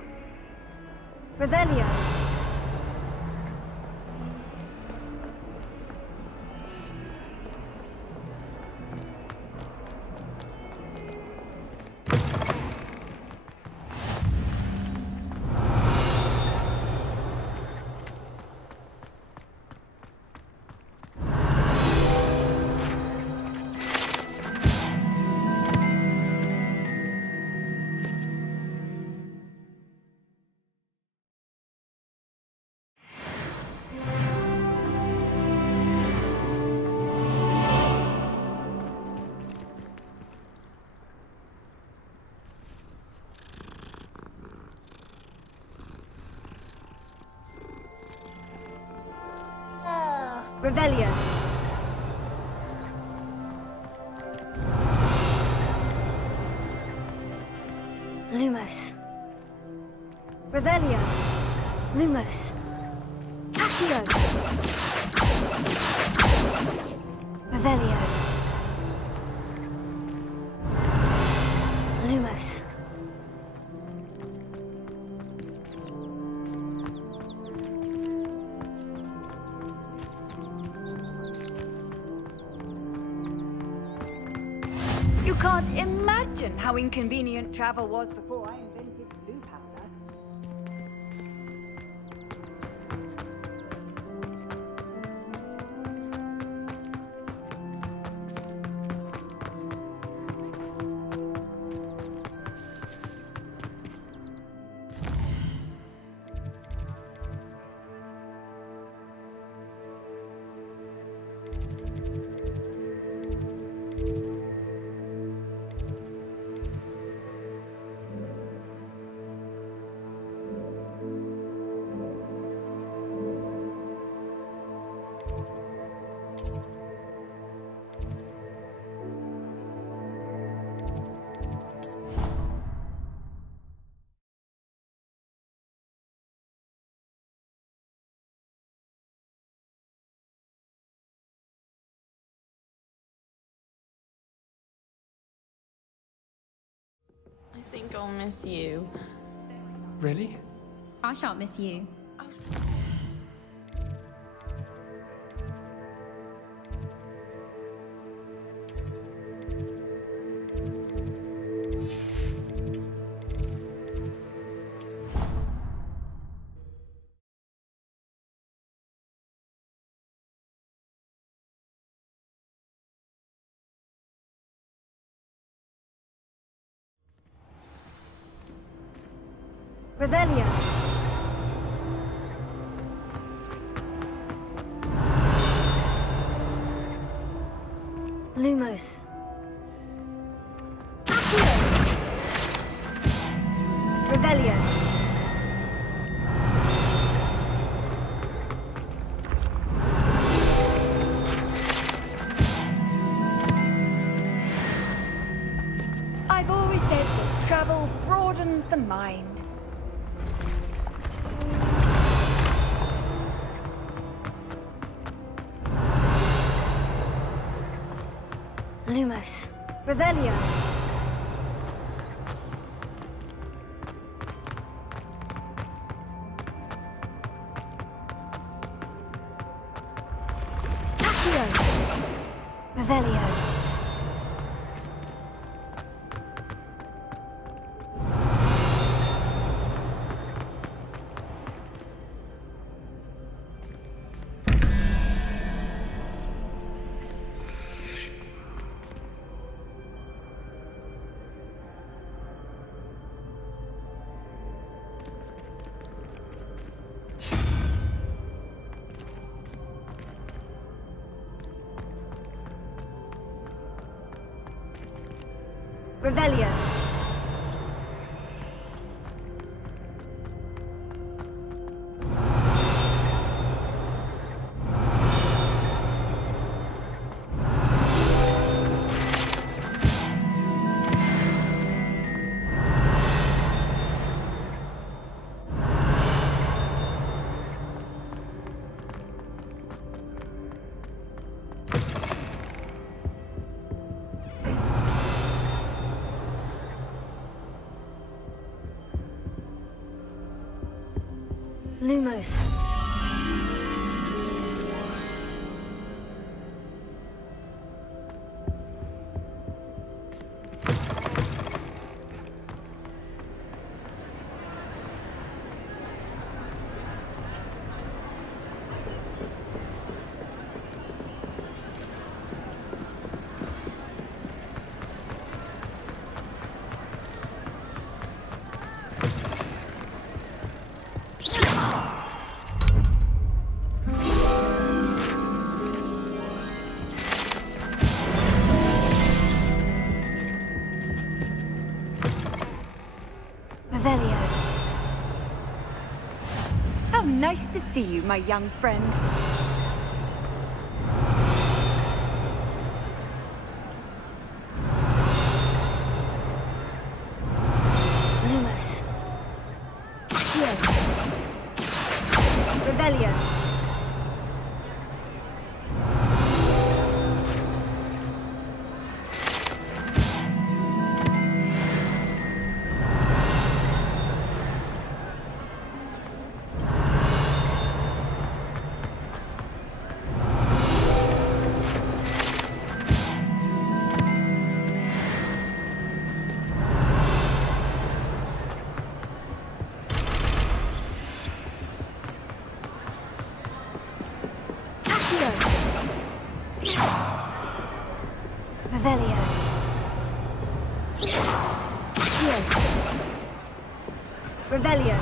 Revelio. Revelio. Lumos. Revelio. Lumos. Accio. Revelio. Lumos. Lumos. You can't imagine how inconvenient travel was before I invented blue powder. I think I'll miss you. Really? I shan't miss you. Revelio. Lumos. Revelio. I've always said that travel broadens the mind. Lumos. Revelio. Accio. Revelio. Revelio. Lumos. Revelio. How nice to see you, my young friend. Lumos. Accio. Revelio. Revelio. Revelio.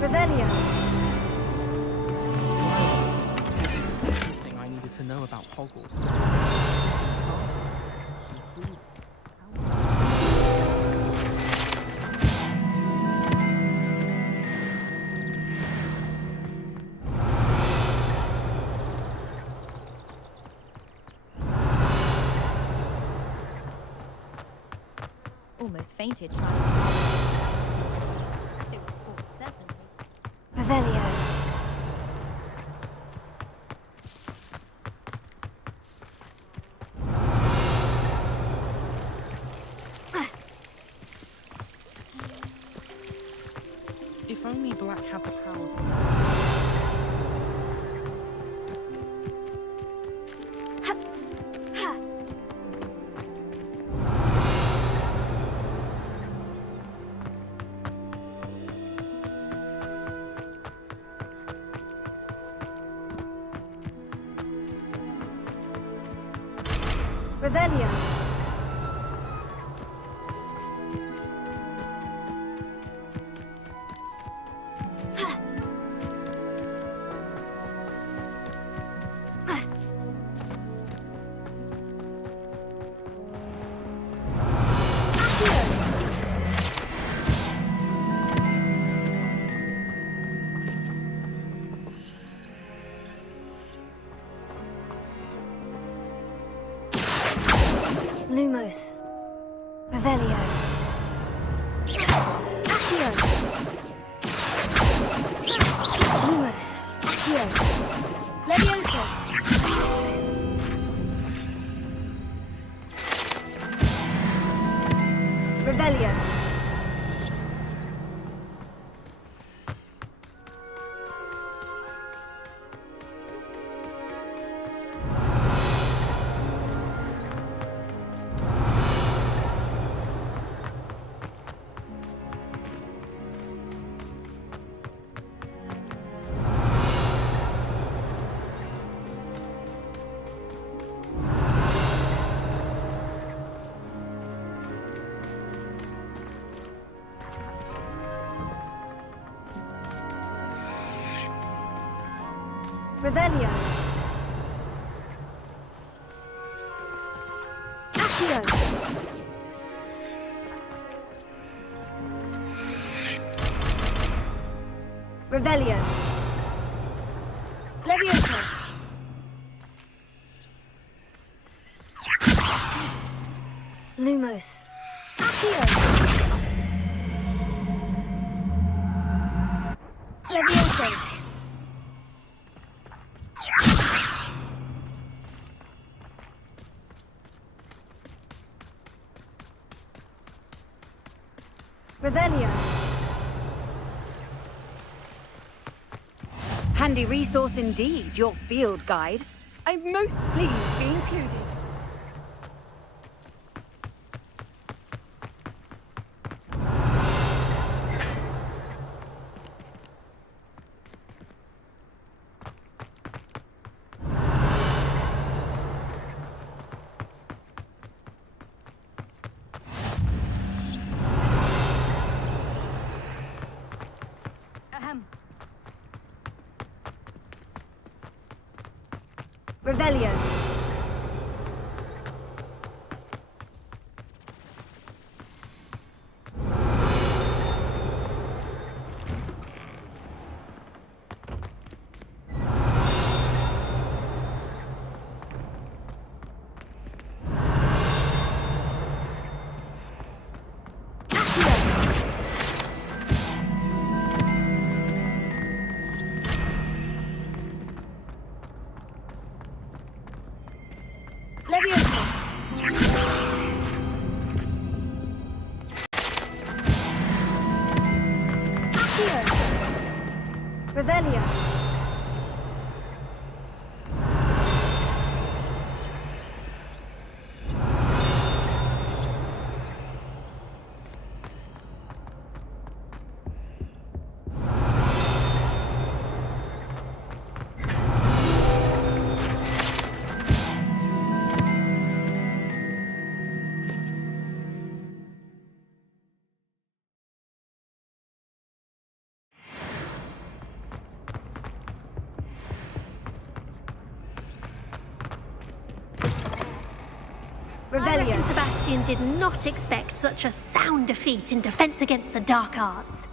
Revelio. Everything I needed to know about Hogwarts. Almost fainted trying to... It was 4:70. Revelio. If only Black had the power. Revelio. Lumos. Revelio. Accio. Lumos. Accio. Levioso. Revelio. Revelio. Accio. Revelio. Levioso. Lumos. Accio. Levioso. Revelio. Handy resource indeed, your field guide. I'm most pleased to be included. Revelio. I reckon Sebastian did not expect such a sound defeat in Defense Against the Dark Arts.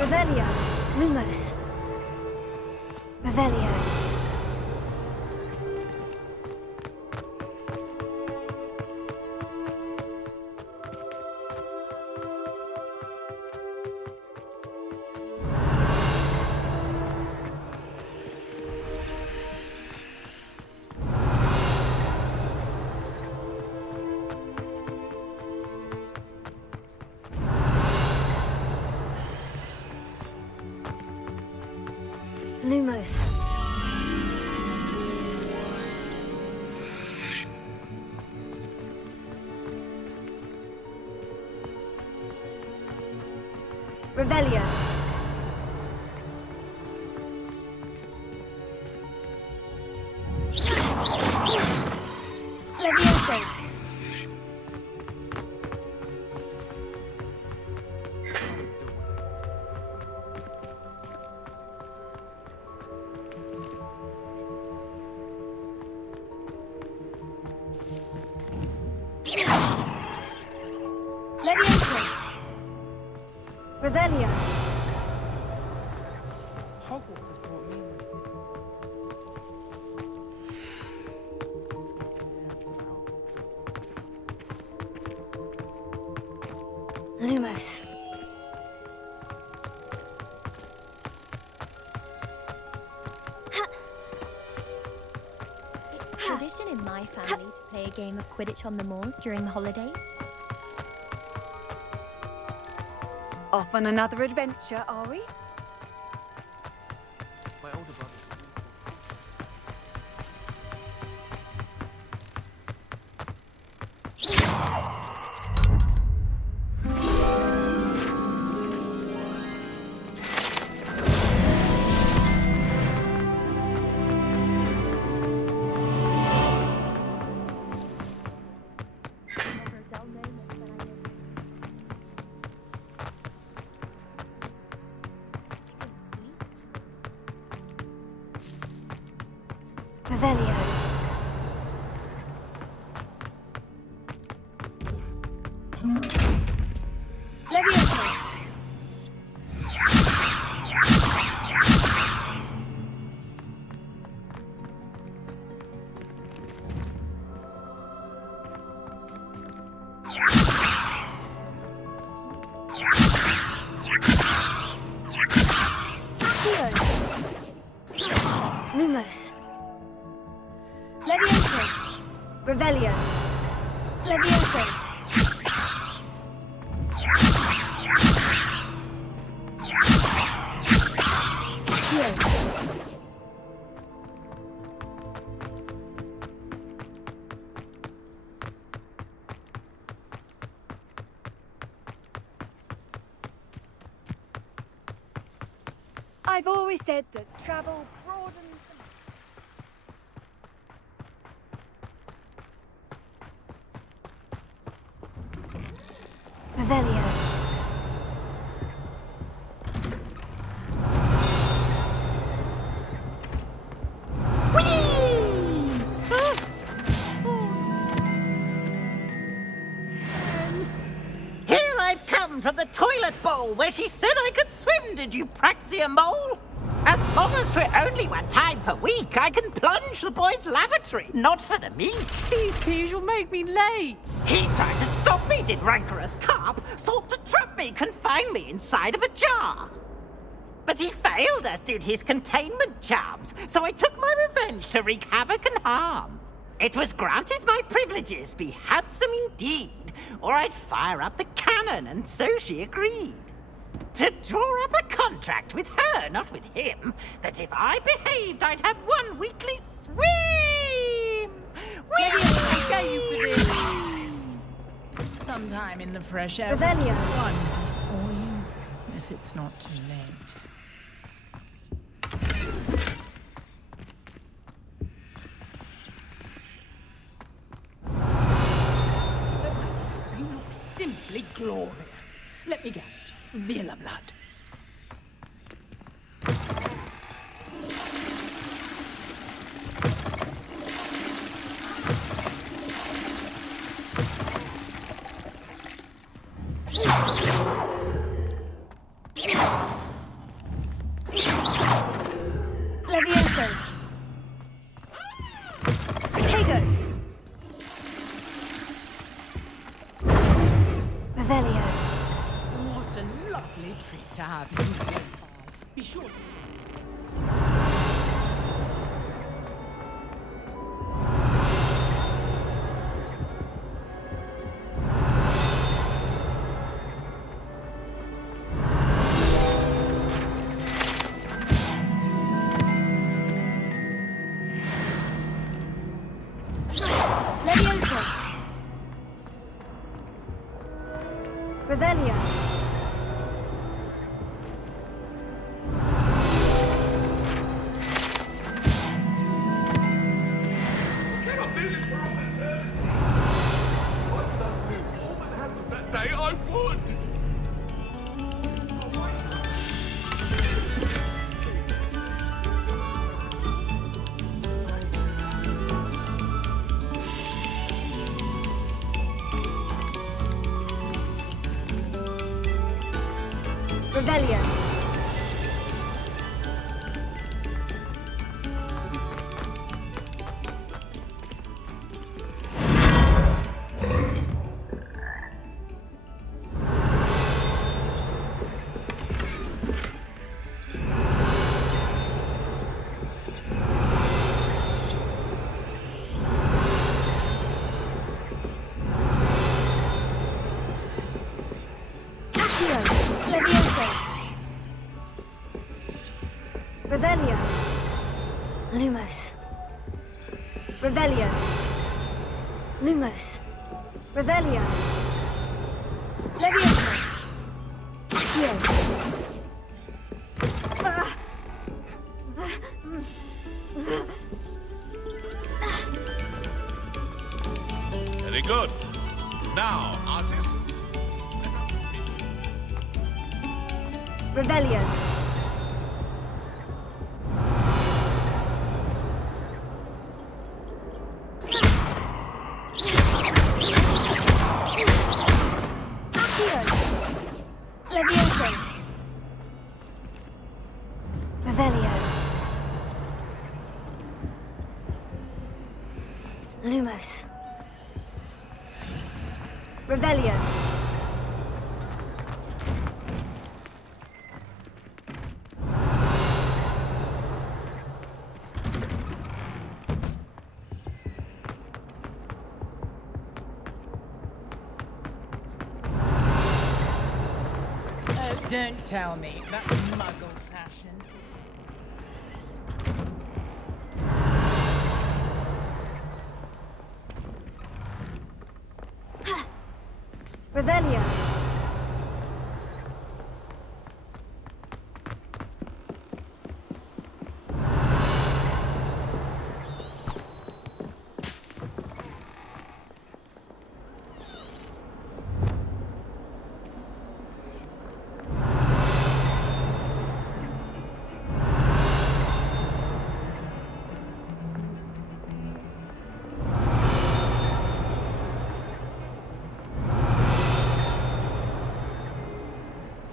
Revelio. Lumos. Revelio. Lumos. Revelio. Levioso. Levioso. Revelio. Hogwarts has brought me Lumos. It's tradition in my family to play a game of Quidditch on the moors during the holidays. Off on another adventure, are we? My older brother. Revelio. Levioso. Lumos. Levioso. Revelio. Levioso. I've always said that travel broadens the... Revelio. Here I've come from the toilet bowl where she said I could swim, did you praxia mole? As long as we're only one time per week, I can plunge the boys' lavatory, not for the meek. Please, you'll make me late. He tried to stop me, did rancorous carp, sought to trap me, confine me inside of a jar. But he failed, as did his containment charms, so I took my revenge to wreak havoc and harm. It was granted my privileges be handsome indeed, or I'd fire up the cannon, and so she agreed. To draw up a contract with her, not with him, that if I behaved, I'd have one weekly swim! I gave for this. Sometime in the fresh air. Revelio. Wonders for you, if it's not too late. Oh, my dear, you look simply glorious. Let me guess. Villa blood. Levioso. Protego. Revelio. What a lovely treat to have you so far. Be sure to... Levioso. Revelio. That day I would! Revelio. Accio. Levioso. Revelio. Lumos. Revelio. Lumos. Revelio. Levioso. Accio. Very good. Now, artists. Revelio. Accio. Levioso. Revelio. Lumos. Revelio. Oh, don't tell me. That's muggle fashion. Revelio.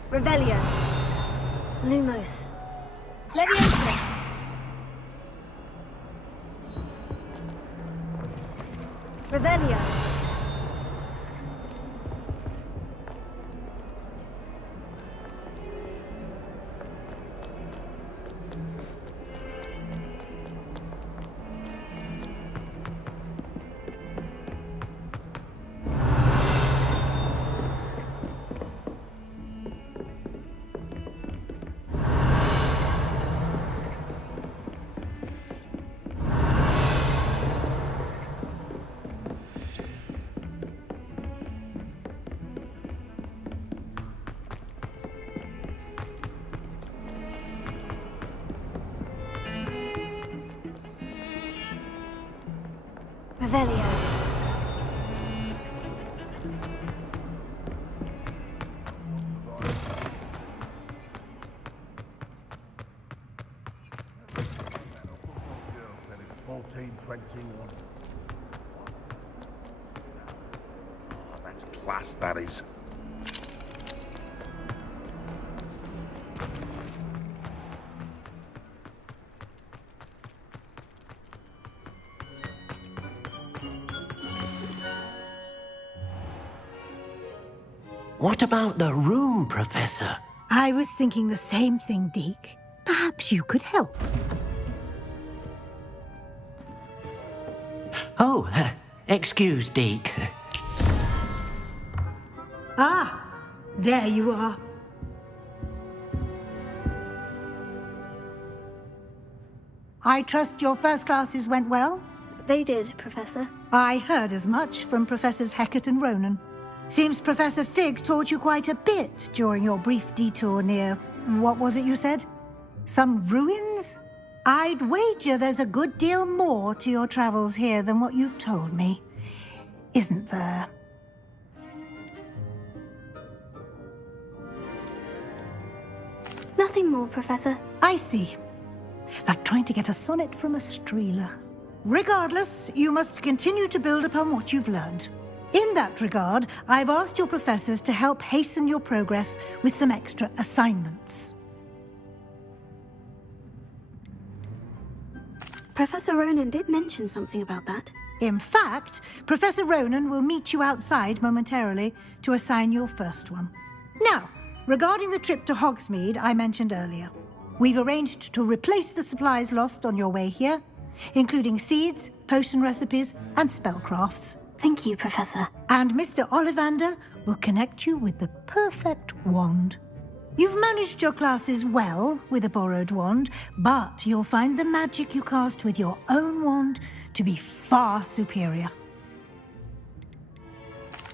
Revelio. Lumos. Levioso. Revelio. Revelio. That's class, that is. What about the room, Professor? I was thinking the same thing, Deke. Perhaps you could help. Oh, excuse, Deke. Ah, there you are. I trust your first classes went well? They did, Professor. I heard as much from Professors Hecat and Ronan. Seems Professor Fig taught you quite a bit during your brief detour near... what was it you said? Some ruins? I'd wager there's a good deal more to your travels here than what you've told me. Isn't there? Nothing more, Professor. I see. Like trying to get a sonnet from a streeler. Regardless, you must continue to build upon what you've learned. In that regard, I've asked your professors to help hasten your progress with some extra assignments. Professor Ronan did mention something about that. In fact, Professor Ronan will meet you outside momentarily to assign your first one. Now, regarding the trip to Hogsmeade I mentioned earlier, we've arranged to replace the supplies lost on your way here, including seeds, potion recipes, and spellcrafts. Thank you, Professor. And Mr. Ollivander will connect you with the perfect wand. You've managed your classes well with a borrowed wand, but you'll find the magic you cast with your own wand to be far superior.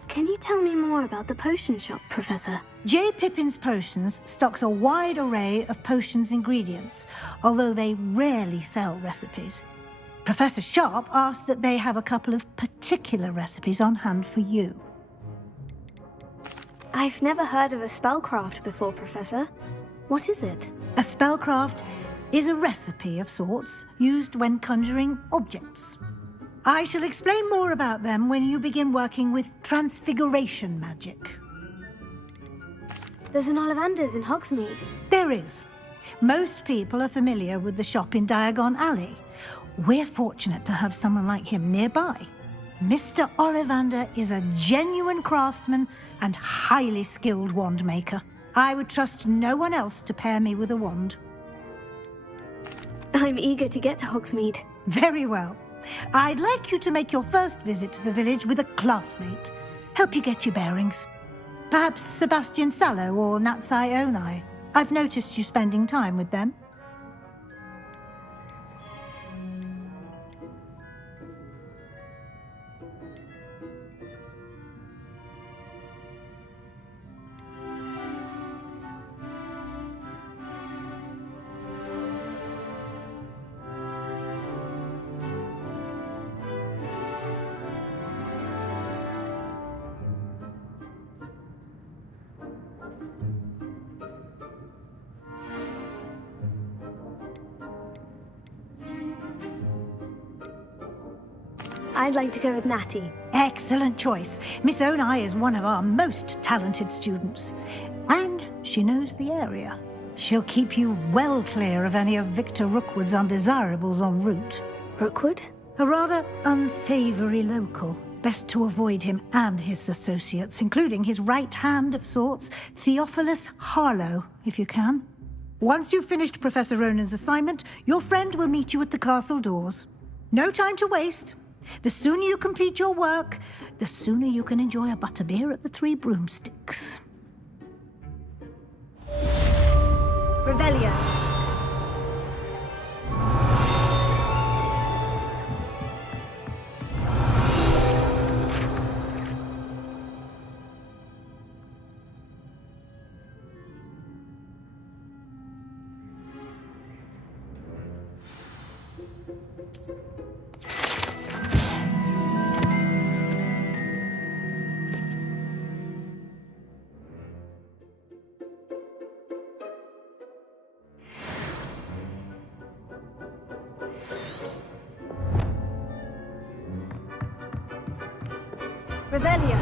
Can you tell me more about the potion shop, Professor? J. Pippin's Potions stocks a wide array of potions ingredients, although they rarely sell recipes. Professor Sharp asked that they have a couple of particular recipes on hand for you. I've never heard of a spellcraft before, Professor. What is it? A spellcraft is a recipe of sorts used when conjuring objects. I shall explain more about them when you begin working with transfiguration magic. There's an Ollivander's in Hogsmeade. There is. Most people are familiar with the shop in Diagon Alley. We're fortunate to have someone like him nearby. Mr. Ollivander is a genuine craftsman and highly skilled wand maker. I would trust no one else to pair me with a wand. I'm eager to get to Hogsmeade. Very well. I'd like you to make your first visit to the village with a classmate. Help you get your bearings. Perhaps Sebastian Sallow or Natsai Onai. I've noticed you spending time with them. I'd like to go with Natty. Excellent choice. Miss Onai is one of our most talented students. And she knows the area. She'll keep you well clear of any of Victor Rookwood's undesirables en route. Rookwood? A rather unsavory local. Best to avoid him and his associates, including his right hand of sorts, Theophilus Harlow, if you can. Once you've finished Professor Ronan's assignment, your friend will meet you at the castle doors. No time to waste. The sooner you complete your work, the sooner you can enjoy a butterbeer at the Three Broomsticks. Revelio. Revelio.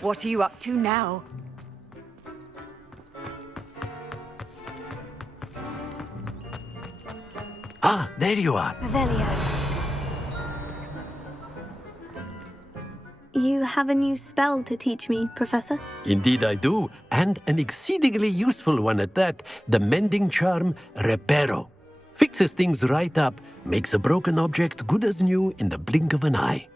What are you up to now? Ah, there you are. Revelio. You have a new spell to teach me, Professor? Indeed I do, and an exceedingly useful one at that. The mending charm, Reparo. Fixes things right up, makes a broken object good as new in the blink of an eye.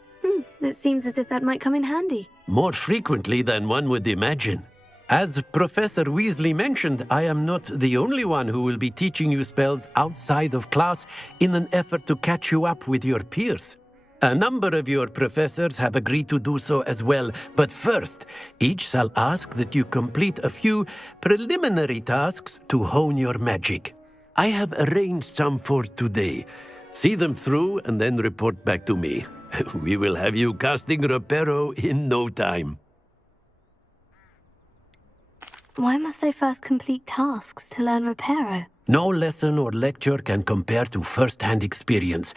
It seems as if that might come in handy. More frequently than one would imagine. As Professor Weasley mentioned, I am not the only one who will be teaching you spells outside of class in an effort to catch you up with your peers. A number of your professors have agreed to do so as well, but first, each shall ask that you complete a few preliminary tasks to hone your magic. I have arranged some for today. See them through and then report back to me. We will have you casting Reparo in no time. Why must I first complete tasks to learn Reparo? No lesson or lecture can compare to first-hand experience,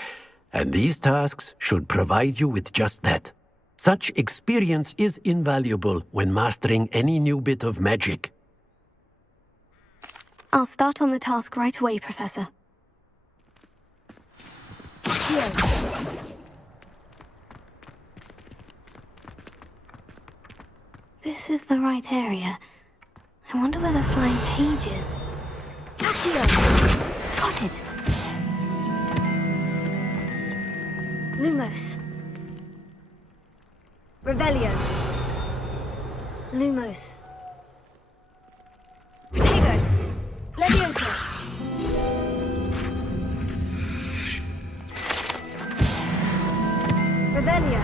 and these tasks should provide you with just that. Such experience is invaluable when mastering any new bit of magic. I'll start on the task right away, Professor. Here. This is the right area. I wonder where the flying page is. Accio! Got it! Lumos. Revelio. Lumos. Protego. Leviosa. Revelio.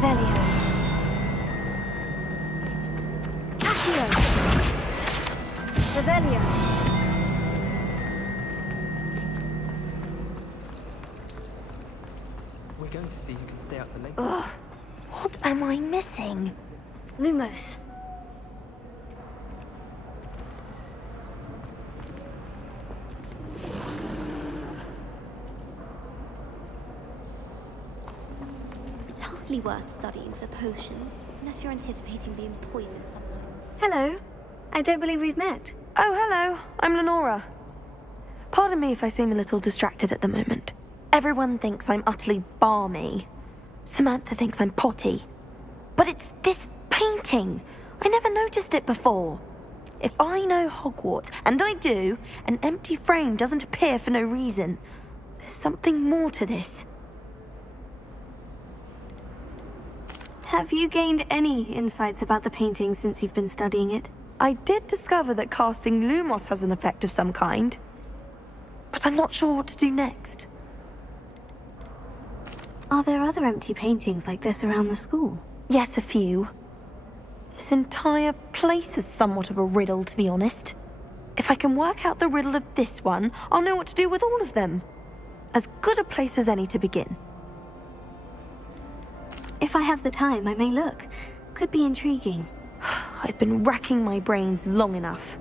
Revelio. Accio. Revelio. We're going to see who can stay out the late. Ugh, what am I missing? Lumos. It's hardly worth studying for potions, unless you're anticipating being poisoned sometime. Hello. I don't believe we've met. Oh, hello. I'm Lenora. Pardon me if I seem a little distracted at the moment. Everyone thinks I'm utterly balmy. Samantha thinks I'm potty. But it's this painting. I never noticed it before. If I know Hogwarts, and I do, an empty frame doesn't appear for no reason. There's something more to this. Have you gained any insights about the painting since you've been studying it? I did discover that casting Lumos has an effect of some kind, but I'm not sure what to do next. Are there other empty paintings like this around the school? Yes, a few. This entire place is somewhat of a riddle, to be honest. If I can work out the riddle of this one, I'll know what to do with all of them. As good a place as any to begin. If I have the time, I may look. Could be intriguing. I've been racking my brains long enough.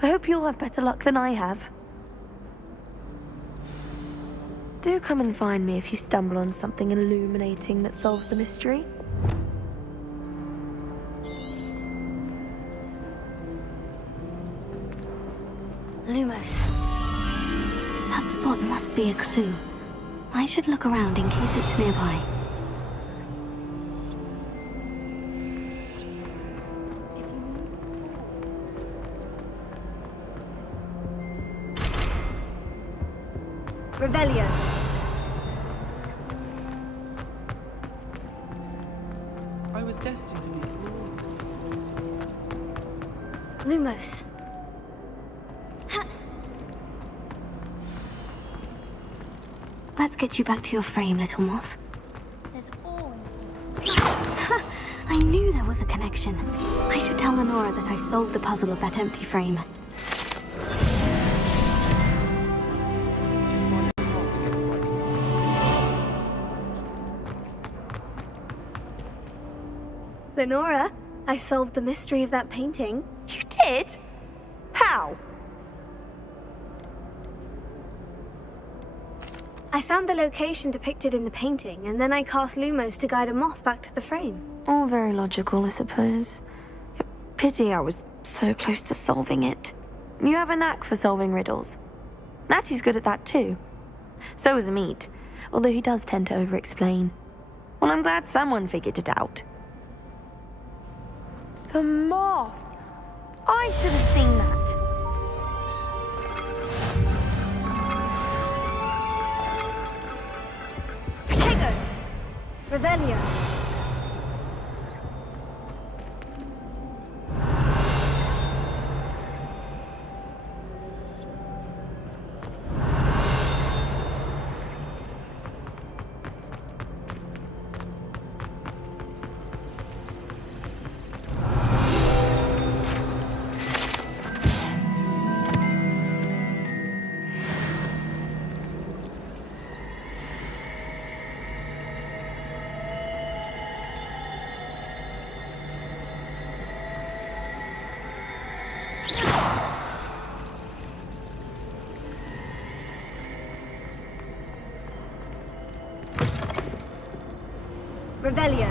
I hope you'll have better luck than I have. Do come and find me if you stumble on something illuminating that solves the mystery. Lumos. That spot must be a clue. I should look around in case it's nearby. Revelio. I was destined to be Lumos. Let's get you back to your frame, little moth. I knew there was a connection. I should tell Lenora that I solved the puzzle of that empty frame. Lenora, I solved the mystery of that painting. You did? How? I found the location depicted in the painting, and then I cast Lumos to guide a moth back to the frame. All very logical, I suppose. Pity I was so close to solving it. You have a knack for solving riddles. Natty's good at that too. So is Amit, although he does tend to over-explain. Well, I'm glad someone figured it out. The moth! I should have seen that. Protego! Revelio. Revelio.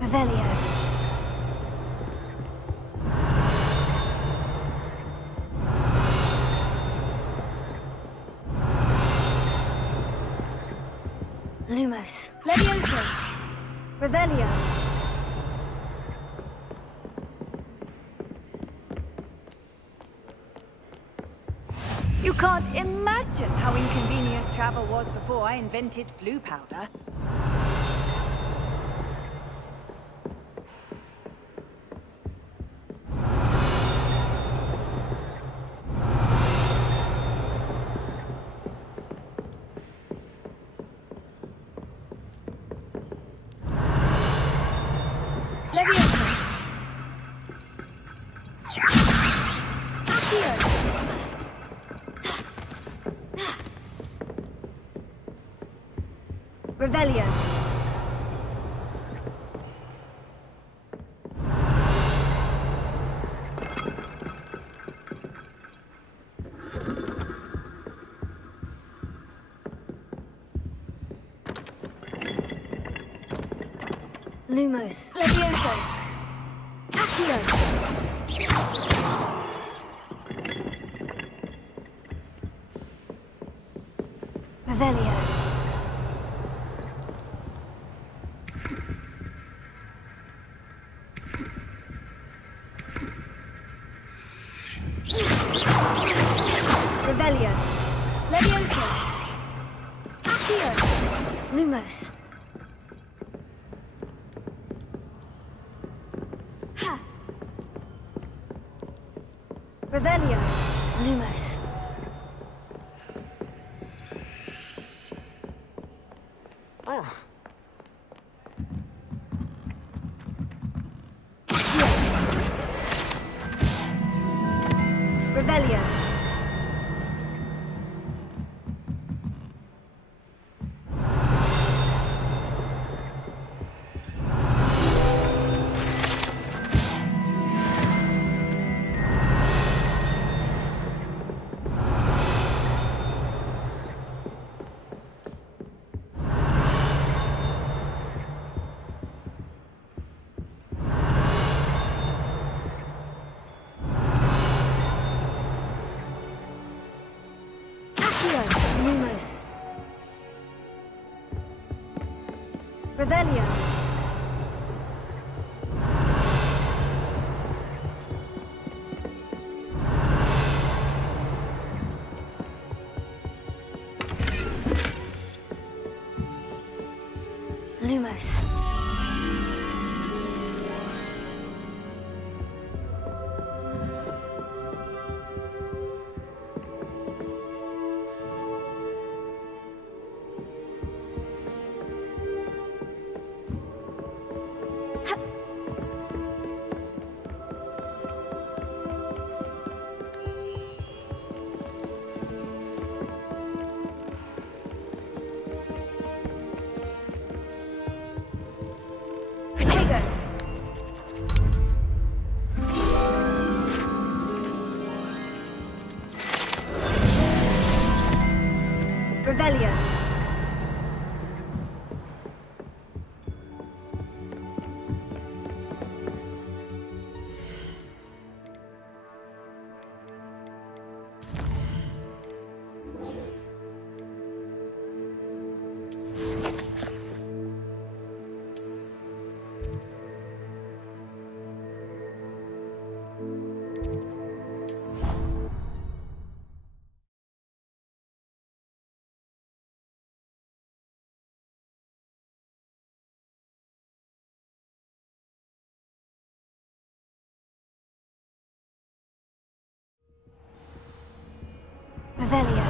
Revelio. Lumos. Levioso. Revelio. You can't imagine how inconvenient travel was before I invented flu powder. Levioso. Revelio. Lumos. Levioso. Accio. Revelio. Revelio. Levioso. Accio. Lumos. Ha. Revelio. Lumos. Revelio. Lumos. Revelio. Lumos. Revelio. Revelio.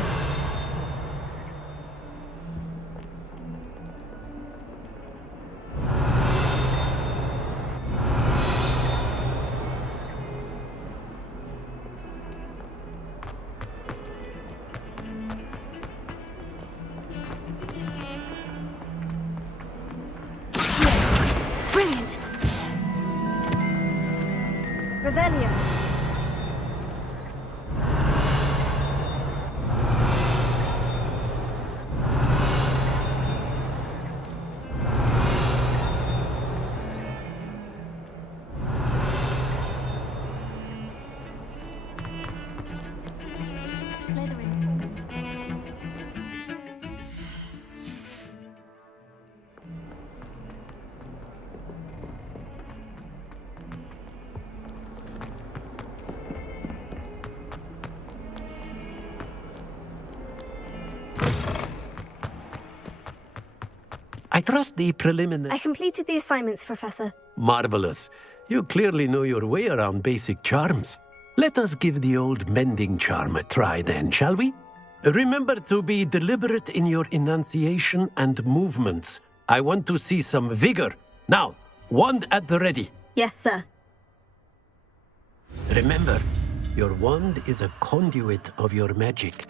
Brilliant. Revelio. I trust the preliminary... I completed the assignments, Professor. Marvelous. You clearly know your way around basic charms. Let us give the old mending charm a try then, shall we? Remember to be deliberate in your enunciation and movements. I want to see some vigor. Now, wand at the ready. Yes, sir. Remember, your wand is a conduit of your magic.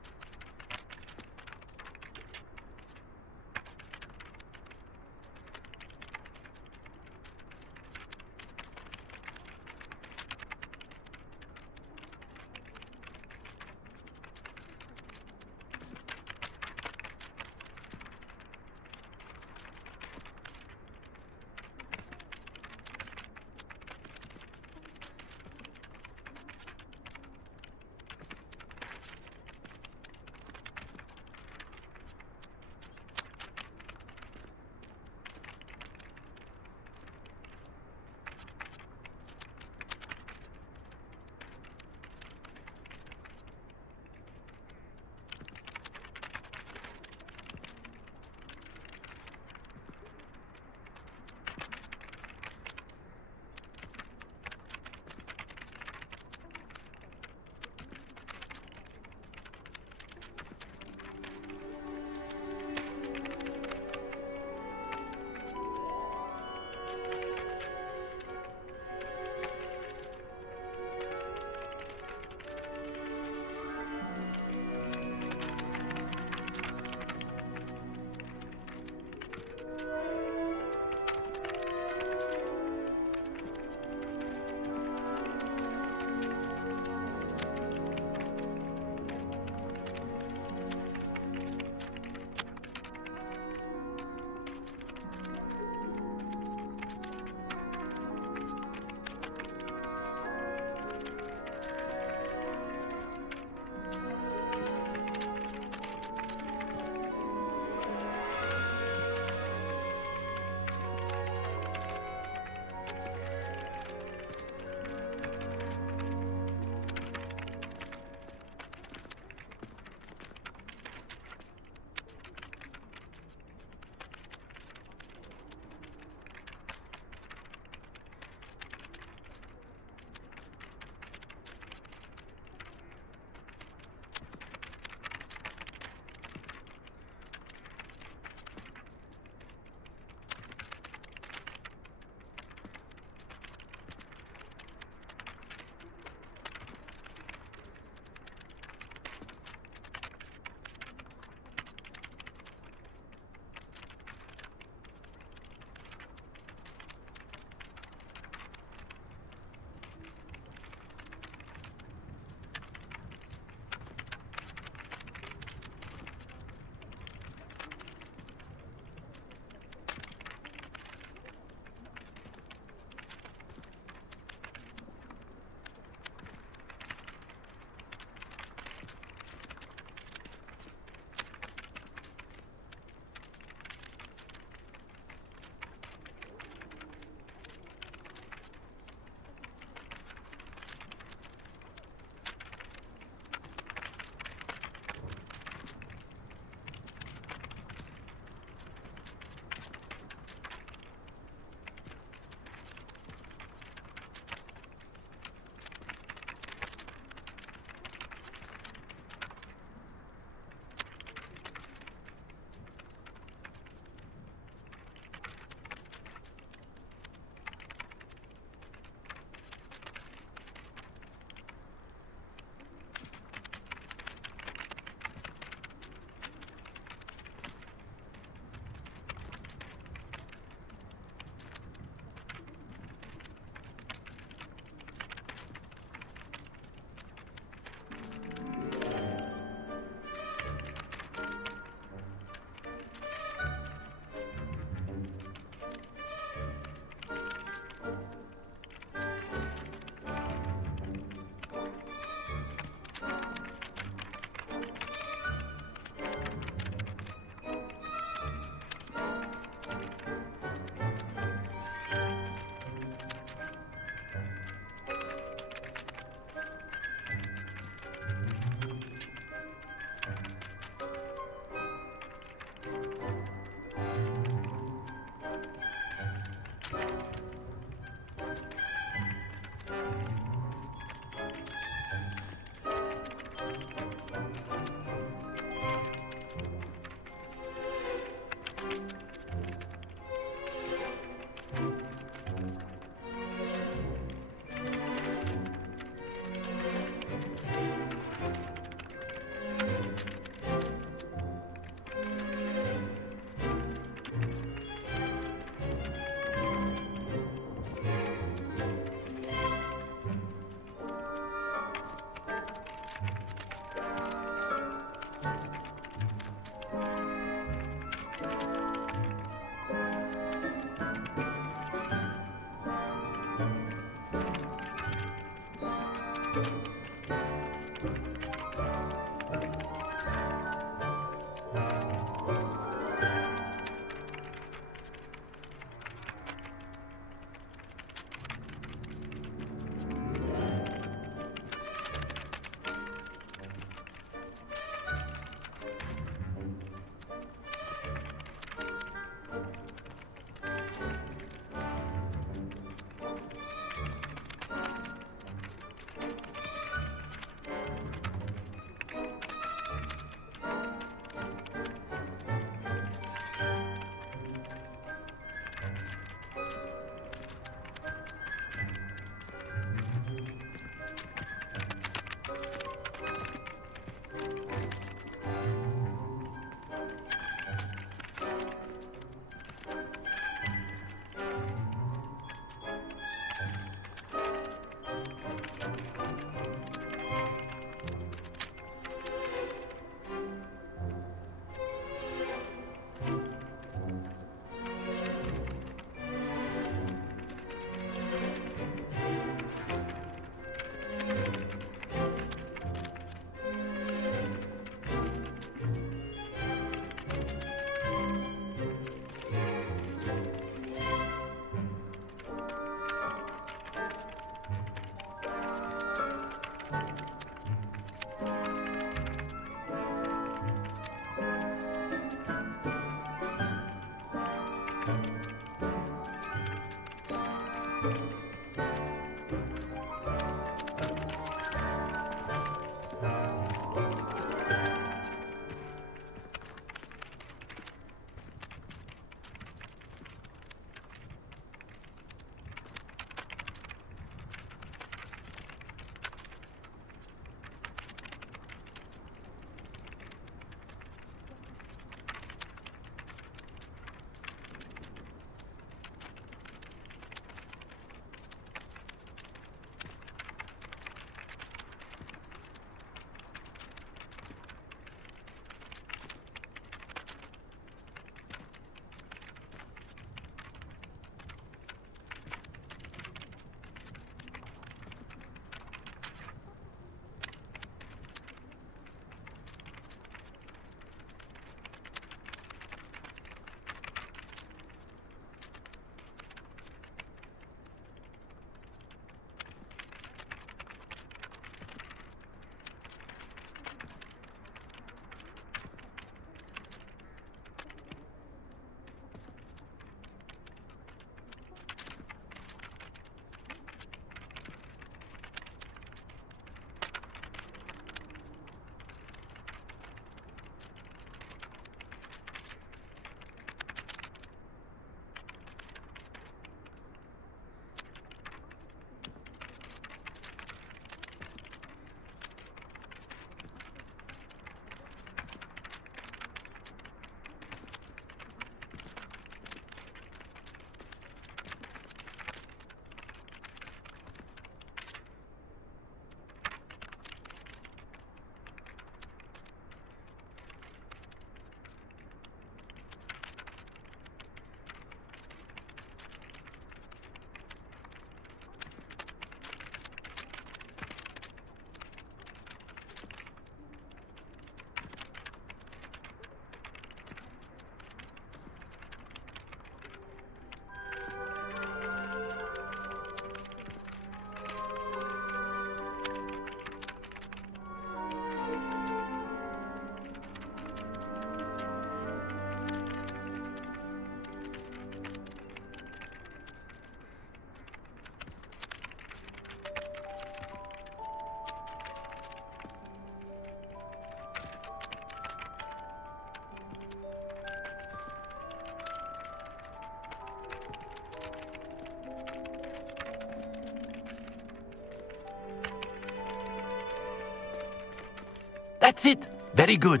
That's it! Very good.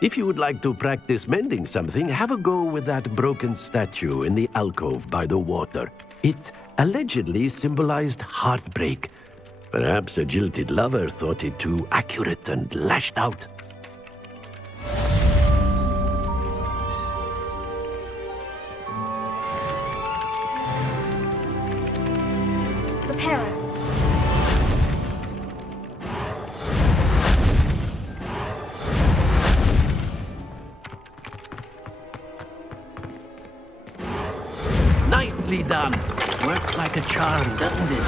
If you would like to practice mending something, have a go with that broken statue in the alcove by the water. It allegedly symbolized heartbreak. Perhaps a jilted lover thought it too accurate and lashed out. Reparo. Nicely done. Works like a charm, doesn't it?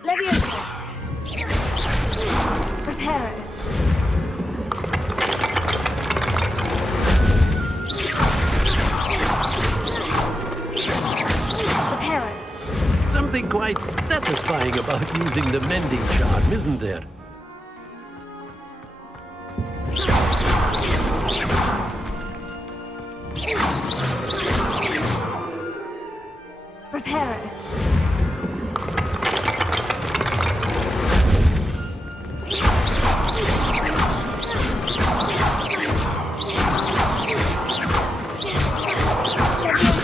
Leviosa. Reparo. Reparo. Something quite satisfying about using the mending charm, isn't there? Reparo. Leviosa.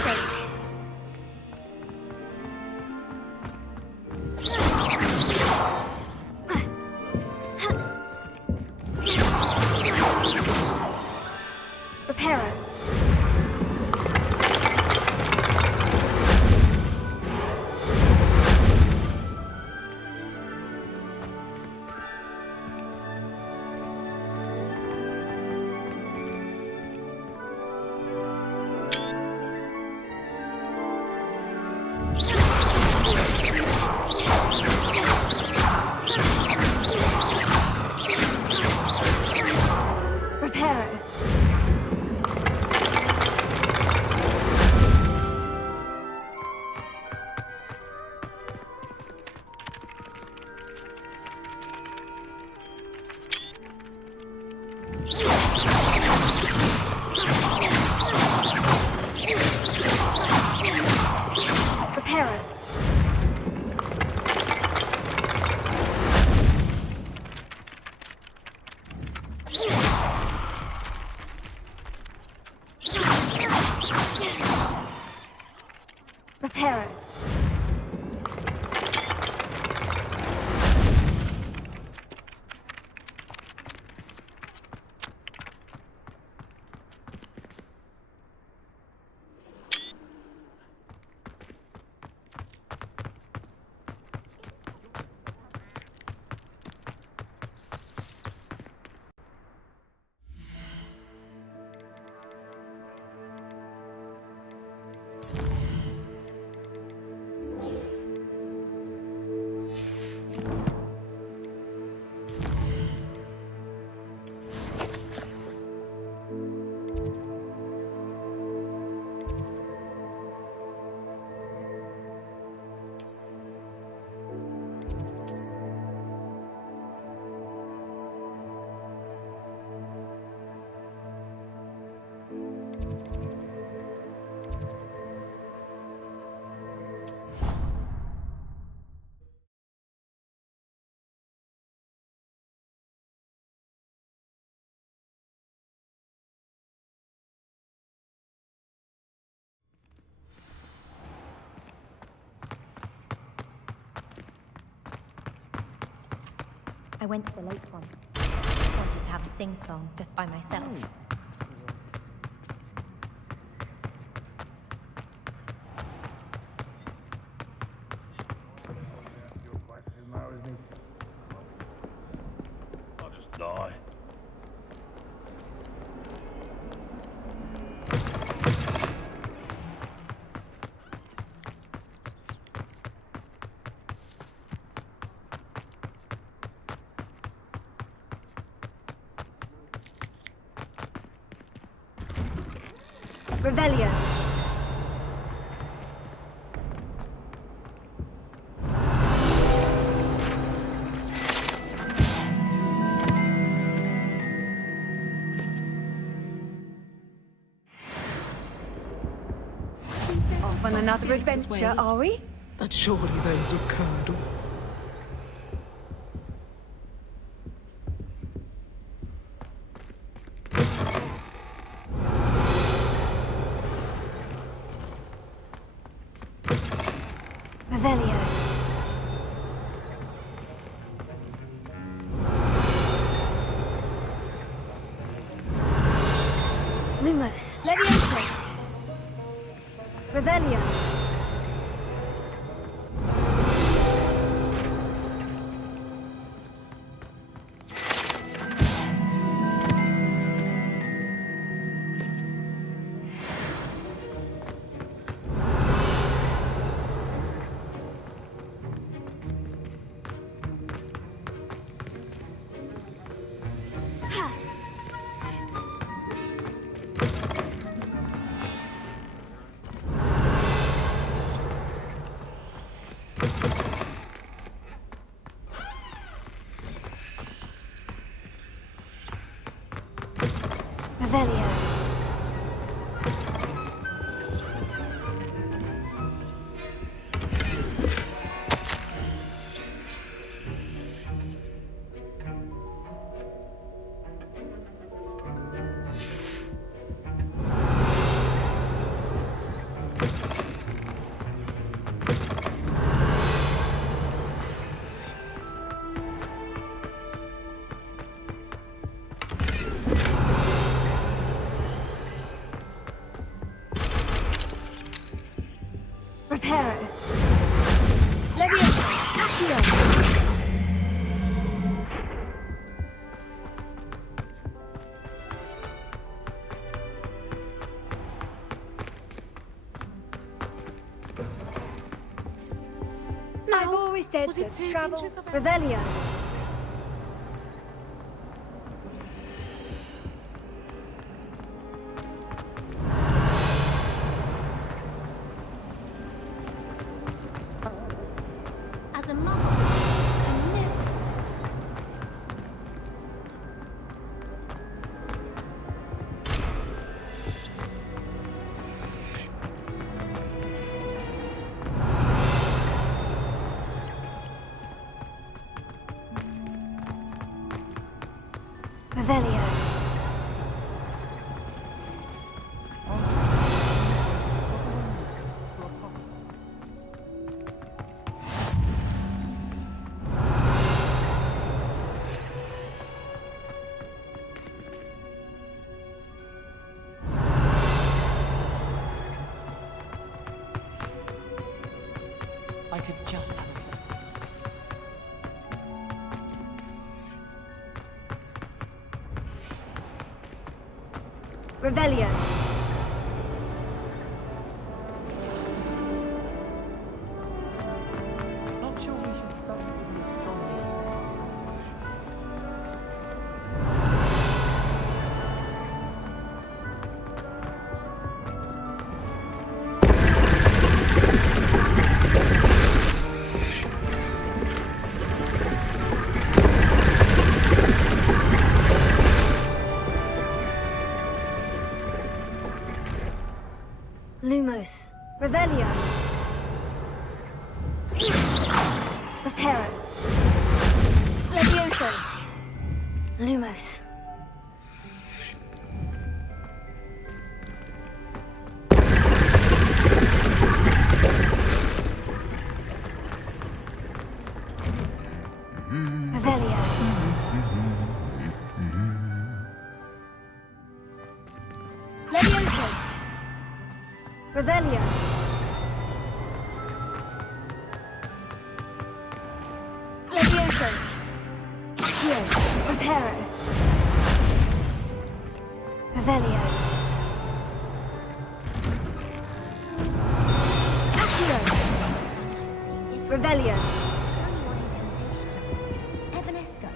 Reparo. Reparo. Reparo. Reparo. I went to the lake once. Wanted to have a sing-song just by myself. I'll just die. Revelio. Off on another adventure, are we? But surely there's a candle. Revelio. Lumos. Levioso. Revelio. Revelio. Reparo. Levioso. Accio. I've always said to travel. Revelio. As a mother, I knew. Revelio. I could just have it. Revelio. Not sure we should start with the astronomy. Lumos. Revelio. Reparo. Levioso. Lumos. Revelio. Levioso. Revelio. Levioso. Accio. Reparo. Revelio. Accio. Revelio. Evanesco.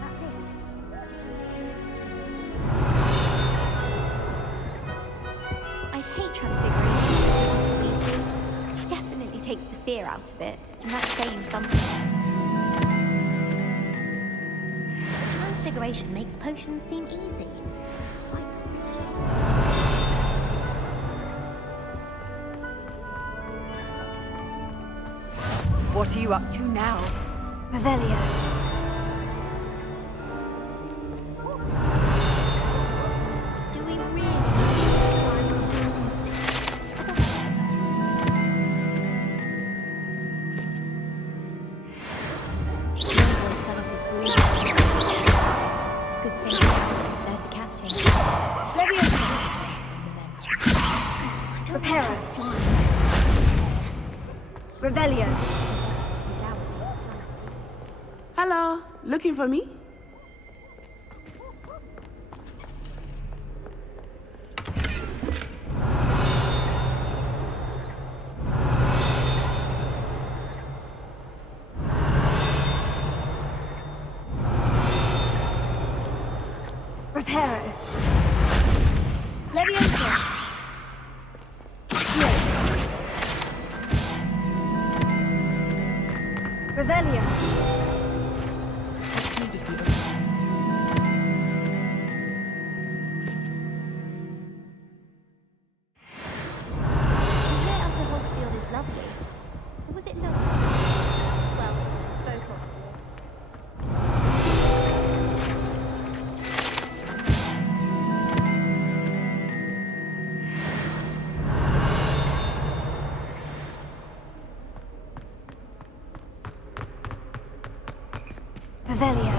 That's it. I'd hate transfiguration. She definitely takes the fear out of it, and that's saying something. Transfiguration makes potions seem easy. What are you up to now? Revelio. Do we really? Revelio. Hello, looking for me? Reparo. Leviosa. Here. Revelio. Revelio.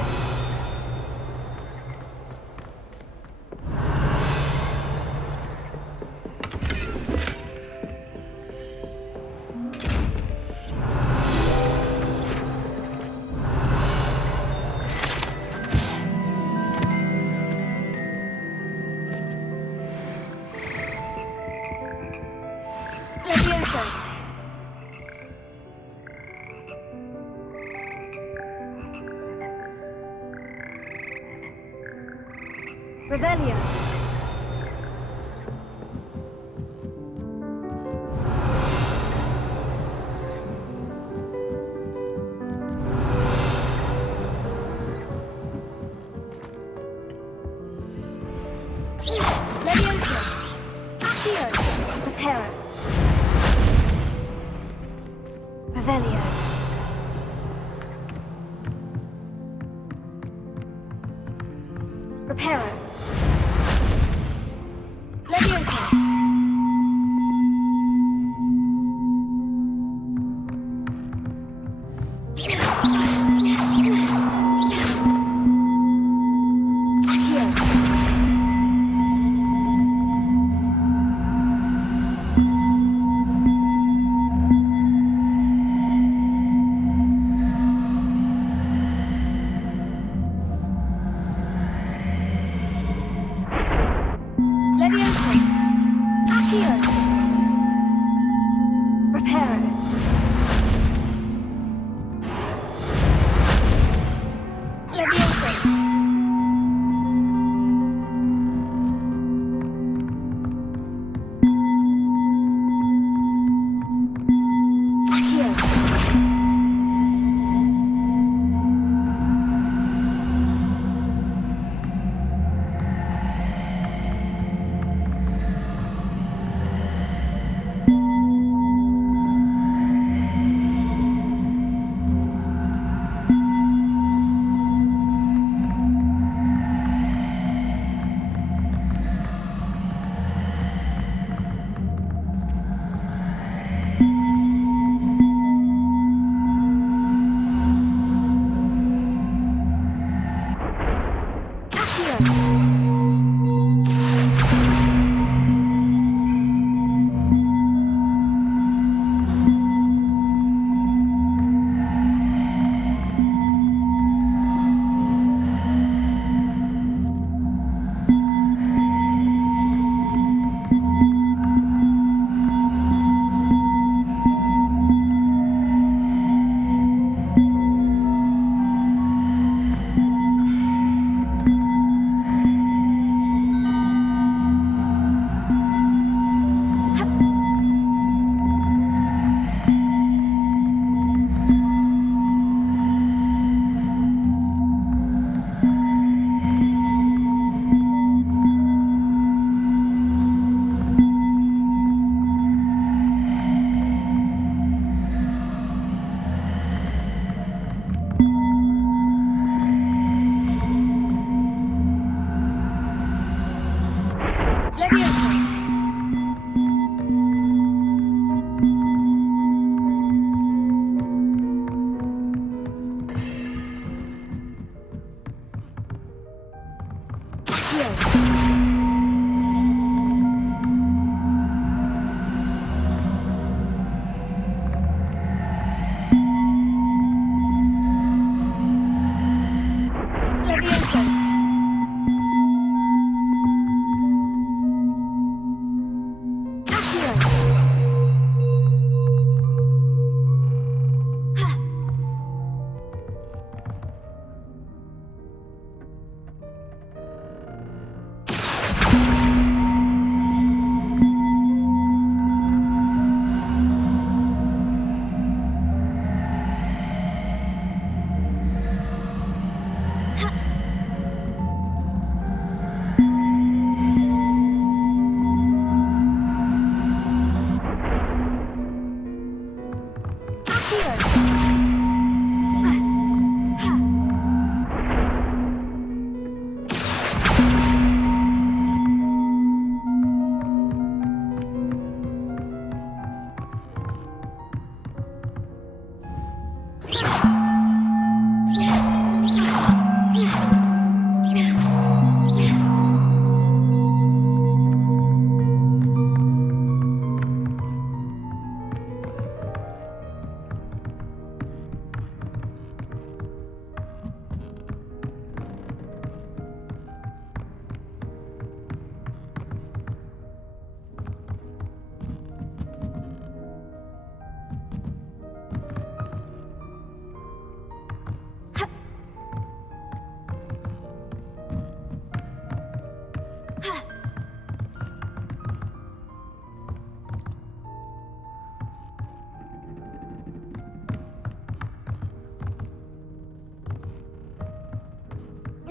Leviosa. Revelio. Leviosa. Accio. Reparo. Revelio. Reparo. Leviosa. Leviosa. Accio. Reparo.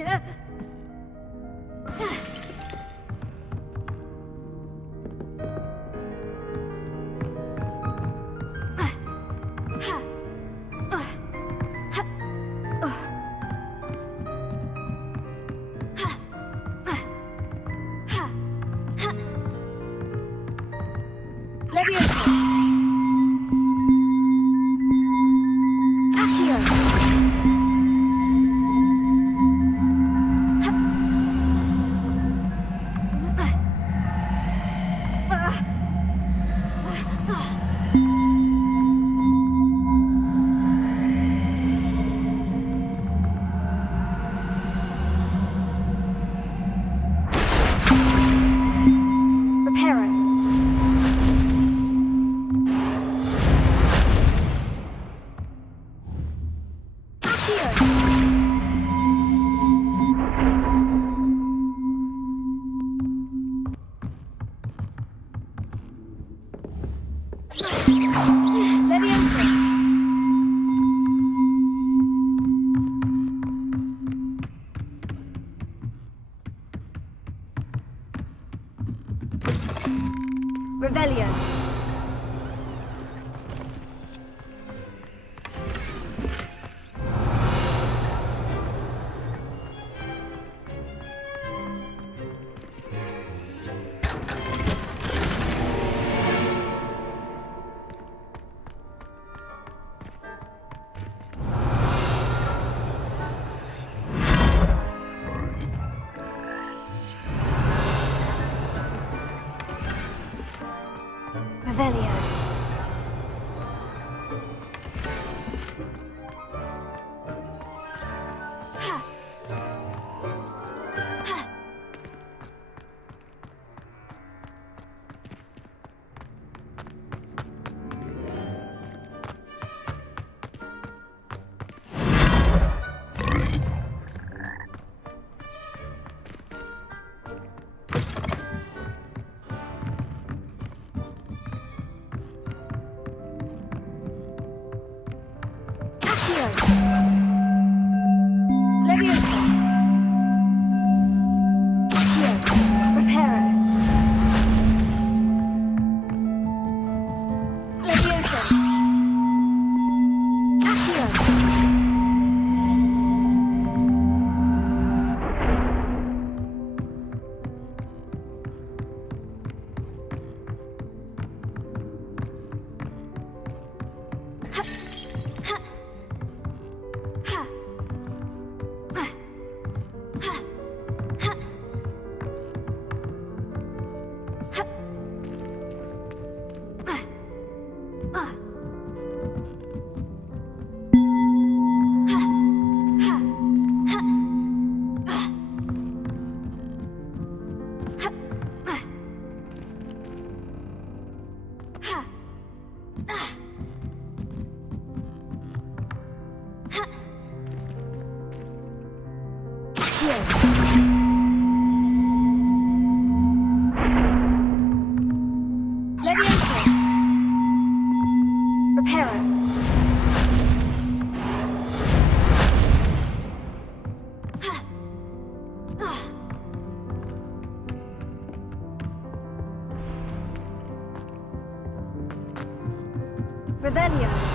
Revelio. Revelio. Revelio.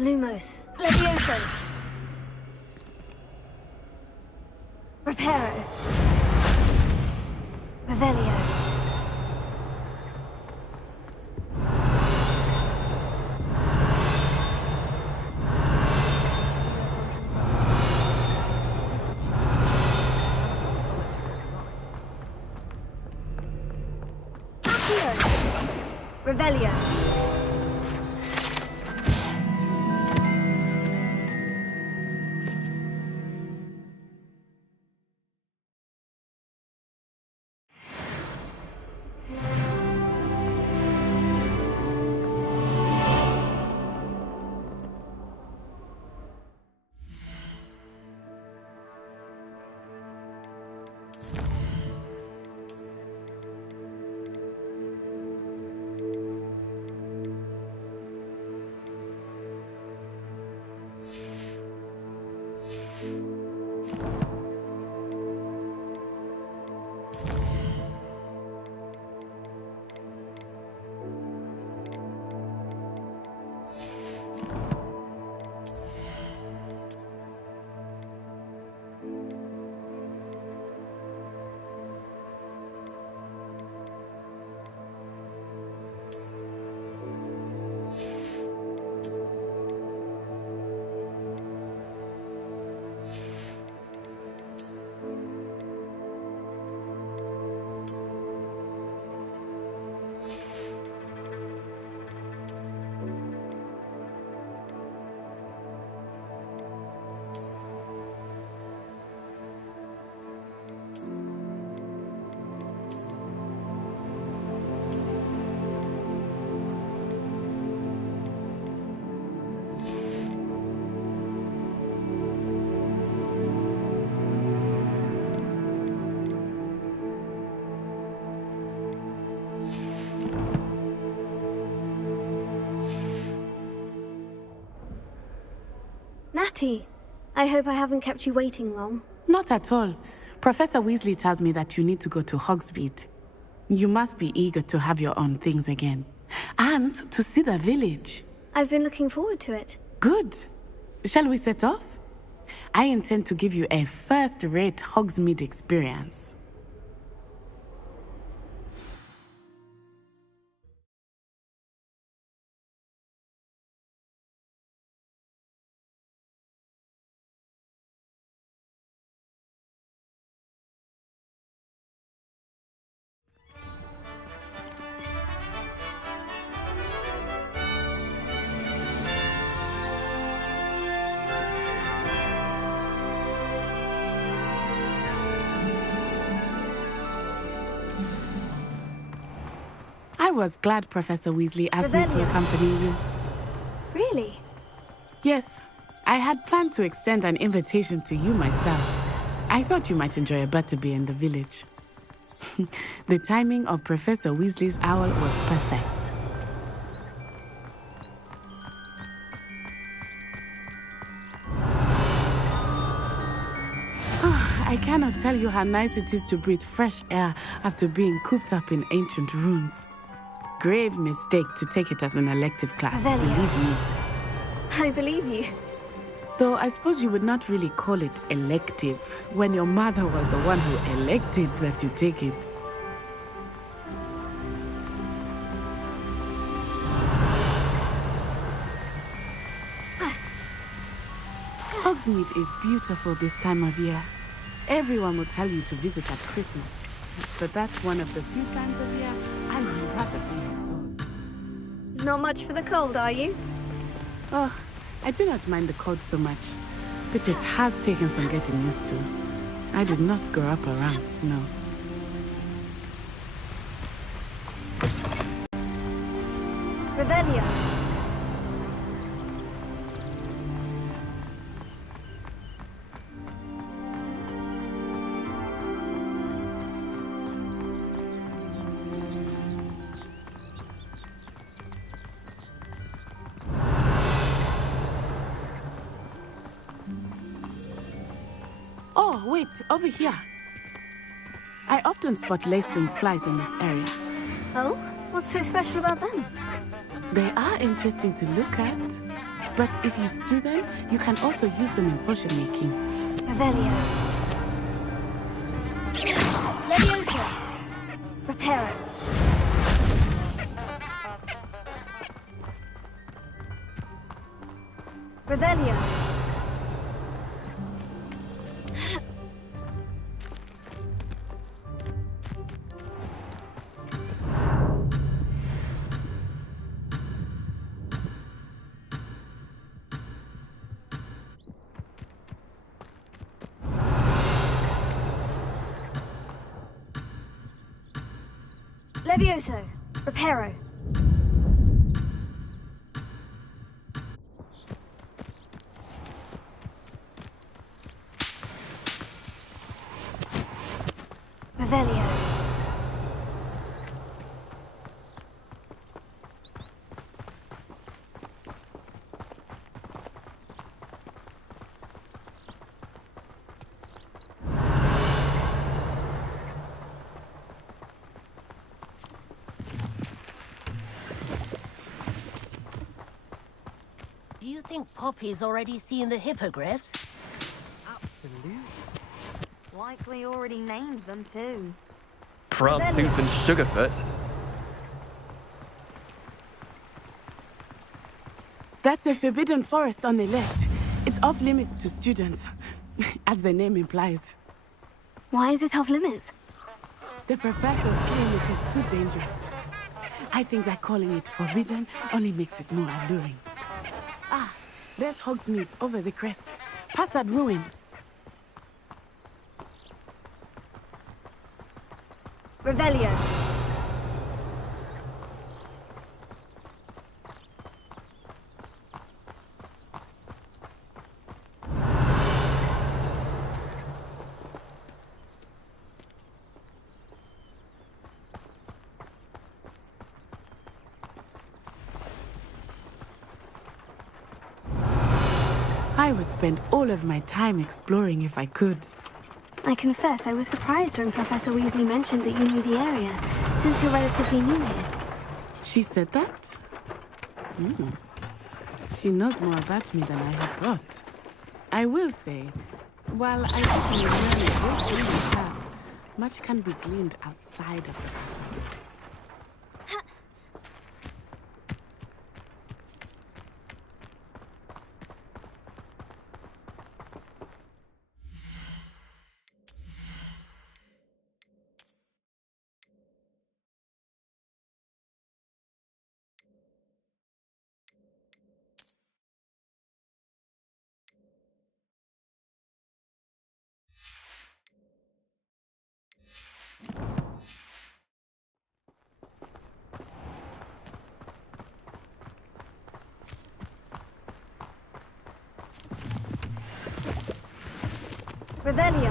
Lumos. Levioso. Reparo. Revelio. Revelio. tea. I hope I haven't kept you waiting long. Not at all. Professor Weasley tells me that you need to go to Hogsmeade. You must be eager to have your own things again. And to see the village. I've been looking forward to it. Good. Shall we set off? I intend to give you a first-rate Hogsmeade experience. I was glad Professor Weasley asked me to accompany you. Really? Yes. I had planned to extend an invitation to you myself. I thought you might enjoy a butterbeer in the village. The timing of Professor Weasley's owl was perfect. I cannot tell you how nice it is to breathe fresh air after being cooped up in ancient rooms. Grave mistake to take it as an elective class, believe me. I believe you. Though I suppose you would not really call it elective when your mother was the one who elected that you take it. Hogsmeade is beautiful this time of year. Everyone will tell you to visit at Christmas. But that's one of the few times of year I would rather be outdoors. Not much for the cold, are you? Oh, I do not mind the cold so much, but it has taken some getting used to. I did not grow up around snow. Revelio. Oh, wait, over here. I often spot lacewing flies in this area. Oh? What's so special about them? They are interesting to look at. But if you stew them, you can also use them in potion making. Revelio. Leviosa. Reparo. Revelio. Levioso. Reparo. Revelio. Do you think Poppy's already seen the hippogriffs? Absolutely. Likely already named them too. Prantooth and Sugarfoot. That's the Forbidden Forest on the left. It's off limits to students, as the name implies. Why is it off limits? The professors claim it is too dangerous. I think that calling it forbidden only makes it more alluring. Ah, there's Hogsmeade over the crest. Past that ruin. Revelio. I would spend all of my time exploring if I could. I confess I was surprised when Professor Weasley mentioned that you knew the area, since you're relatively new here. She said that? She knows more about me than I had thought. I will say, while I certainly learned a great deal in class, much can be gleaned outside of the classrooms. Revelio.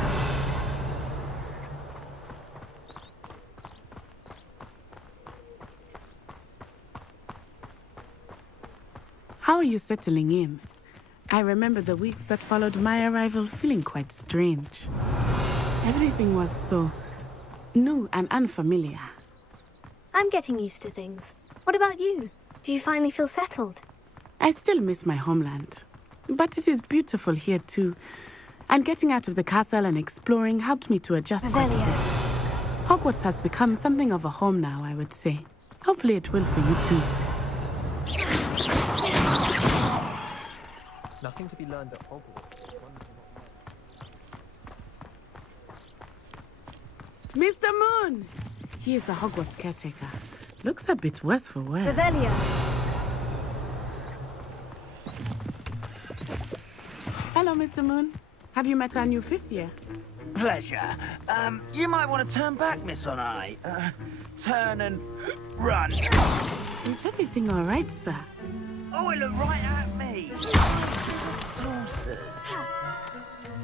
How are you settling in? I remember the weeks that followed my arrival feeling quite strange. Everything was so new and unfamiliar. I'm getting used to things. What about you? Do you finally feel settled? I still miss my homeland, but it is beautiful here too. And getting out of the castle and exploring helped me to adjust quite a bit. Hogwarts has become something of a home now, I would say. Hopefully it will for you too. Nothing to be learned at Hogwarts. Mr. Moon! He is the Hogwarts caretaker. Looks a bit worse for wear. Revelio. Hello, Mr. Moon. Have you met our new 5th year? Pleasure. You might want to turn back, Miss Onai. Turn and run. Is everything all right, sir? Oh, it looked right at me. Saucers.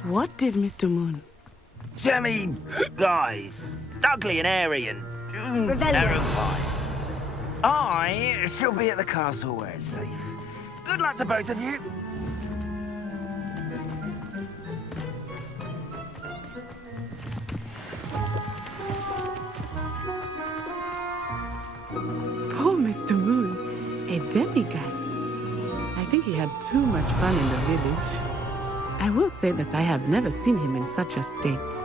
What did Mr. Moon? Jemmy, guys. Ugly and airy and terrifying. I shall be at the castle where it's safe. Good luck to both of you. Poor Mr. Moon, a demiguise. I think he had too much fun in the village. I will say that I have never seen him in such a state.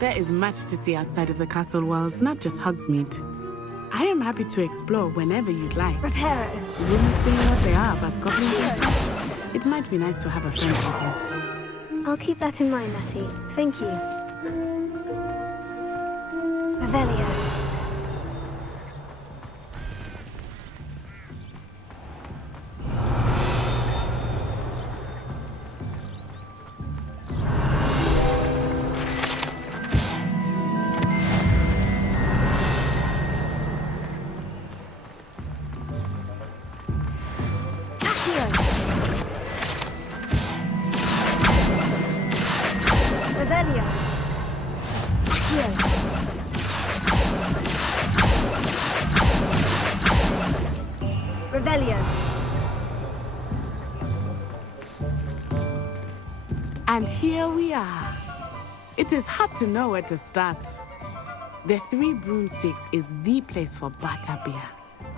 There is much to see outside of the castle walls, not just Hogsmeade. I am happy to explore whenever you'd like. Reparo. Rumors being what they are about goblins and such, it might be nice to have a friend with you. I'll keep that in mind, Matty. Thank you. Revelio. And here we are. It is hard to know where to start. The Three Broomsticks is the place for butterbeer.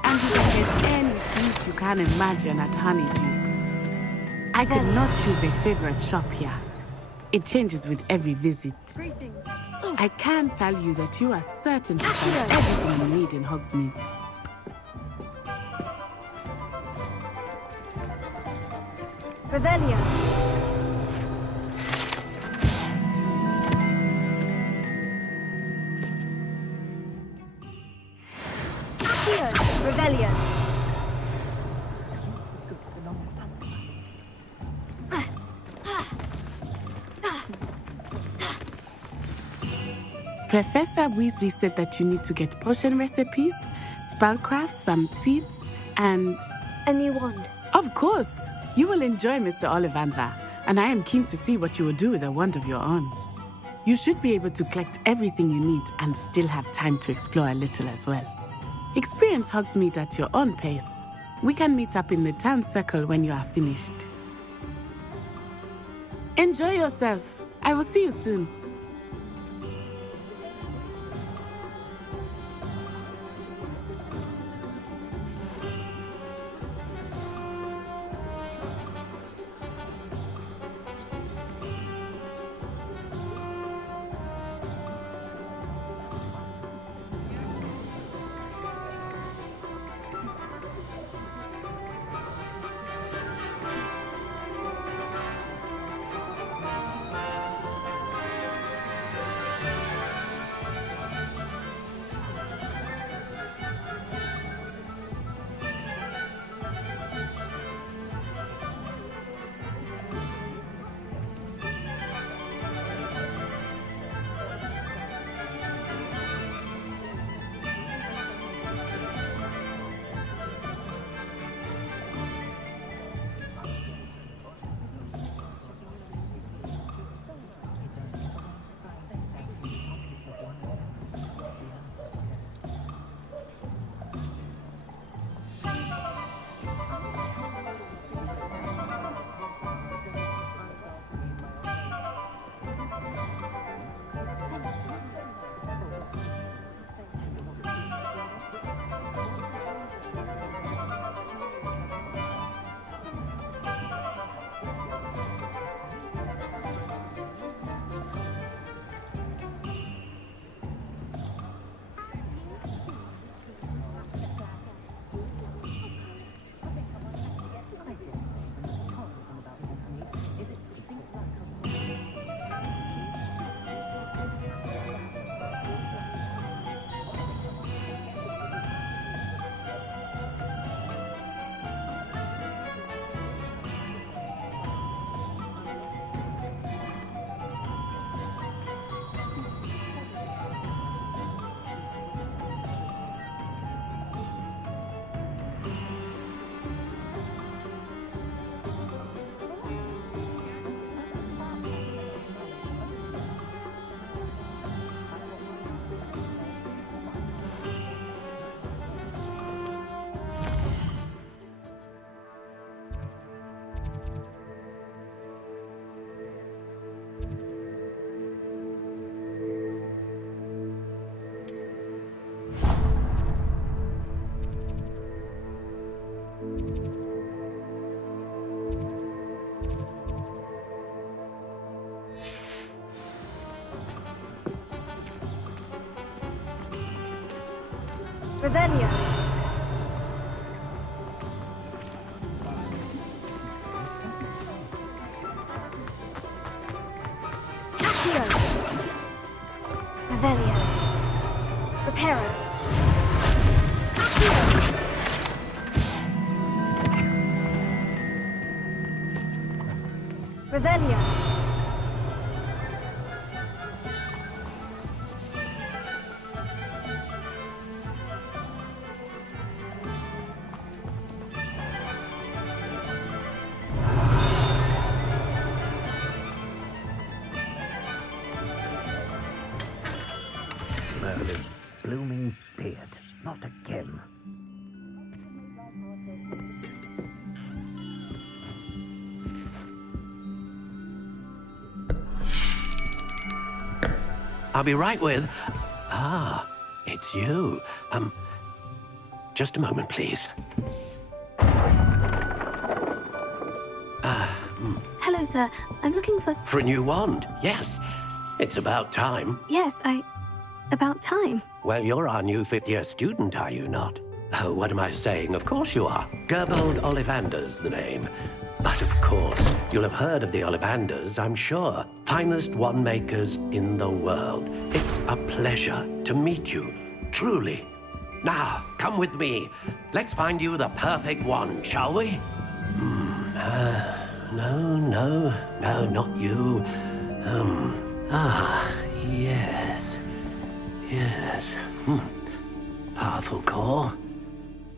And you can get any sweet you can imagine at Honeyduke's. I could not choose a favorite shop here. It changes with every visit. Greetings. I can tell you that you are certain to find everything you need in Hogsmeade. Revelio. Revelio. Professor Weasley said that you need to get potion recipes, spellcraft, some seeds, and... a new wand. Of course! You will enjoy Mr. Ollivander, and I am keen to see what you will do with a wand of your own. You should be able to collect everything you need and still have time to explore a little as well. Experience Hogsmeade at your own pace. We can meet up in the town circle when you are finished. Enjoy yourself. I will see you soon. Revelio. Accio. Revelio. Reparo. Accio. Revelio. Merlin's blooming beard, not again. I'll be right with... Ah, it's you. Just a moment, please. Hello, sir. I'm looking for... For a new wand, yes. It's about time. Yes, about time. Well, you're our new fifth-year student, are you not? Oh, what am I saying? Of course you are. Gerbold Ollivander's the name. But of course, you'll have heard of the Ollivanders, I'm sure. Finest wand makers in the world. It's a pleasure to meet you, truly. Now, come with me. Let's find you the perfect wand, shall we? No, not you. Yes. Powerful core.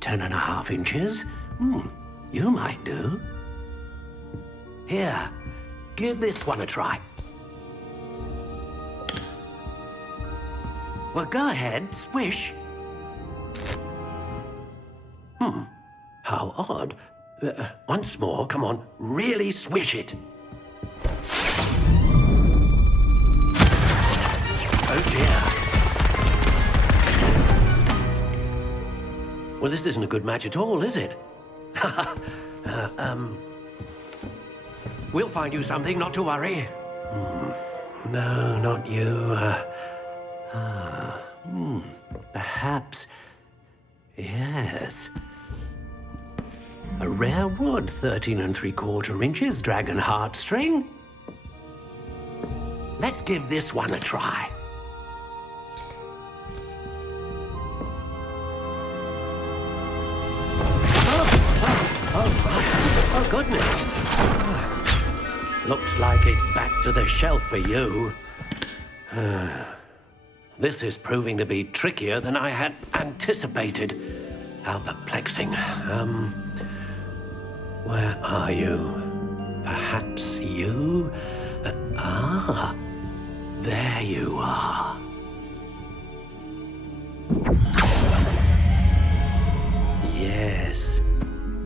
10.5 inches. You might do. Here, give this one a try. Well, go ahead, swish. How odd. Once more, come on, really swish it. Oh dear. Well, this isn't a good match at all, is it? We'll find you something, not to worry. No, not you. Perhaps. Yes. A rare wood, 13 3/4 inches, dragon heartstring. Let's give this one a try. Oh, goodness. Looks like it's back to the shelf for you. This is proving to be trickier than I had anticipated. How perplexing. Where are you? Perhaps you? There you are. Yes,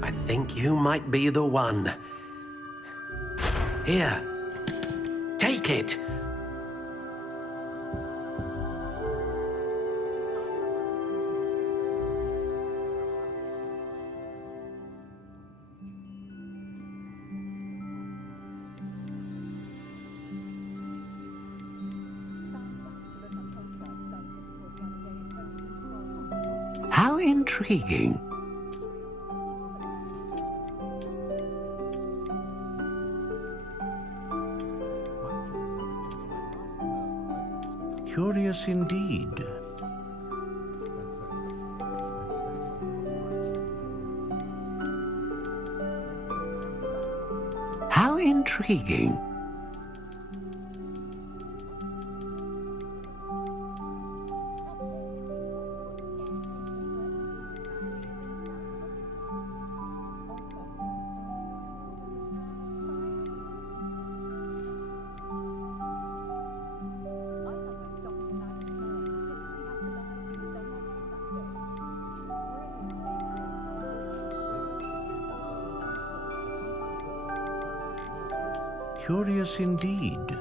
I think you might be the one. Here, take it. How intriguing. Curious indeed. How intriguing. Curious indeed.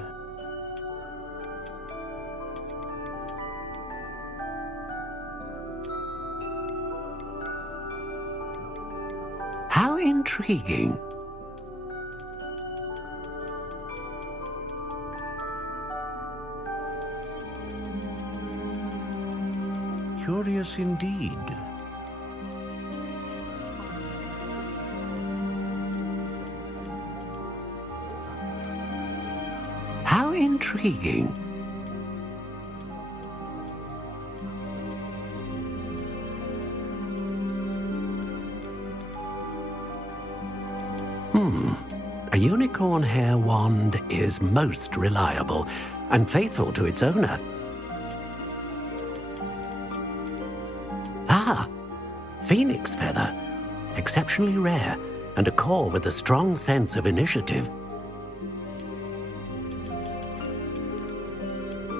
How intriguing. Curious indeed. How intriguing. A unicorn hair wand is most reliable and faithful to its owner. Phoenix feather. Exceptionally rare, and a core with a strong sense of initiative.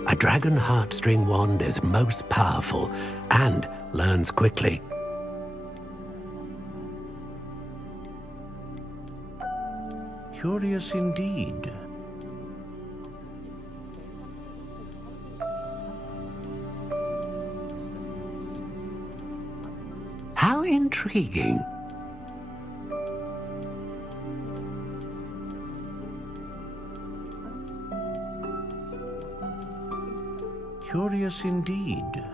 A dragon heartstring wand is most powerful and learns quickly. Curious indeed. How intriguing. Curious indeed.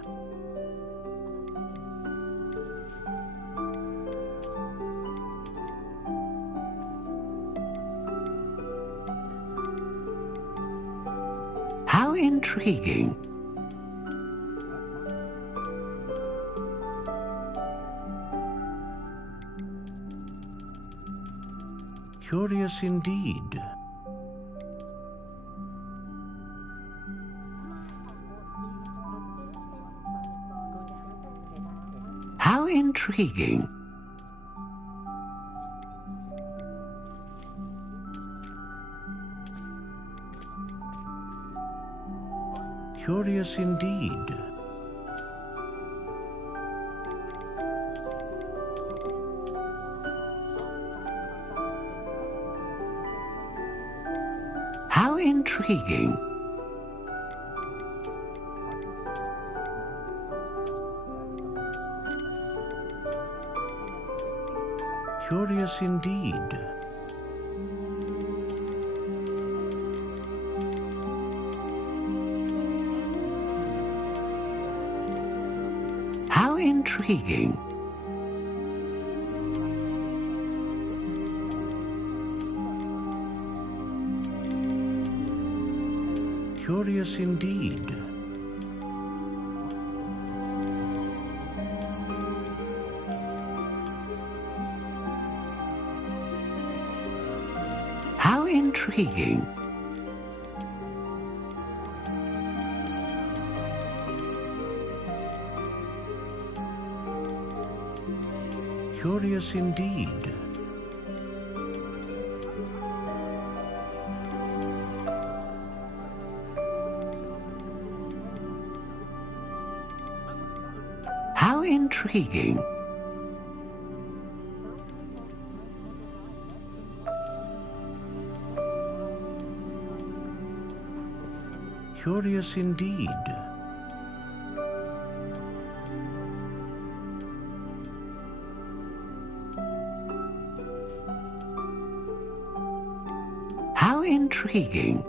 How intriguing. Curious indeed. How intriguing. Curious indeed. How intriguing. Curious indeed. How intriguing. Curious indeed. How intriguing. Curious indeed. How intriguing. Curious indeed. How intriguing.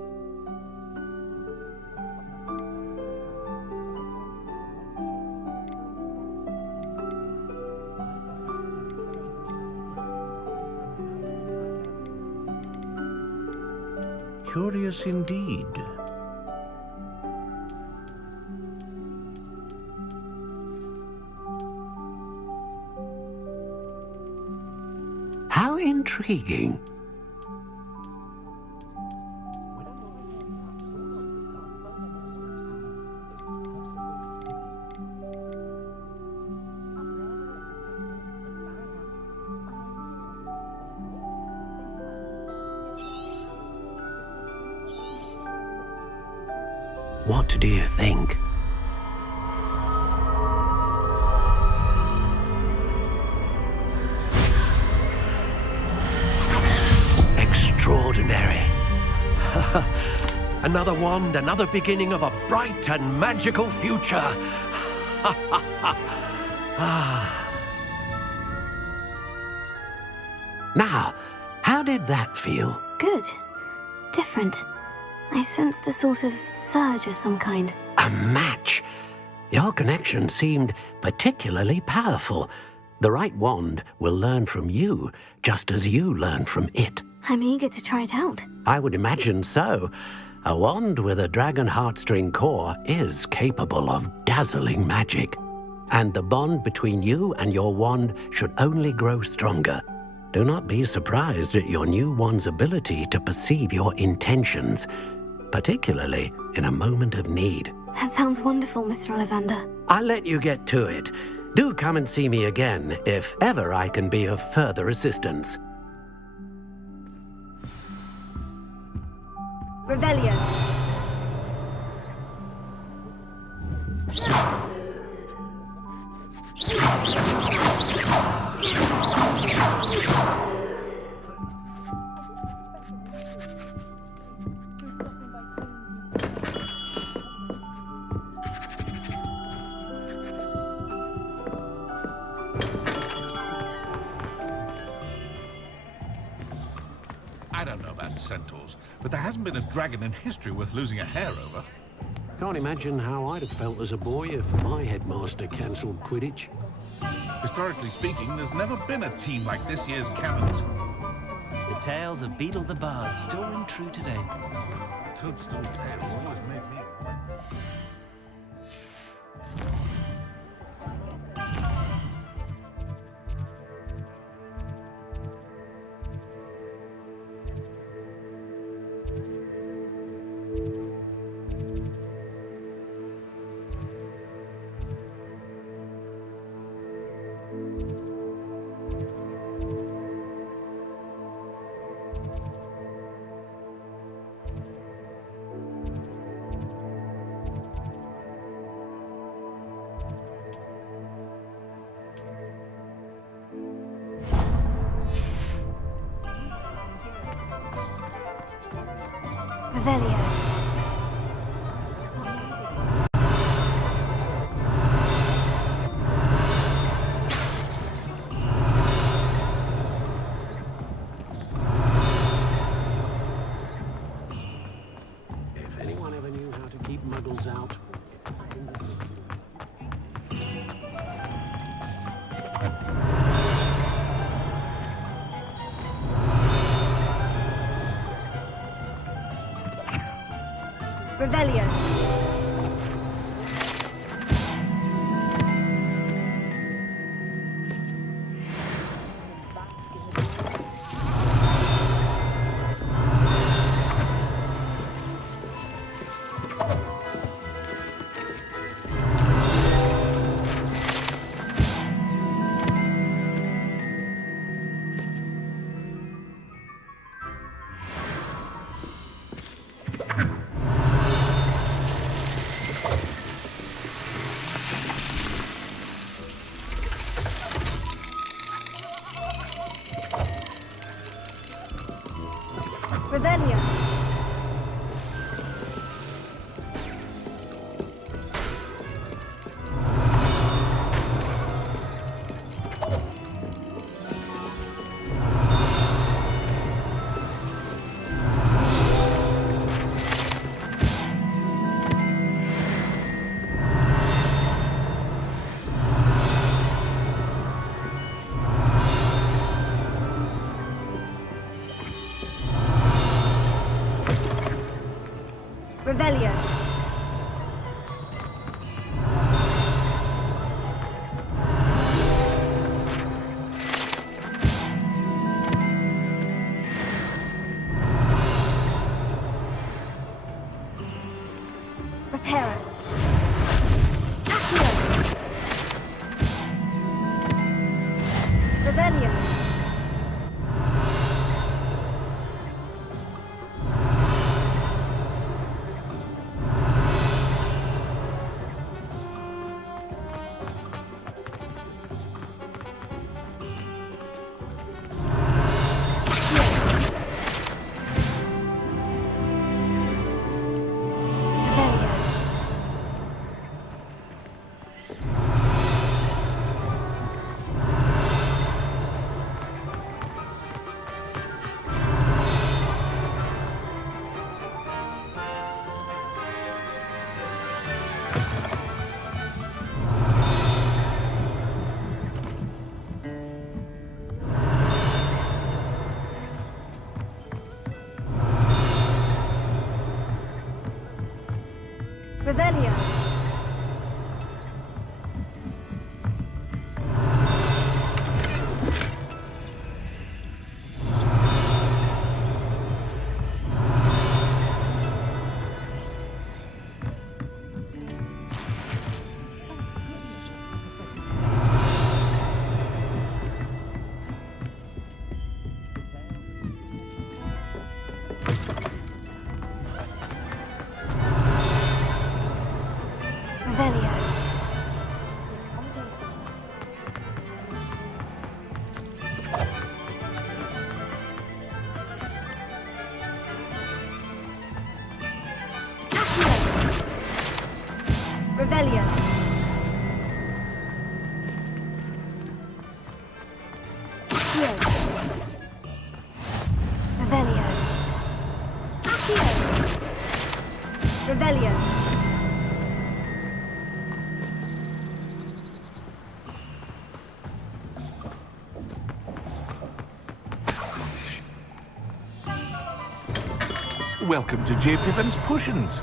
Curious indeed. How intriguing. What do you think? Extraordinary. Another wand, another beginning of a bright and magical future. Now, how did that feel? Good. Different. I sensed a sort of surge of some kind. A match. Your connection seemed particularly powerful. The right wand will learn from you, just as you learn from it. I'm eager to try it out. I would imagine so. A wand with a dragon heartstring core is capable of dazzling magic. And the bond between you and your wand should only grow stronger. Do not be surprised at your new wand's ability to perceive your intentions, particularly in a moment of need. That sounds wonderful, Mr. Ollivander. I'll let you get to it. Do come and see me again if ever I can be of further assistance. Revelio. I don't know about centaurs, but there hasn't been a dragon in history worth losing a hair over. Can't imagine how I'd have felt as a boy if my headmaster cancelled Quidditch. Historically speaking, there's never been a team like this year's Cannons. The tales of Beetle the Bard still ring true today. Toadstool tales always made me... Revelio. If anyone ever knew how to keep muggles out. Revelio. Revelio. Revelio. Reparo. Accio. Revelio. Revelio. Revelio. Revelio. Accio. Revelio. Accio. Revelio. Welcome to J. Pippin's Potions.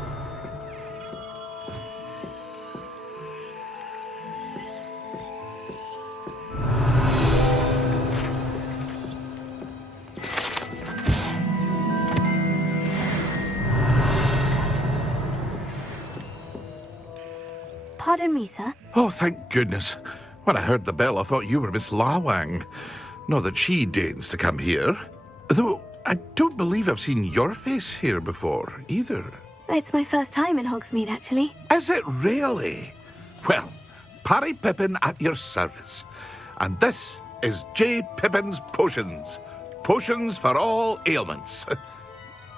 Pardon me, sir. Oh, thank goodness. When I heard the bell, I thought you were Miss Lawang. Not that she deigns to come here. Though I don't believe I've seen your face here before, either. It's my first time in Hogsmeade, actually. Is it really? Well, Parry Pippin at your service. And this is J. Pippin's Potions. Potions for all ailments.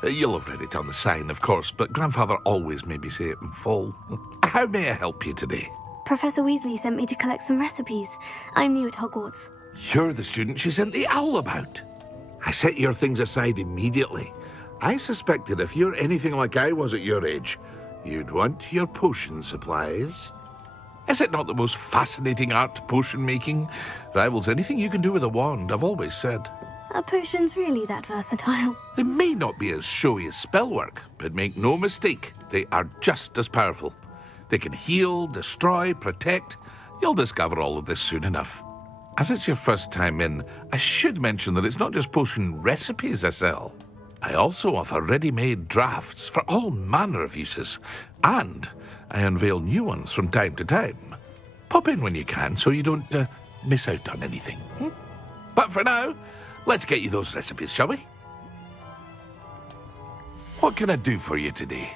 You'll have read it on the sign, of course, but Grandfather always made me say it in full. How may I help you today? Professor Weasley sent me to collect some recipes. I'm new at Hogwarts. You're the student she sent the owl about. I set your things aside immediately. I suspected if you're anything like I was at your age, you'd want your potion supplies. Is it not the most fascinating art, potion making? Rivals anything you can do with a wand, I've always said. Are potions really that versatile? They may not be as showy as spellwork, but make no mistake, they are just as powerful. They can heal, destroy, protect. You'll discover all of this soon enough. As it's your first time in, I should mention that it's not just potion recipes I sell. I also offer ready-made drafts for all manner of uses, and I unveil new ones from time to time. Pop in when you can so you don't miss out on anything. But for now, let's get you those recipes, shall we? What can I do for you today?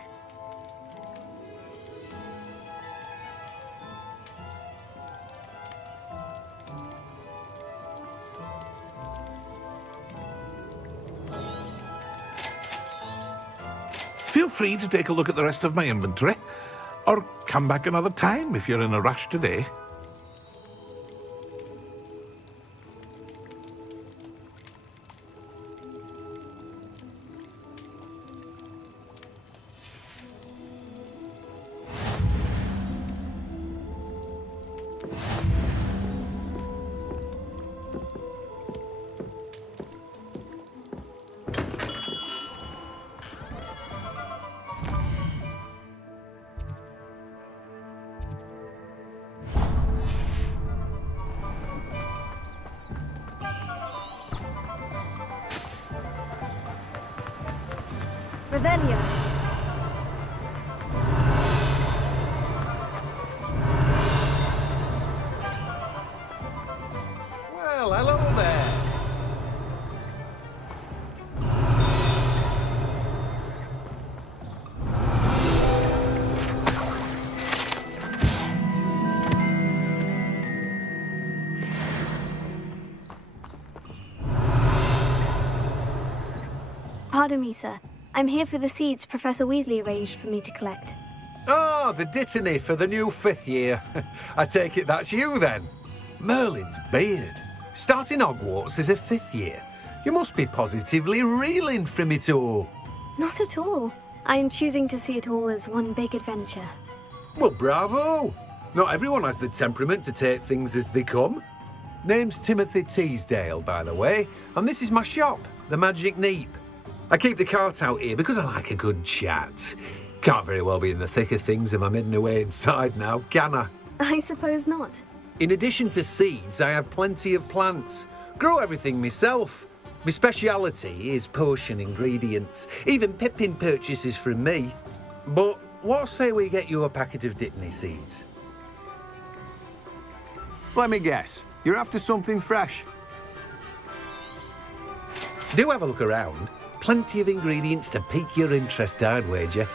Feel free to take a look at the rest of my inventory, or come back another time if you're in a rush today. Revelio. Well, hello there. Pardon me, sir. I'm here for the seeds Professor Weasley arranged for me to collect. Oh, the dittany for the new 5th year. I take it that's you, then. Merlin's beard. Starting Hogwarts as a 5th year. You must be positively reeling from it all. Not at all. I'm choosing to see it all as one big adventure. Well, bravo. Not everyone has the temperament to take things as they come. Name's Timothy Teasdale, by the way, and this is my shop, the Magic Neep. I keep the cart out here because I like a good chat. Can't very well be in the thick of things if I'm hidden away inside now, can I? I suppose not. In addition to seeds, I have plenty of plants. Grow everything myself. My speciality is potion ingredients. Even Pippin purchases from me. But what say we get you a packet of Dittany seeds? Let me guess. You're after something fresh. Do have a look around. Plenty of ingredients to pique your interest, I'd wager.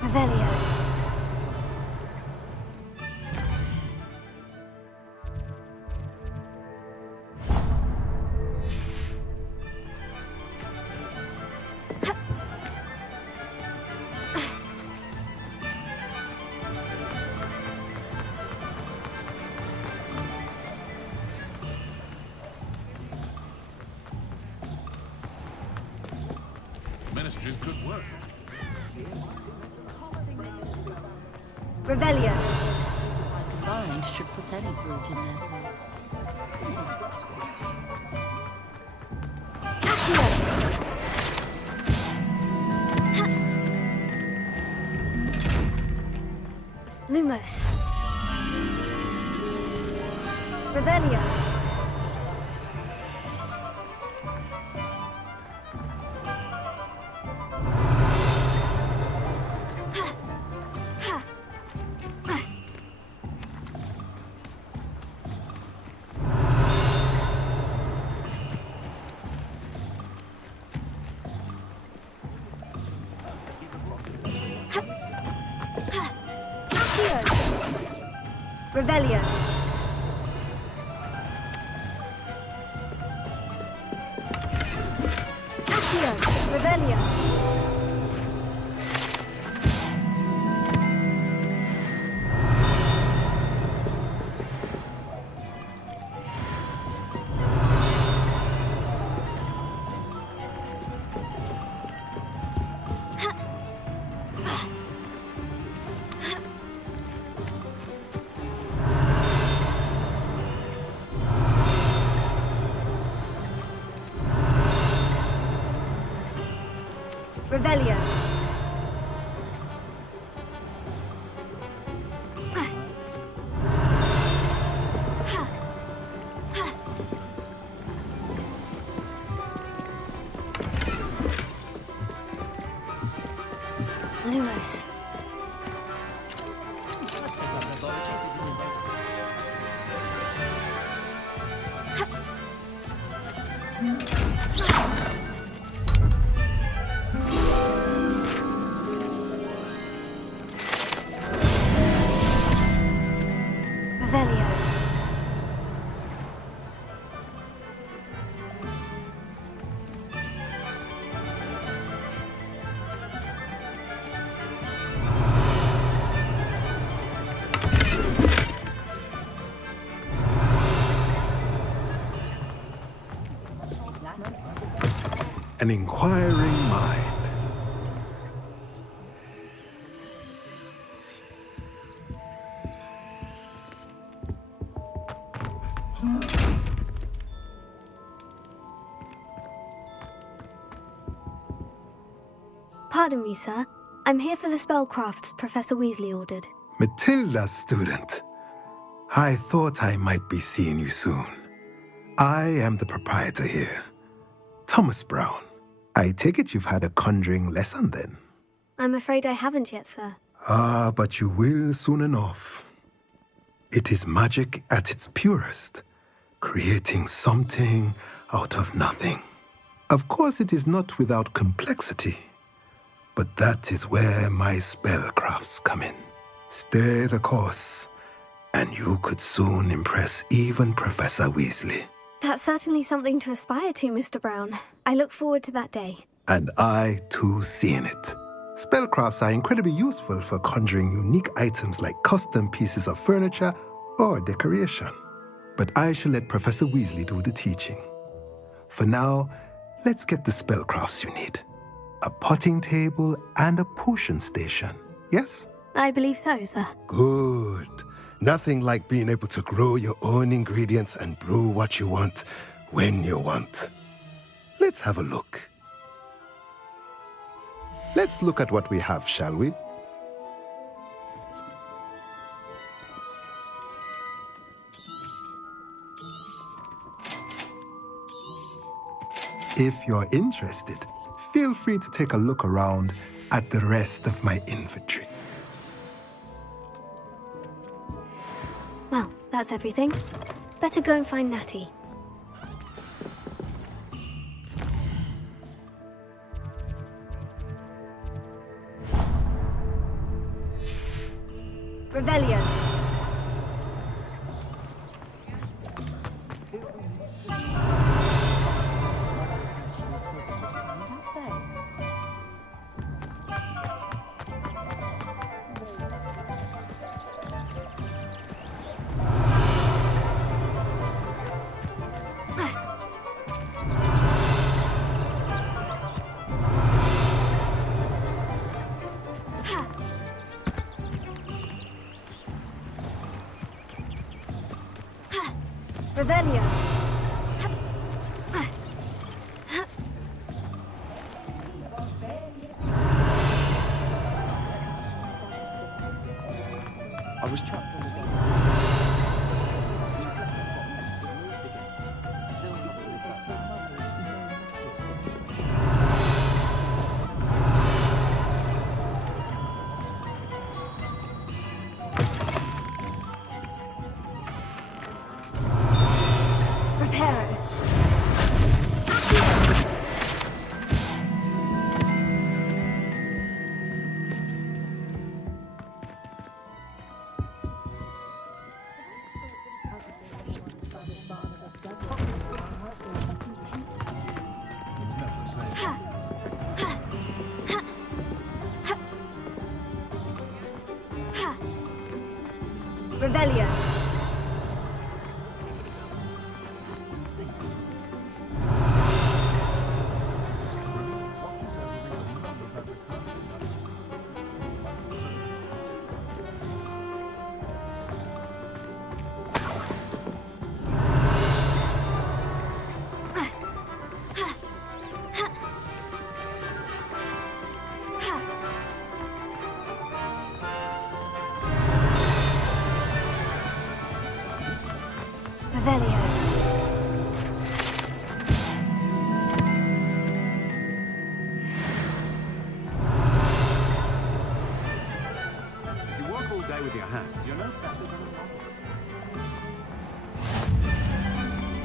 Revelio. Ministry's good work. Revelio. Combined should put any brute in their place. Lumos. Revelio. Revelio. Accio. Revelio. Revelio. Lumos. Revelio. An inquiring mind. Pardon me, sir. I'm here for the spellcrafts Professor Weasley ordered. Matilda's student. I thought I might be seeing you soon. I am the proprietor here, Thomas Brown. I take it you've had a conjuring lesson then? I'm afraid I haven't yet, sir. Ah, but you will soon enough. It is magic at its purest, creating something out of nothing. Of course, it is not without complexity, but that is where my spellcrafts come in. Stay the course, and you could soon impress even Professor Weasley. That's certainly something to aspire to, Mr. Brown. I look forward to that day. And I, too, seeing it. Spellcrafts are incredibly useful for conjuring unique items like custom pieces of furniture or decoration. But I shall let Professor Weasley do the teaching. For now, let's get the spellcrafts you need. A potting table and a potion station, yes? I believe so, sir. Good. Nothing like being able to grow your own ingredients and brew what you want, when you want. Let's have a look. Let's look at what we have, shall we? If you're interested, feel free to take a look around at the rest of my inventory. Well, that's everything. Better go and find Natty. Revelio. Revelio. I was trapped on the Revelio.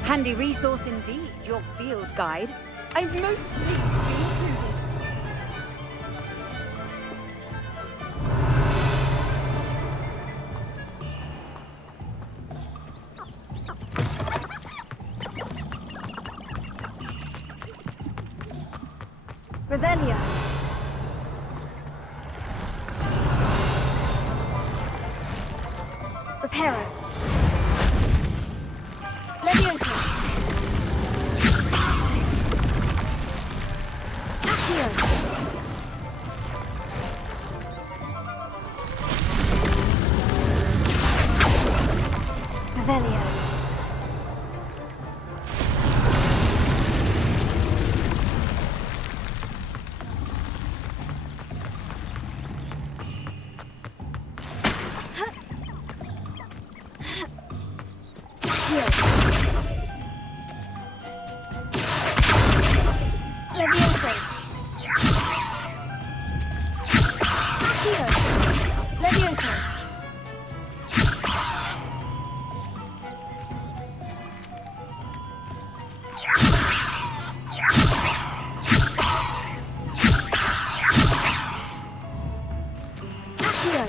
Handy resource indeed, your field guide. I'm most pleased to be included. Revelio. Reparo. Levioso. Accio. Revelio. Levioso. Accio. Levioso. Accio.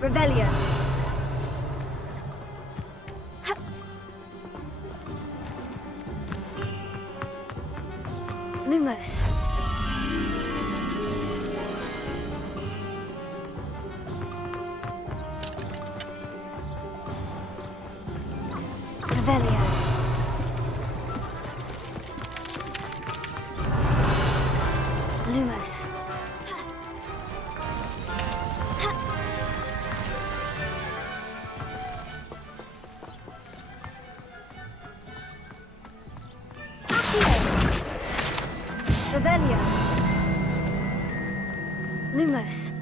Revelio. Lumos. Revelio. Lumos. Revelio. Lumos.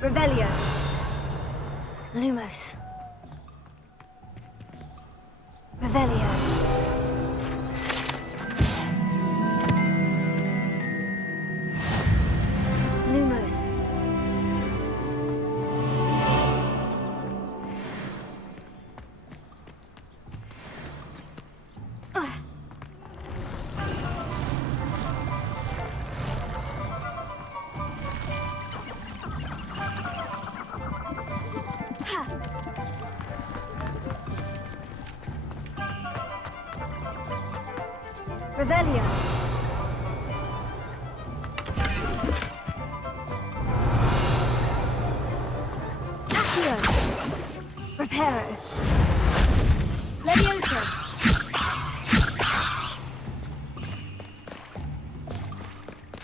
Revelio. Lumos. Revelio. Lumos. Revelio. Accio. Reparo. Levioso.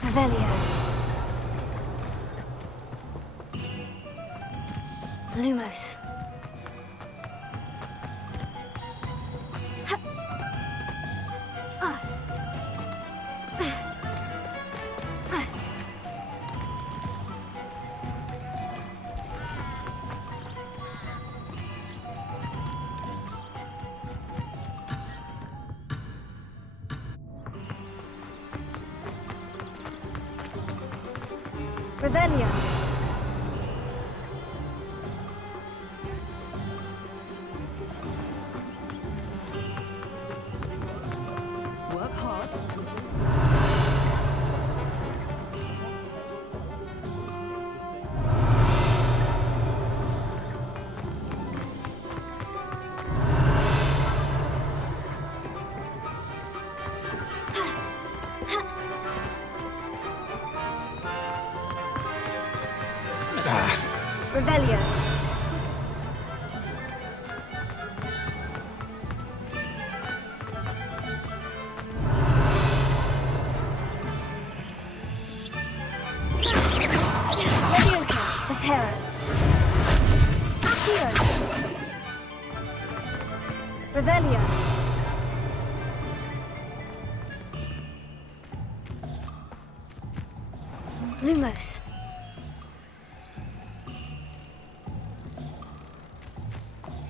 Revelio. Lumos. Revelio. Work hard. Revelio. Leviosa. Preparo. Accio. Revelio. Lumos.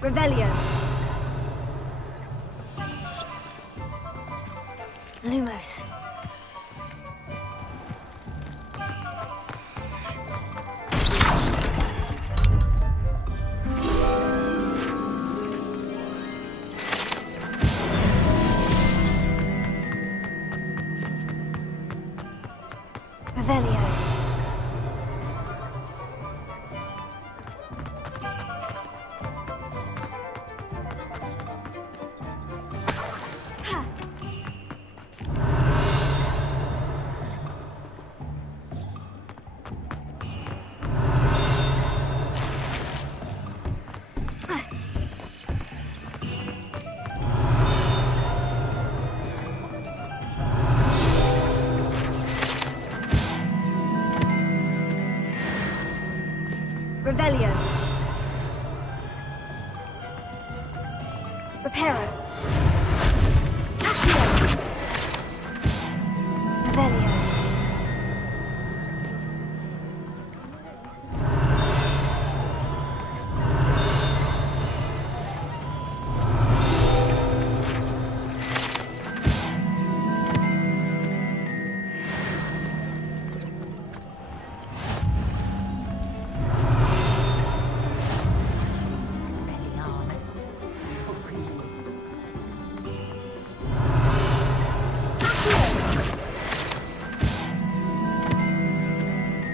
Revelio. Lumos. Revelio. Revelio. Reparo. Accio. Revelio.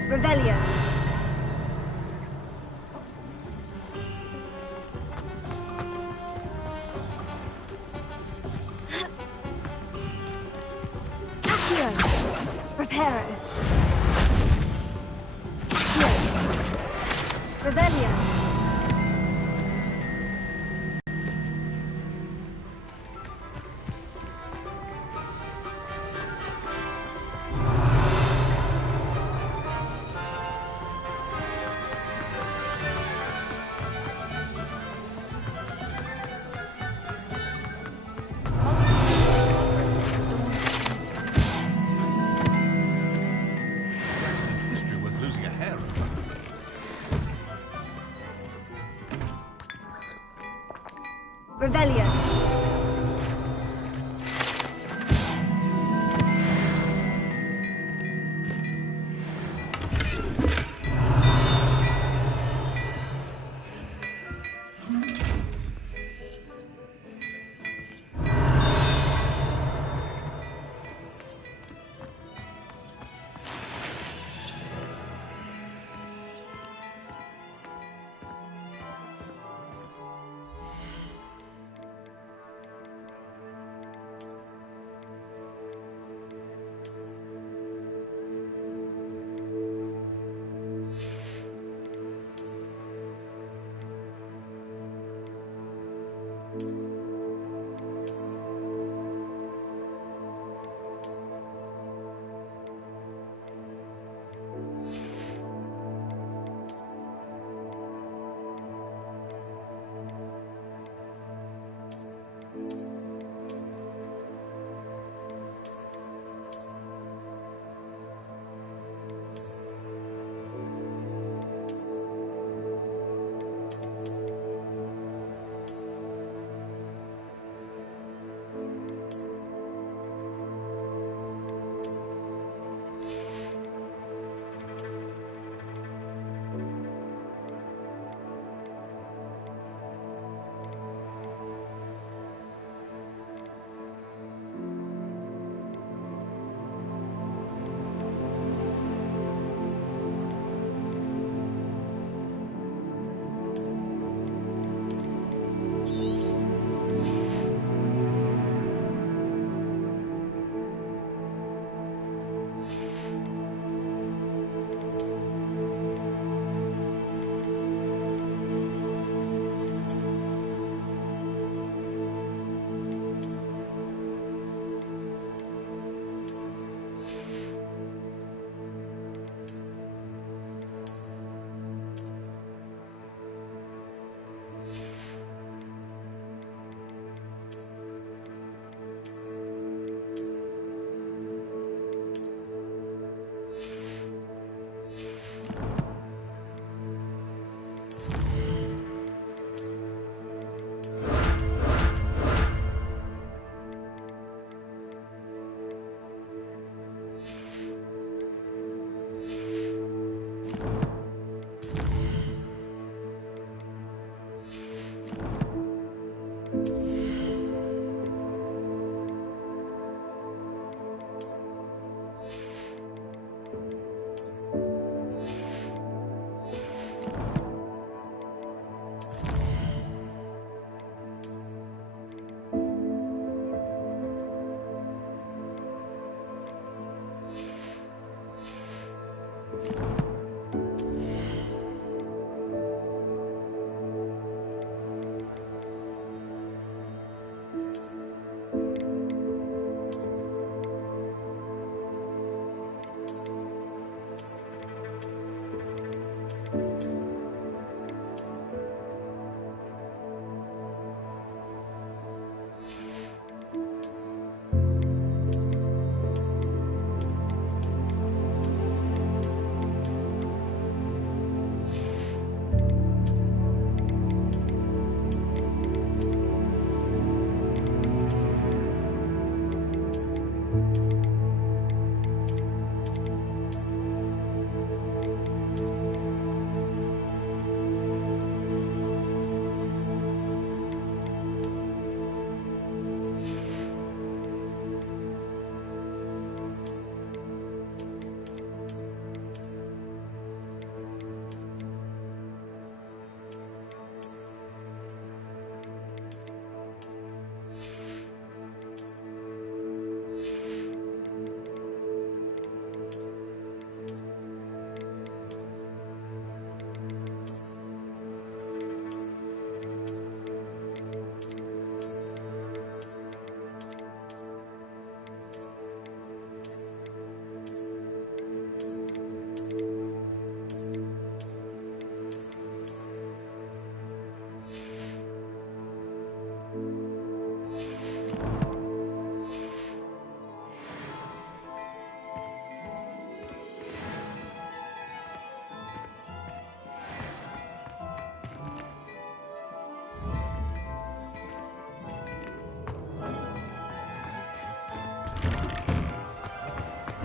Revelio. Accio. Reparo. Accio. Revelio. History worth losing a hair over. Revelio.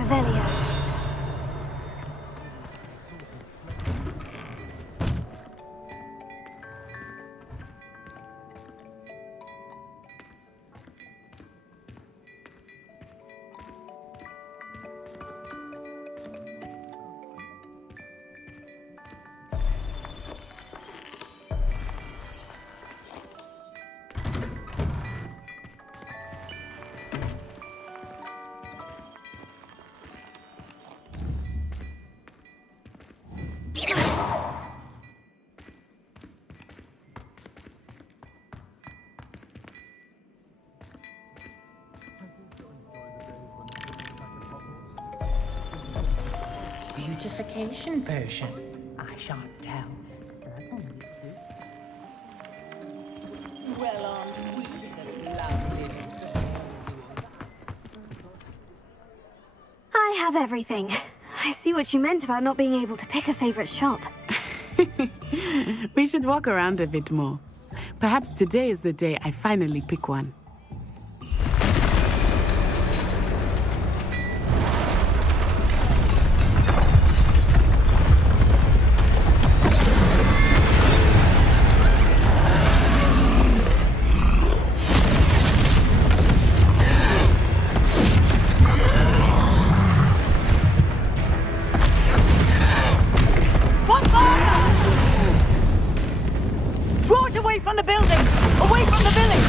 Revelio. Beautification potion. I shan't tell. Well, aren't we the loveliest? I have everything. I see what you meant about not being able to pick a favorite shop. We should walk around a bit more. Perhaps today is the day I finally pick one. From the building! Away from the village!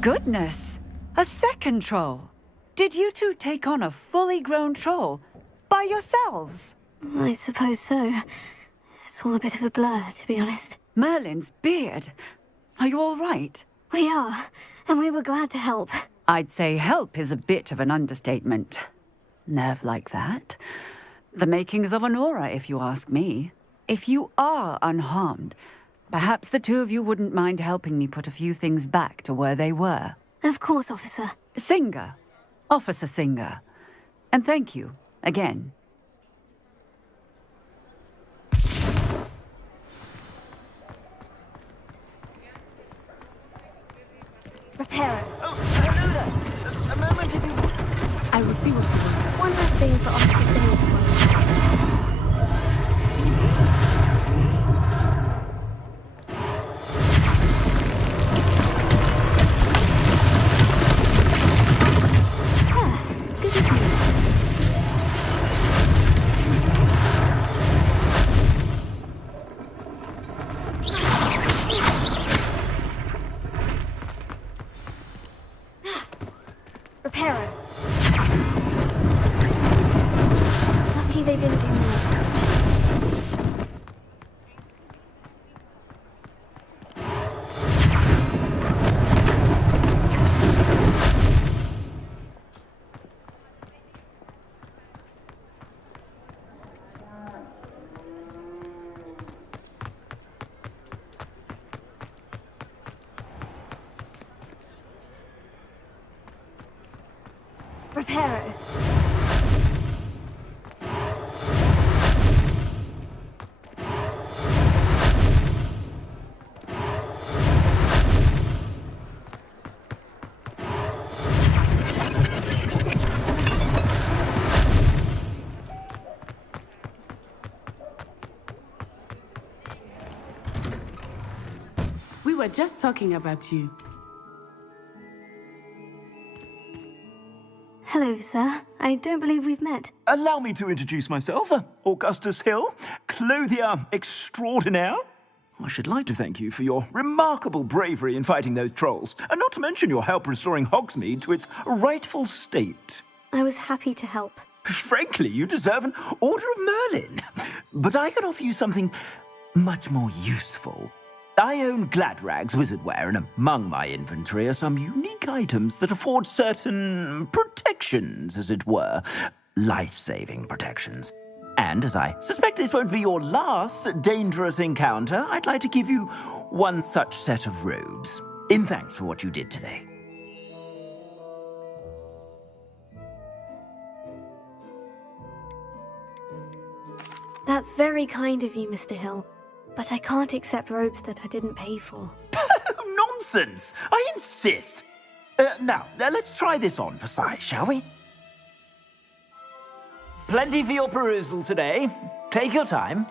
Goodness! A second troll! Did you two take on a fully grown troll by yourselves? I suppose so. It's all a bit of a blur, to be honest. Merlin's beard. Are you all right? We are, and we were glad to help. I'd say help is a bit of an understatement. Nerve like that. The makings of an aura, if you ask me. If you are unharmed, perhaps the two of you wouldn't mind helping me put a few things back to where they were. Of course, officer. Singer. Officer Singer. And thank you, again. Repair it. Oh, hello there. A moment if you would. I will see what you want. One last thing for Officer Singer. Reparo. Lucky they didn't do more damage. Reparo. We were just talking about you. Hello, sir. I don't believe we've met. Allow me to introduce myself. Augustus Hill, clothier extraordinaire. I should like to thank you for your remarkable bravery in fighting those trolls, and not to mention your help restoring Hogsmeade to its rightful state. I was happy to help. Frankly, you deserve an Order of Merlin. But I can offer you something much more useful. I own Gladrag's wizardware, and among my inventory are some unique items that afford certain protections, as it were. Life-saving protections. And as I suspect this won't be your last dangerous encounter, I'd like to give you one such set of robes, in thanks for what you did today. That's very kind of you, Mr. Hill. But I can't accept robes that I didn't pay for. Nonsense! I insist! Now, let's try this on for size, shall we? Plenty for your perusal today. Take your time.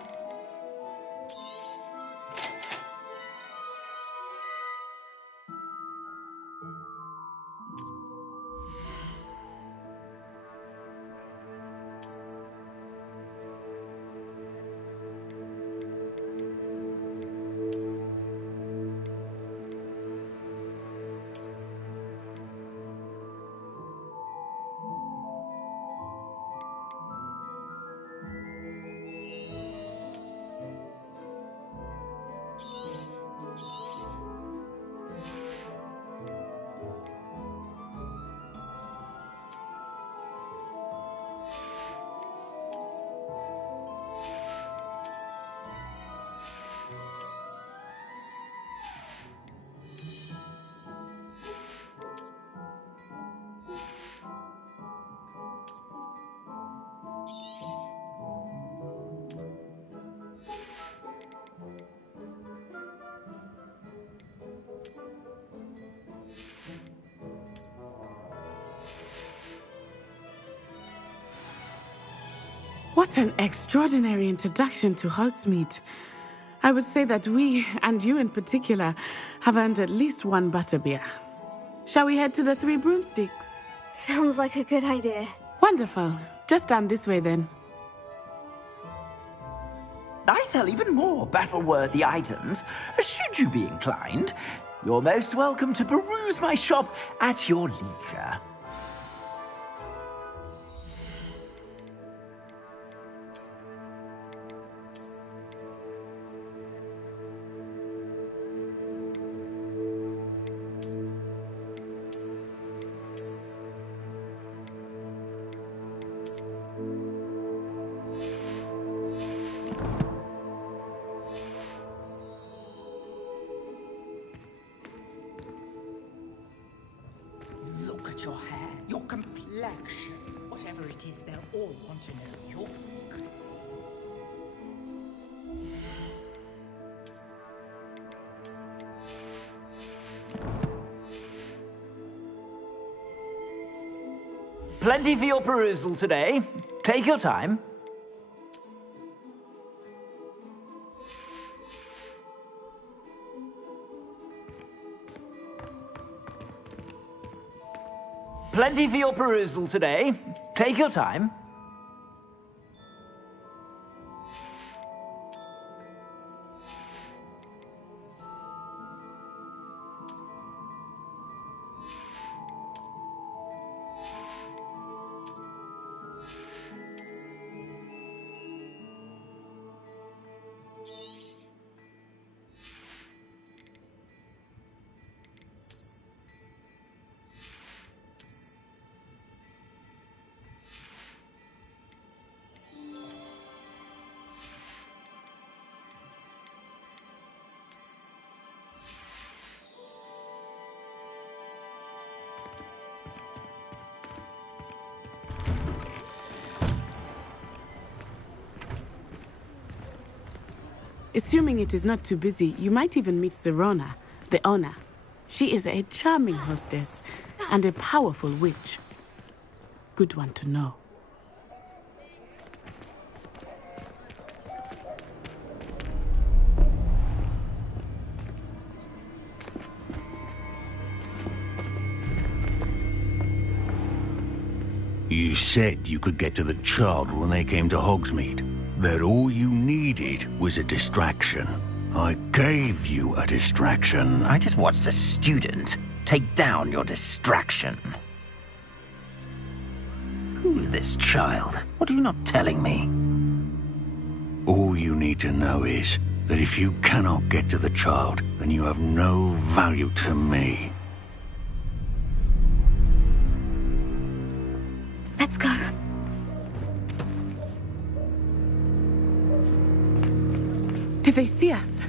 What an extraordinary introduction to Hogsmeade. I would say that we, and you in particular, have earned at least one butterbeer. Shall we head to the Three Broomsticks? Sounds like a good idea. Wonderful. Just down this way then. I sell even more battle-worthy items. Should you be inclined, you're most welcome to peruse my shop at your leisure. Look at your hair, your complexion. Whatever it is, they'll all want to know your secrets. Plenty for your perusal today. Take your time. Plenty for your perusal today. Take your time. Assuming it is not too busy, you might even meet Sirona, the owner. She is a charming hostess and a powerful witch. Good one to know. You said you could get to the child when they came to Hogsmeade. That all you needed was a distraction. I gave you a distraction. I just watched a student take down your distraction. Who's this child? What are you not telling me? All you need to know is that if you cannot get to the child, then you have no value to me. Let's go. Did they see us?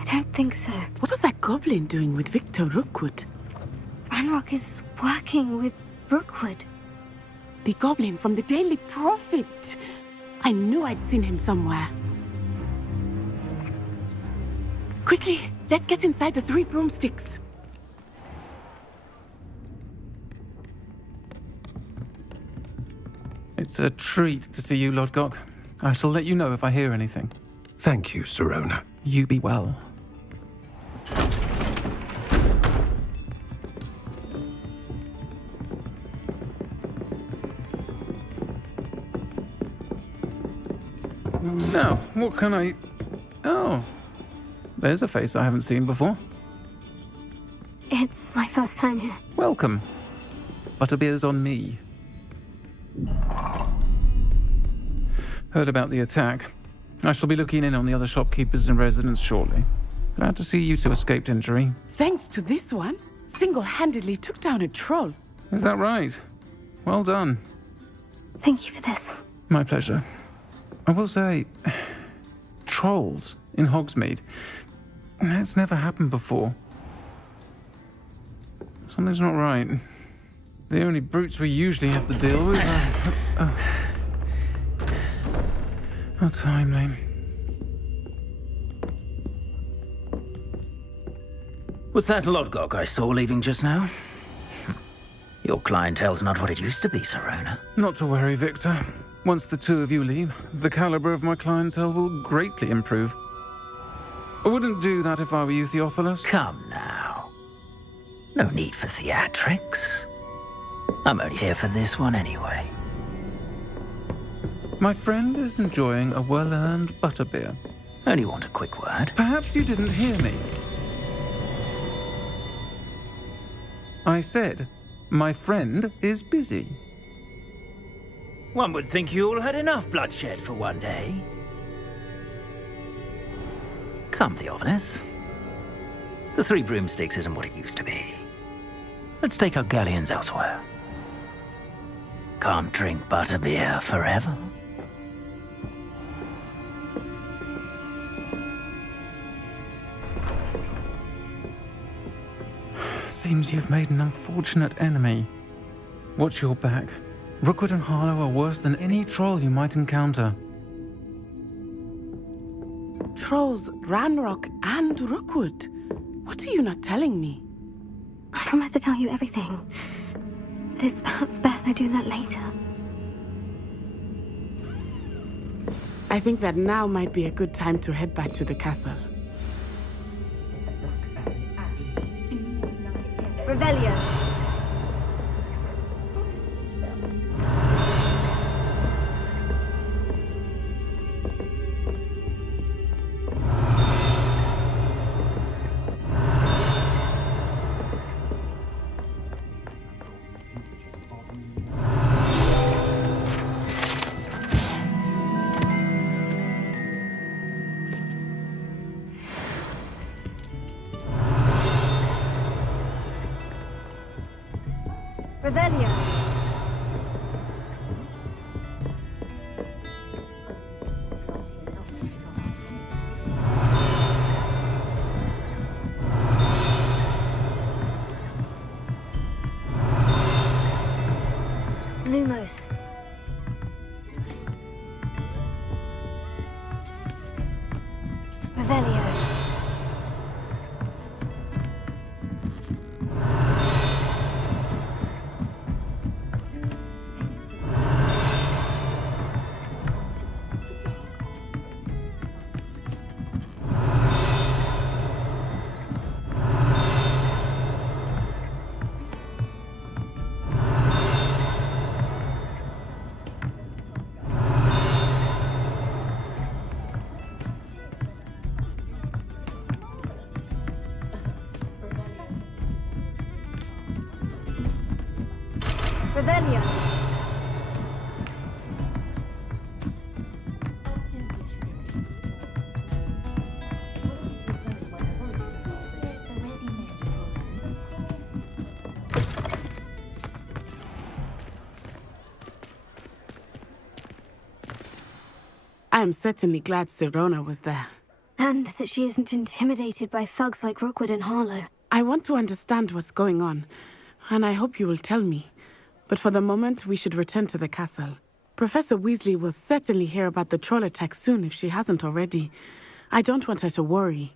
I don't think so. What was that goblin doing with Victor Rookwood? Ranrock is working with Rookwood. The goblin from the Daily Prophet. I knew I'd seen him somewhere. Quickly, let's get inside the 3 broomsticks. It's a treat to see you, Lodgok. I shall let you know if I hear anything. Thank you, Sirona. You be well. Now, what can I... Oh, there's a face I haven't seen before. It's my first time here. Welcome. Butterbeer's on me. Heard about the attack. I shall be looking in on the other shopkeepers and residents shortly. Glad to see you two escaped injury. Thanks to this one, single-handedly took down a troll. Is that right? Well done. Thank you for this. My pleasure. I will say, trolls in Hogsmeade. That's never happened before. Something's not right. The only brutes we usually have to deal with are... How timely. Was that Lodgok I saw leaving just now? Your clientele's not what it used to be, Sirona. Not to worry, Victor. Once the two of you leave, the caliber of my clientele will greatly improve. I wouldn't do that if I were you, Theophilus. Come now. No need for theatrics. I'm only here for this one anyway. My friend is enjoying a well-earned butterbeer. Only want a quick word. Perhaps you didn't hear me. I said, my friend is busy. One would think you all had enough bloodshed for one day. Come, Theophilus. The 3 broomsticks isn't what it used to be. Let's take our galleons elsewhere. Can't drink butterbeer forever. Seems you've made an unfortunate enemy. Watch your back. Rookwood and Harlow are worse than any troll you might encounter. Trolls, Ranrock, and Rookwood. What are you not telling me? I promise to tell you everything. But it's perhaps best I do that later. I think that now might be a good time to head back to the castle. Revelio. Revelio. Lumos. Revelio. I am certainly glad Sirona was there. And that she isn't intimidated by thugs like Rookwood and Harlow. I want to understand what's going on, and I hope you will tell me. But for the moment, we should return to the castle. Professor Weasley will certainly hear about the troll attack soon if she hasn't already. I don't want her to worry.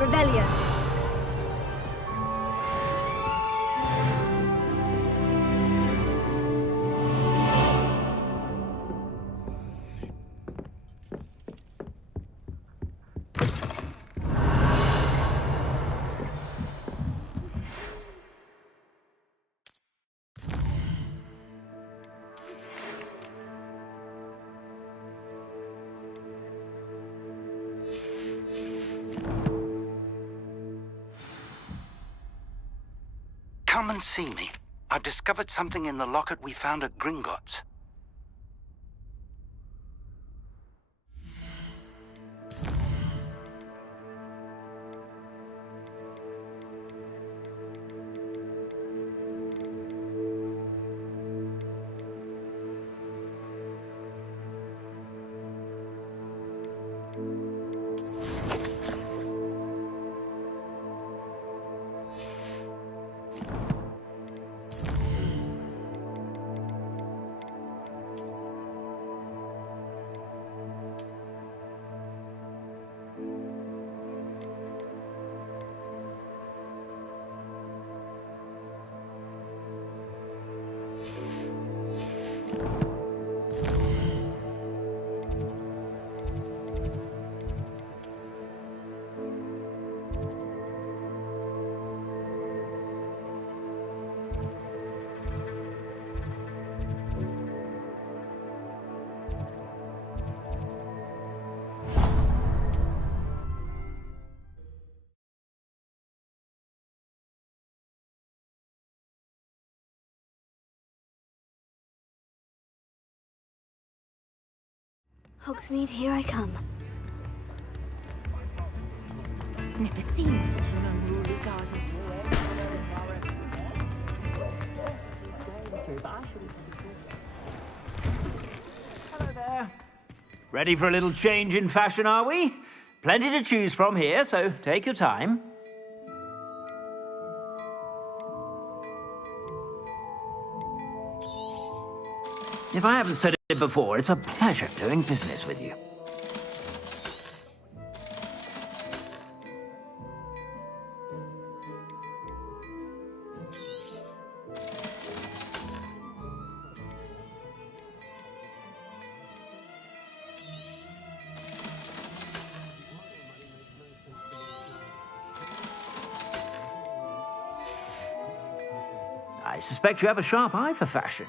Revelio. Come and see me. I've discovered something in the locket we found at Gringotts. Hogsmeade, here I come. Never seen such an unruly garden. Hello there. Ready for a little change in fashion, are we? Plenty to choose from here, so take your time. If I haven't said it before, it's a pleasure doing business with you. I suspect you have a sharp eye for fashion.